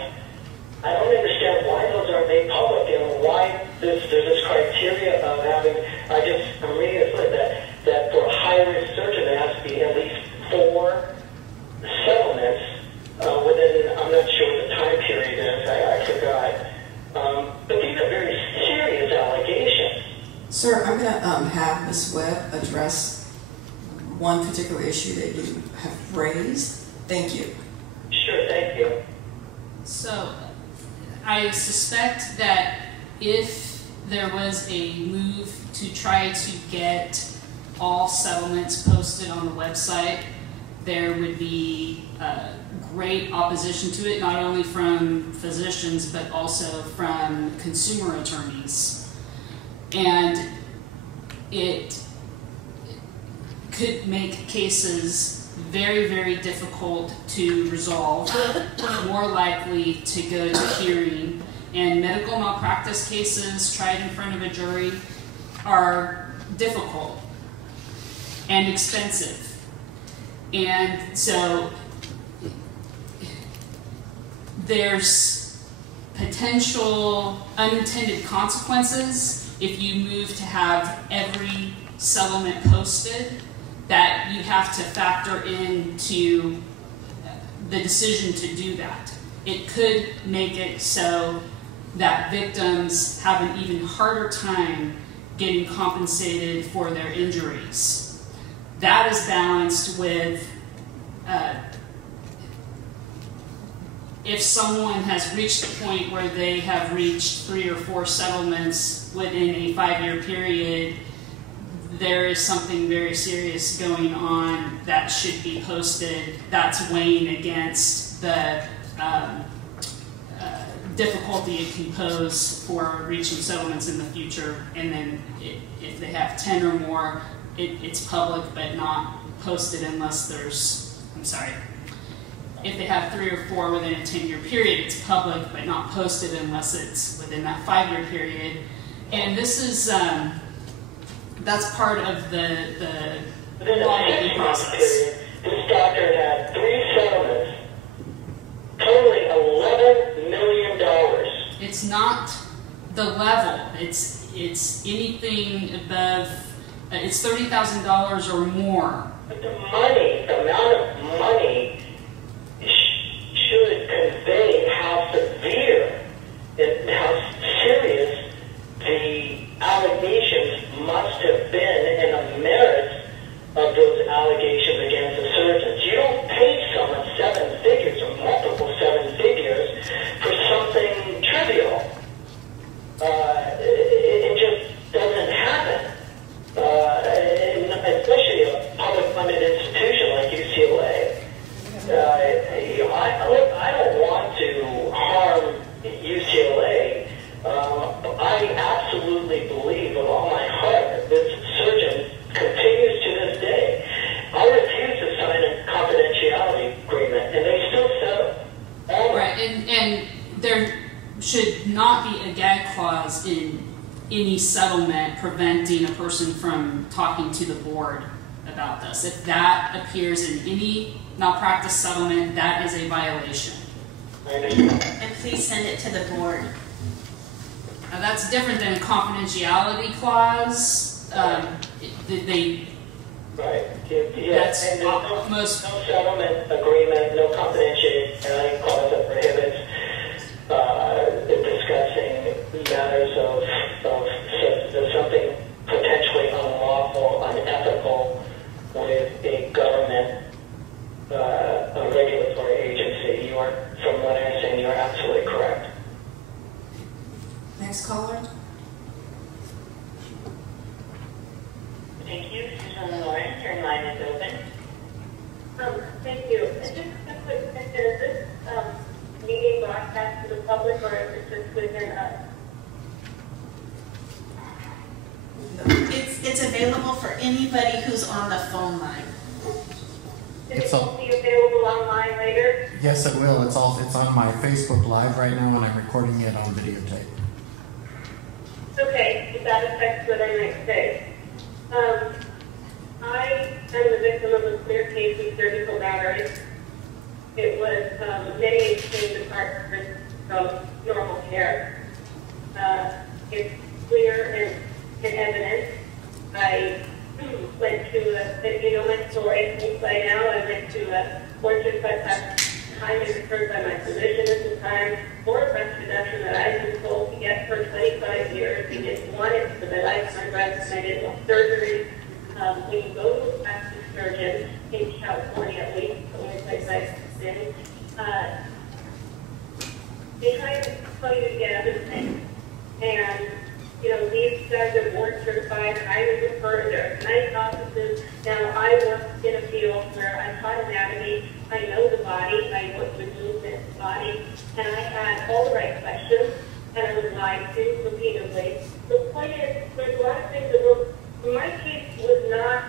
I don't understand why those aren't made public and why there's this criteria of having have Ms. Webb address one particular issue that you have raised. Thank you. Sure, thank you. So, I suspect that if there was a move to try to get all settlements posted on the website, there would be great opposition to it, not only from physicians, but also from consumer attorneys. And it could make cases very, very difficult to resolve, more likely to go to hearing. And medical malpractice cases tried in front of a jury are difficult and expensive. And so there's potential unintended consequences if you move to have every settlement posted that you have to factor into the decision to do that. It could make it so that victims have an even harder time getting compensated for their injuries. That is balanced with if someone has reached the point where they have reached 3 or 4 settlements within a 5-year period, there is something very serious going on that should be posted that's weighing against the difficulty it can pose for reaching settlements in the future. And then if they have 10 or more, it's public but not posted unless there's, if they have 3 or 4 within a 10-year period, it's public but not posted unless it's within that 5-year period. And this is, that's part of the lawmaking process. This doctor had 3 settlements totaling $11 million. It's not the level. It's anything above. It's $30,000 or more. But the money, the amount of money, should convey how severe and how serious the allegations must have been and the merits of those allegations against the surgeons. You don't pay someone 7 figures or multiple 7 figures for something trivial. It just doesn't happen. Especially a public-funded institution like UCLA. I don't want to harm UCLA. I absolutely believe with all my heart that this surgeon continues to this day. I refuse to sign a confidentiality agreement, and they still settle. Right, and there should not be a gag clause in any settlement preventing a person from talking to the board about this. If that appears in any malpractice settlement, that is a violation. And please send it to the board. Now that's different than a confidentiality clause. Right. Yes. And there's no settlement agreement, no confidentiality clause that prohibits discussing matters of something potentially unlawful, unethical with a government, a regulatory agency. You are, from what I understand, you are absolutely correct. Next caller. Thank you, Susan Lawrence. Your line is open. Thank you. Just a quick question. Is this meeting broadcast to the public, or is it just within us? It's available for anybody who's on the phone line. Is it will be available online later? Yes, it will. It's on my Facebook Live right now, and I'm recording it on videotape. Okay, that affects what I might say. I am the victim of a clear case of surgical battery. It was many extreme departments from normal care. It's clear and evident. I went to my story by now. I went to a orchard by time referred by my physician at the time for a breast reduction that I've been told to get for 25 years. surgery. It's one, it's for the lifetime breast, and I did surgery. When you go to a plastic surgeon, in California at least, the only place I've been, they try to tell you to get other things. And, you know, these guys are board certified, and I was referred to their nice offices. Now, I work in a field where I taught anatomy, I know the body, I work with movement of the body, and I had all the right questions, and I was lied to repeatedly. The point is, there's a lot of things that were, my case was not,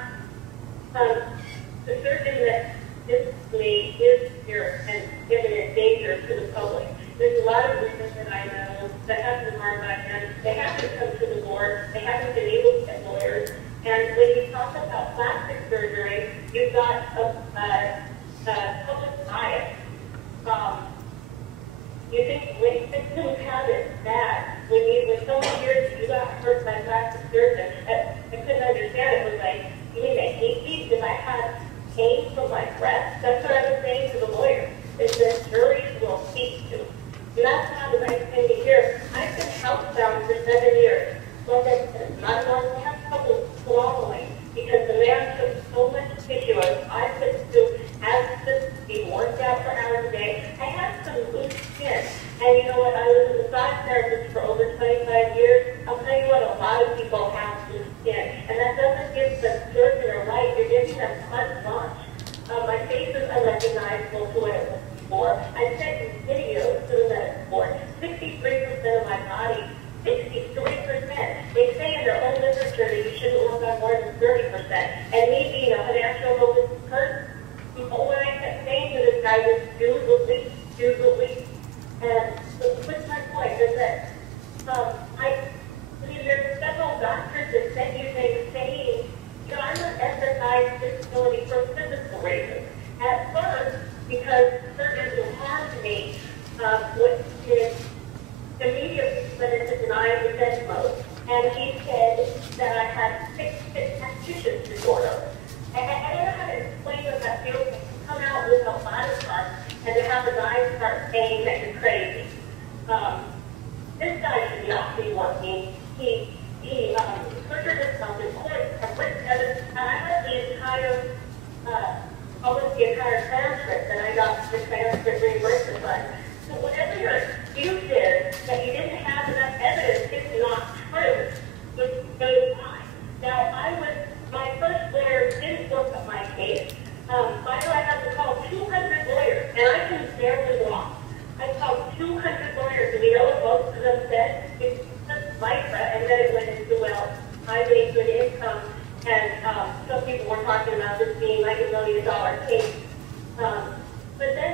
the surgeon that did me is here and imminent danger to the public. There's a lot of women that I know that have been harmed by him. They haven't come to the board. They haven't been able to get lawyers. And when you talk about plastic surgery, you've got a public bias. You think when victims have it bad, when someone hears that you got hurt by a plastic surgeon, I couldn't understand it. It was like, you mean they hate me because I had pain from my breast? That's what I was saying to the lawyer. Is that juries will speak to. And that's not the right thing to hear. I've been housebound for 7 years. Like I said, not only have trouble swallowing because the man took so much tissue I could do as be worked out for hours a day. I had some loose skin. And you know what? I was a massage therapist for over 25 years. I'll tell you what, a lot of people have loose skin. And that doesn't give the surgeon a right. You're giving them carte blanche. My face is unrecognizable to what it was before. I sent videos to the medical board. 63% of my body, 63%. They say in their own literature that you shouldn't work on more than 30%. And me being a natural person, what I kept saying to this guy was, do the least. And what's my point is that there's several doctors that send you things saying, you know, I'm not emphasizing disability for physical reasons. At first, because surgeons who harmed me, what did immediately went into denial defense mode. And he said that I had fixed tactician disorder. And I don't know how to explain what that feels like. Come out with a body part and to have the guy start saying that you're crazy. This guy should not be working. He perjured himself in court. And I had the entire, almost the entire transcript, and I got the transcript reimbursement fund. So whatever your excuse is that you didn't have enough evidence, it's not true. It's fine. Now, my first lawyer didn't work on my case. Why do I have to call 200 lawyers? And I can barely walk. I called 200 lawyers, and you know what most of them said? It's just LIFA, and then it went into, well, I made good income, and some people were talking about this being like $1 million case. But then,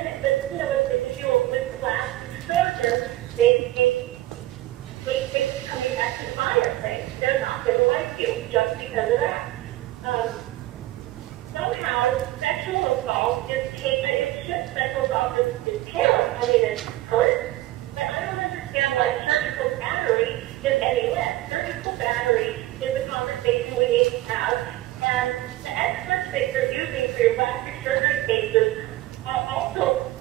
you know, if you were with plastic surgeons, they coming back to fire things. They're not going to like you just because of that. Somehow, sexual assault is taken, sexual assault is terrible. I mean, it hurts, but I don't understand why surgical battery is any less. Surgical battery is a conversation we need to have, and the experts that you're using for your plastic surgery cases are also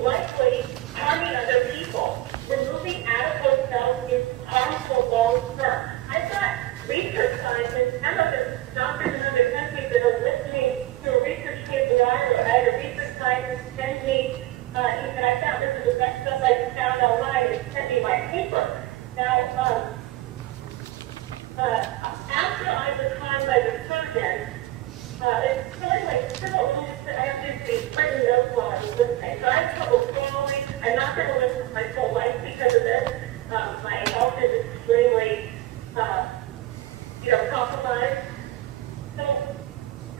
likely harming other people. Removing adipose cells is harmful long term. I've got research scientists and other doctors in other countries that are listening to a research case in Iowa. I had a research scientist send me, he said, I found this is the best stuff I found online, and sent me my paper. Now, after I was harmed by the surgeon, it's sort of like I have to be written notes while I was listening. So I have trouble swallowing. I'm not going to listen my whole life because of this. My health is extremely, compromised. So,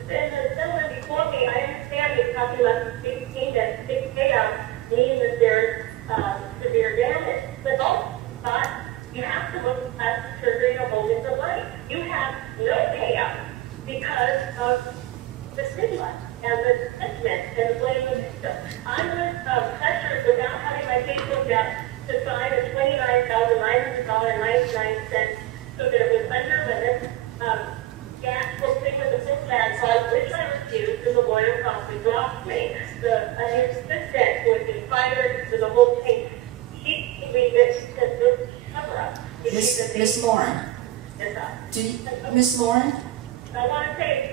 then the gentleman before me, I understand he's talking about the 16 and 6 payouts, meaning that there's Miss Lauren. Yes, sir. Miss Lauren? I want to say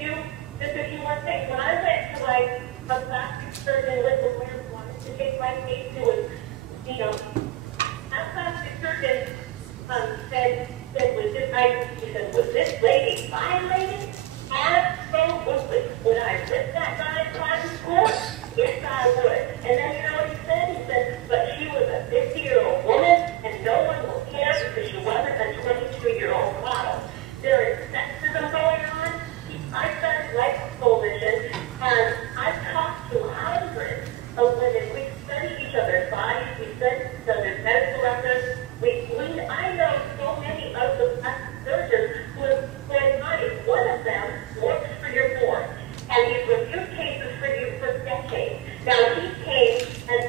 just a few more things. When I went to like a plastic surgeon with the lawyers wanted to take my case, who was, you know, that plastic surgeon said, was this lady violated? Absolutely. Would I rip that guy in private court? Yes, I would. And then you know what he said? He said, but she was a 50-year-old woman, and no one will care because she wasn't a 22-year-old model. There is sexism going on. I started Life Coalition, and I've talked to hundreds of women. We study each other's bodies. We study each other's medical records. I know so many of the plastic surgeons who have spent money. One of them works for your board, and he's reviewed cases for you for decades. Now, he came as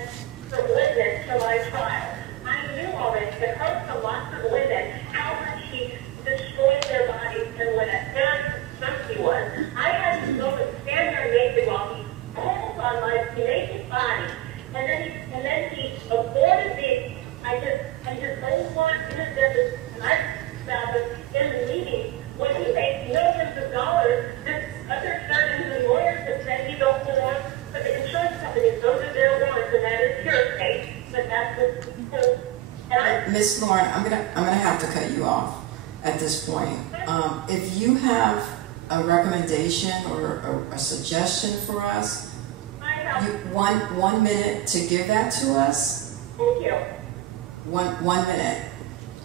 a witness to my trial. I knew already, but heard from lots of women how much he destroyed their bodies and what a very success he was. I had to go and stand there naked while he pulled on my naked body, and then he aborted me. I just don't want to do this, and I found it in the meeting when he makes millions of dollars. This other surgeons and lawyers have said he don't belong for the insurance companies. Those are their wants, and that is your case. But that's what. Miss Lauren, I'm gonna have to cut you off at this point. If you have a recommendation or a suggestion for us, one minute to give that to us. Thank you. One minute.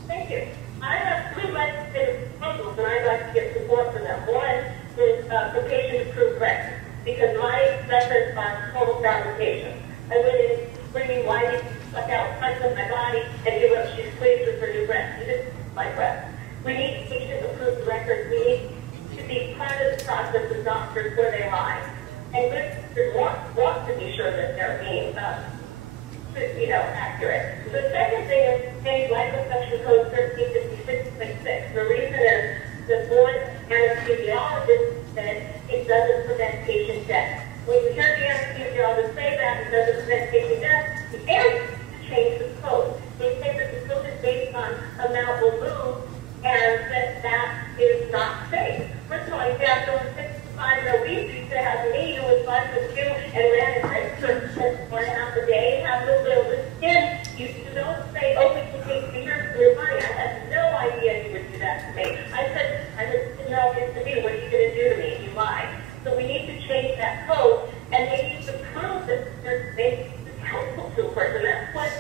Thank you. I have three legislative proposals, and I'd like to get support for them. One is for patient approved records, because my records are total fabrication. I went in bringing white, stuck out parts of my body, and give up she's pleased with her new breast. This is my breast. We need patient approved records. We need to be part of the process of doctors where they lie. And good want to be sure that they're being accurate. The second thing is things like Section Code 1356.6. The reason is the board anesthesiologist said it doesn't prevent patient death. When you hear the anesthesiologist say that it doesn't prevent patient death, the answer is to change the code. They say that the code is based on amount removed and that is not safe. First of all, you have those 65 no weeks used to have me who was 5'2" and ran a great for 1.5 a day, have no little skin. You don't say, oh, we can take fingers for your money. I had no idea you would do that to me. I said, no, it's to me. What are you going to do to me? You lied. So we need to change that code, and they need to prove that they're helpful to a person. That's what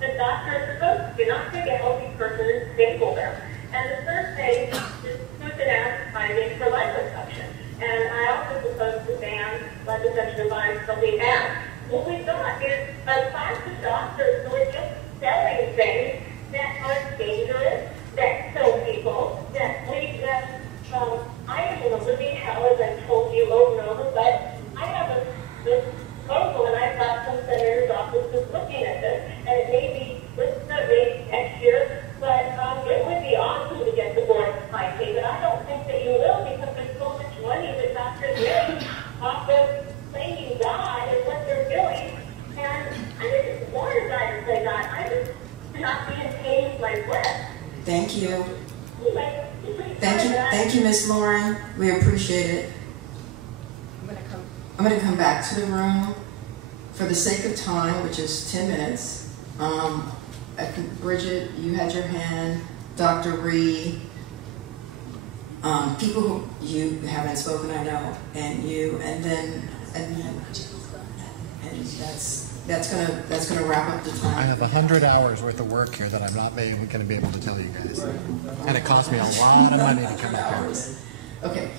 the doctor is supposed to do, not take a healthy person and staple them. And the third thing is truth and advertising for liposuction. And I also propose to ban liposuction by something else. What we've got is a class of doctors who are just selling things that are dangerous, that kill people, that leave them. I am in a living hell, as I've told you over and over, but I have this proposal, and I've got some senator's offices looking at this, and it may be next year, but it would be awesome to get the board to sign it, but I don't think that you will, because there's so much money that doctors make off of claiming God and what they're doing, and I just want a guy to play God. I just not being paid with my breath. Thank you. Thank you, Miss Lauren. We appreciate it. I'm going to come back to the room for the sake of time, which is 10 minutes. Bridget, you had your hand. Dr. Reed, people who you haven't spoken, I know, and you, and that's gonna wrap up the time. I have 100 hours worth of work here that I'm not going to be able to tell you guys, and it cost me a lot of money to come up here. Okay,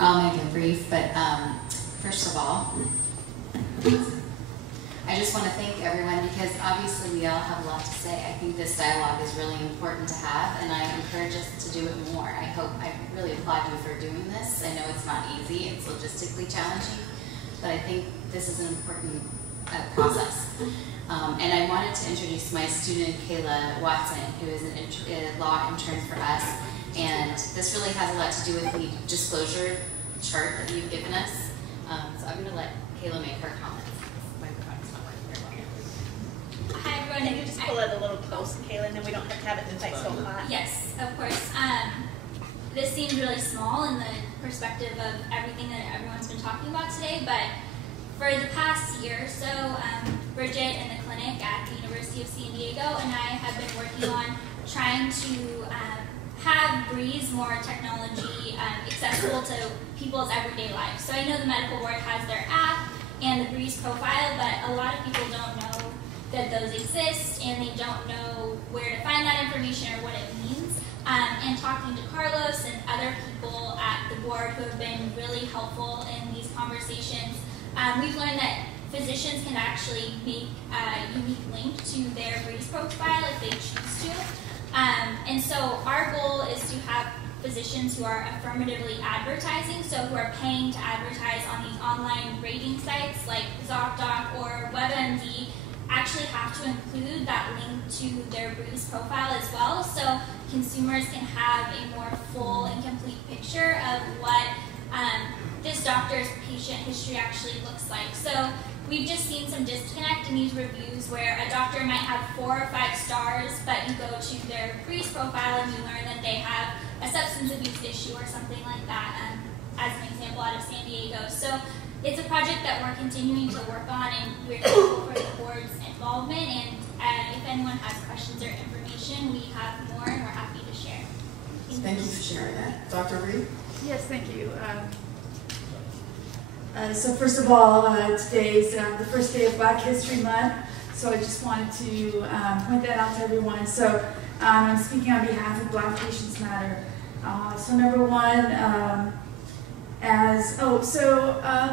I'll make it brief, but first of all, I just want to thank everyone, because obviously we all have a lot to say. I think this dialogue is really important to have, and I encourage us to do it more. I really applaud you for doing this. I know it's not easy, it's logistically challenging, but I think this is an important process. And I wanted to introduce my student, Kayla Watson, who is a law intern for us, and this really has a lot to do with the disclosure chart that you've given us. So I'm going to let Kayla make her comments. Hi everyone, can you just pull it a little close, Kayla, and then we don't don't have it quite so hot. Yes, of course. This seems really small in the perspective of everything that everyone's been talking about today, but for the past year or so, Bridget and the clinic at the University of San Diego and I have been working on trying to have Breeze more technology accessible to people's everyday lives. So I know the medical board has their app and the Breeze profile, but a lot of people don't know that those exist and they don't know where to find that information or what it means. And talking to Carlos and other people at the board who have been really helpful in these conversations, we've learned that physicians can actually make a unique link to their Breeze profile if they choose to. And so our goal is to have physicians who are affirmatively advertising, so who are paying to advertise on these online rating sites like ZocDoc or WebMD, actually have to include that link to their Breeze profile as well, so consumers can have a more full and complete picture of what this doctor's patient history actually looks like. So we've just seen some disconnect in these reviews where a doctor might have 4 or 5 stars, but you go to their Breeze profile and you learn that they have a substance abuse issue or something like that, as an example out of San Diego. So it's a project that we're continuing to work on, and we're grateful for the board's involvement, and if anyone has questions or information, we have more and we're happy to share. Thank you for sharing that. Dr. Reed? Yes, thank you. So first of all, today is the first day of Black History Month, so I just wanted to point that out to everyone. So I'm speaking on behalf of Black Patients Matter. So number one, a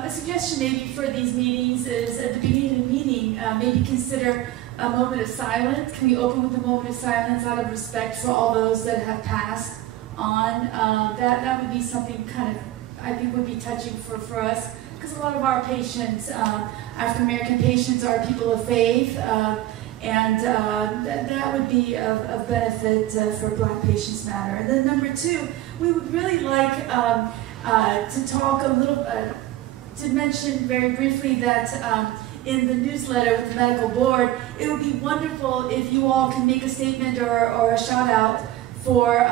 suggestion maybe for these meetings is at the beginning of the meeting, maybe consider a moment of silence. Can we open with a moment of silence out of respect for all those that have passed on? That would be something kind of, I think, would be touching for us, because a lot of our patients, African American patients, are people of faith, and that would be of benefit for Black Patients Matter. And then number two, we would really like to talk a little, to mention very briefly that in the newsletter with the medical board, it would be wonderful if you all can make a statement or a shout out for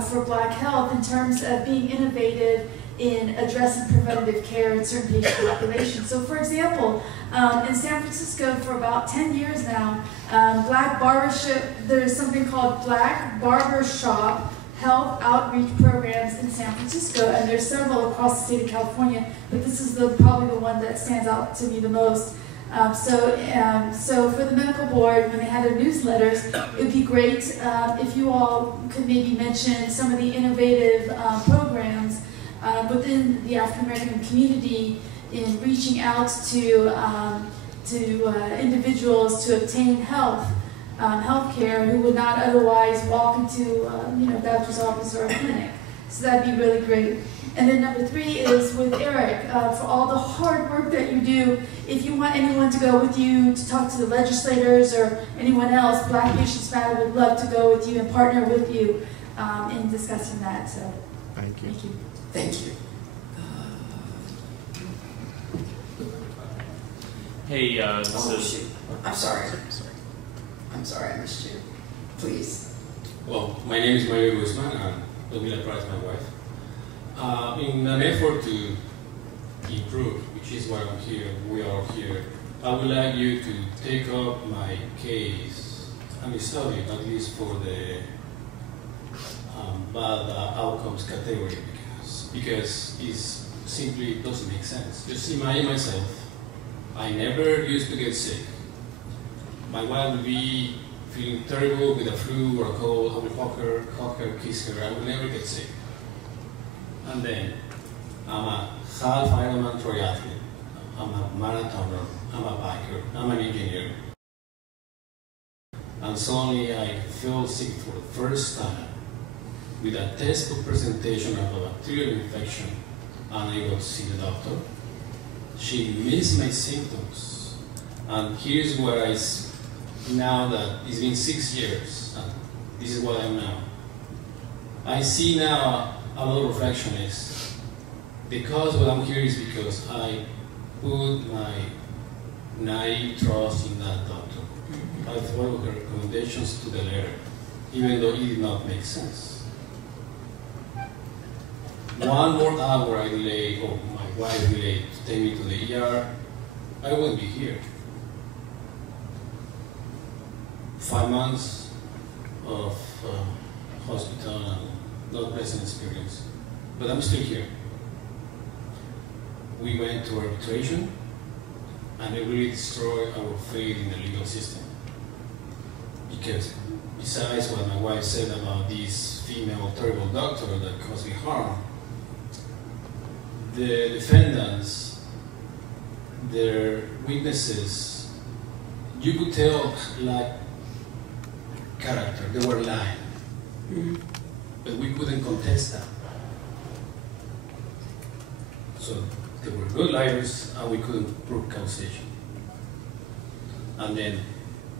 for Black health in terms of being innovative in addressing preventative care in certain patient populations. So for example, in San Francisco for about 10 years now, Black barbershop, there's something called Black Barbershop Health Outreach Programs in San Francisco, and there's several across the state of California, but this is probably the one that stands out to me the most. So for the medical board, when they have their newsletters, it would be great if you all could maybe mention some of the innovative programs within the African American community in reaching out to individuals to obtain health care who would not otherwise walk into a doctor's office or a clinic. So that'd be really great. And then number three is with Eric, for all the hard work that you do. If you want anyone to go with you to talk to the legislators or anyone else, Black Patients Matter would love to go with you and partner with you in discussing that. So thank you. Thank you. Thank you. Hey, this is... Shoot. I'm sorry. I'm sorry I missed you. Please. Well, my name is Mario Guzman, and Domila Price, my wife. In an effort to improve, which is why I'm here, we are here, I would like you to take up my case and study it, at least for the bad outcomes category, because it simply doesn't make sense. Just imagine myself, I never used to get sick. My wife would be feeling terrible with a flu or a cold, I would hug her, kiss her, I would never get sick. And then, I'm a half Ironman triathlete, I'm a marathoner, I'm a biker, I'm an engineer. And suddenly I fell sick for the first time with a textbook presentation of a bacterial infection, and I got to see the doctor. She missed my symptoms, and here's where now that it's been 6 years, and this is what I am now. I see now a little reflection is, because what I'm here is because I put my naive trust in that doctor. I followed her recommendations to the letter, even though it did not make sense. One more hour I delayed, or my wife delayed to take me to the ER, I wouldn't be here. 5 months of hospital and not pleasant experience, but I'm still here. We went to arbitration, and it really destroyed our faith in the legal system. Because besides what my wife said about this female terrible doctor that caused me harm, the defendants, their witnesses, you could tell like character, they were lying. But we couldn't contest that. So they were good liars and we couldn't prove causation. And then,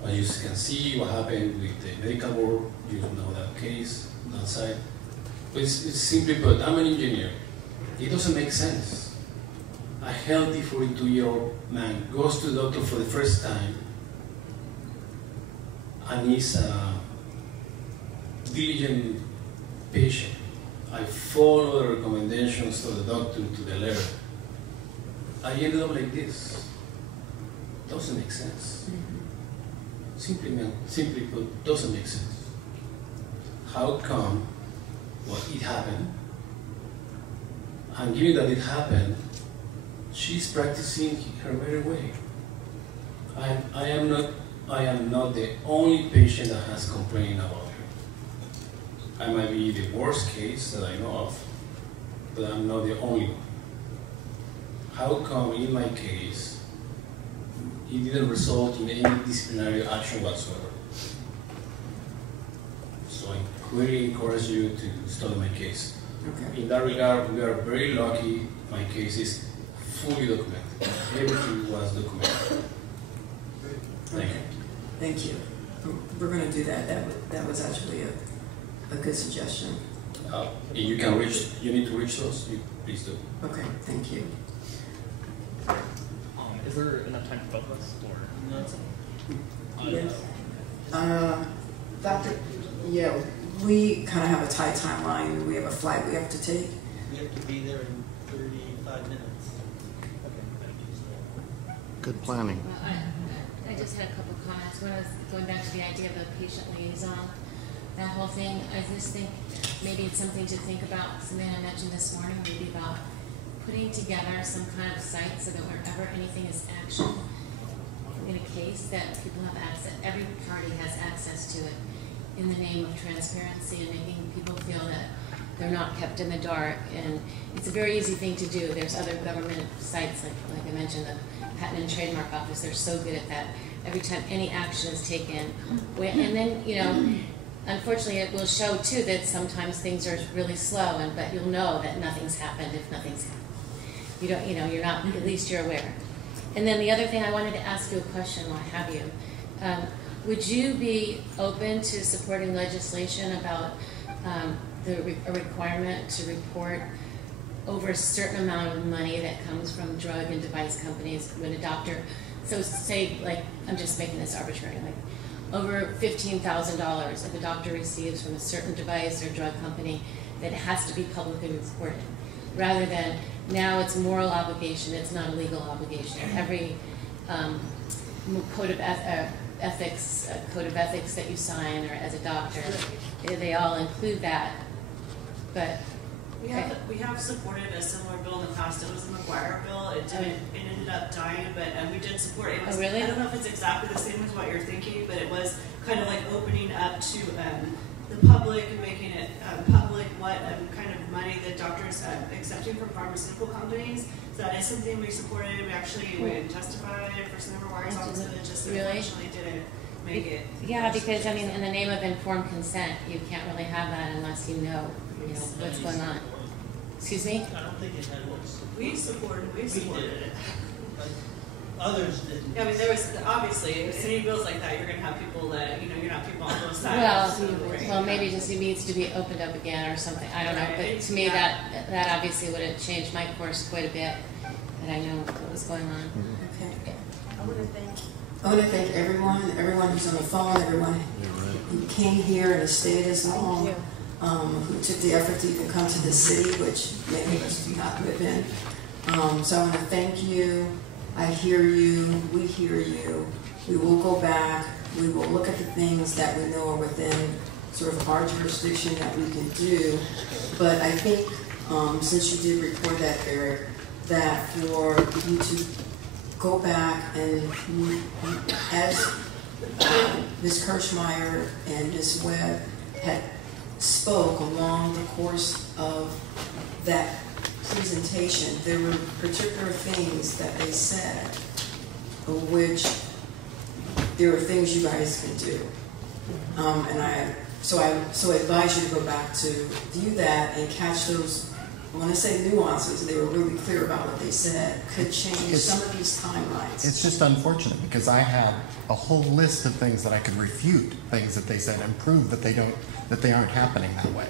as you can see what happened with the medical board, you know that case, that side. But it's simply put, I'm an engineer. It doesn't make sense. A healthy 42-year-old man goes to the doctor for the first time and is a diligent patient. I follow the recommendations of the doctor to the letter. I ended up like this. Doesn't make sense. Simply put, doesn't make sense. How come it happened? And given that it happened, she's practicing her very way. I am not the only patient that has complained about her. I might be the worst case that I know of, but I'm not the only one. How come in my case, it didn't result in any disciplinary action whatsoever? So I really encourage you to study my case. Okay. In that regard, we are very lucky. My case is fully documented. Everything was documented. Thank you. Thank you. We're going to do that. That was actually a good suggestion. If you can reach, you need to reach those, please do. Okay, thank you. Is there enough time for both of us? Or? Yes. Doctor, yeah, we kind of have a tight timeline. We have a flight we have to take. We have to be there in 35 minutes. Good planning. Well, I just had a couple comments. One was going back to the idea of the patient liaison. That whole thing, I just think maybe it's something to think about. Something I mentioned this morning, maybe about putting together some kind of site so that wherever anything is actioned in a case, that people have access, every party has access to it in the name of transparency and making people feel that they're not kept in the dark. And it's a very easy thing to do. There's other government sites, like I mentioned, the Patent and Trademark Office, they're so good at that. Every time any action is taken, and then, you know, unfortunately, it will show too that sometimes things are really slow, but you'll know that nothing's happened if nothing's happened. You don't, you know, you're not, at least you're aware. And then the other thing, I wanted to ask you a question while I have you. Would you be open to supporting legislation about a requirement to report over a certain amount of money that comes from drug and device companies when a doctor, so say, like, I'm just making this arbitrary, like, over $15,000 if a doctor receives from a certain device or drug company, that it has to be publicly reported, rather than now it's a moral obligation, it's not a legal obligation. Every code of ethics that you sign, or as a doctor, they all include that. But we have supported a similar bill in the past. It was the McGuire bill. It ended up dying, but we did support it. Oh, really? I don't know if it's exactly the same as what you're thinking, but it was kind of like opening up to the public and making it public what kind of money the doctors accepting from pharmaceutical companies. So that is something we supported. We actually testified for Senator Wires office, but it just unfortunately didn't make it. Yeah, because I mean, in the name of informed consent, you can't really have that unless you know what's going on. Excuse me? I don't think it had works. We supported it. Others didn't. Yeah, I mean, there was obviously any bills like that, you're going to have people that you're not people on both sides. Well, maybe just it needs to be opened up again or something. I don't know, but to me that obviously would have changed my course quite a bit, and I know what was going on. Okay. I want to thank everyone who's on the phone, everyone who came here and has stayed as long, who took the effort to even come to this city, which many of us do not live in. So I want to thank you. I hear you. We hear you. We will go back. We will look at the things that we know are within sort of our jurisdiction that we can do. But I think since you did report that, Eric, that for you to go back and, as Ms. Kirschmeyer and Ms. Webb had spoke along the course of that presentation, there were particular things that they said, which there are things you guys can do. So I advise you to go back to view that and catch those, when I say nuances, they were really clear about what they said, could change some of these timelines. It's just unfortunate because I had a whole list of things that I could refute things that they said and prove that they aren't happening that way.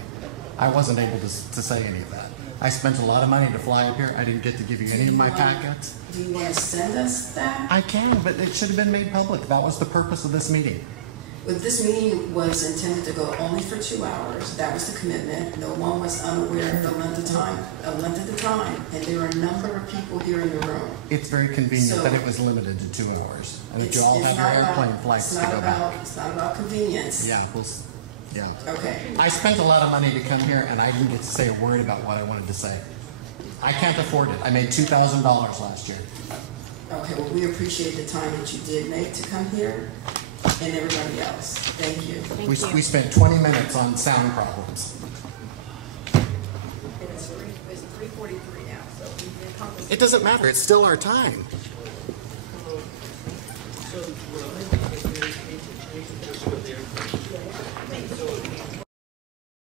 I wasn't able to say any of that. I spent a lot of money to fly up here. I didn't get to give you any of my packets. Do you want to send us that? I can, but it should have been made public. That was the purpose of this meeting. But this meeting was intended to go only for 2 hours. That was the commitment. No one was unaware of the length of the time, and there are a number of people here in the room. It's very convenient that it was limited to 2 hours, and if you all have your airplane flights to go back. It's not about convenience. Yeah, yeah. Okay. I spent a lot of money to come here, and I didn't get to say a word about what I wanted to say. I can't afford it. I made $2,000 last year. Okay, well, we appreciate the time that you did make to come here, and everybody else. Thank you. We spent 20 minutes on sound problems. It's 3:43 now, so we accomplished. It doesn't matter. It's still our time. So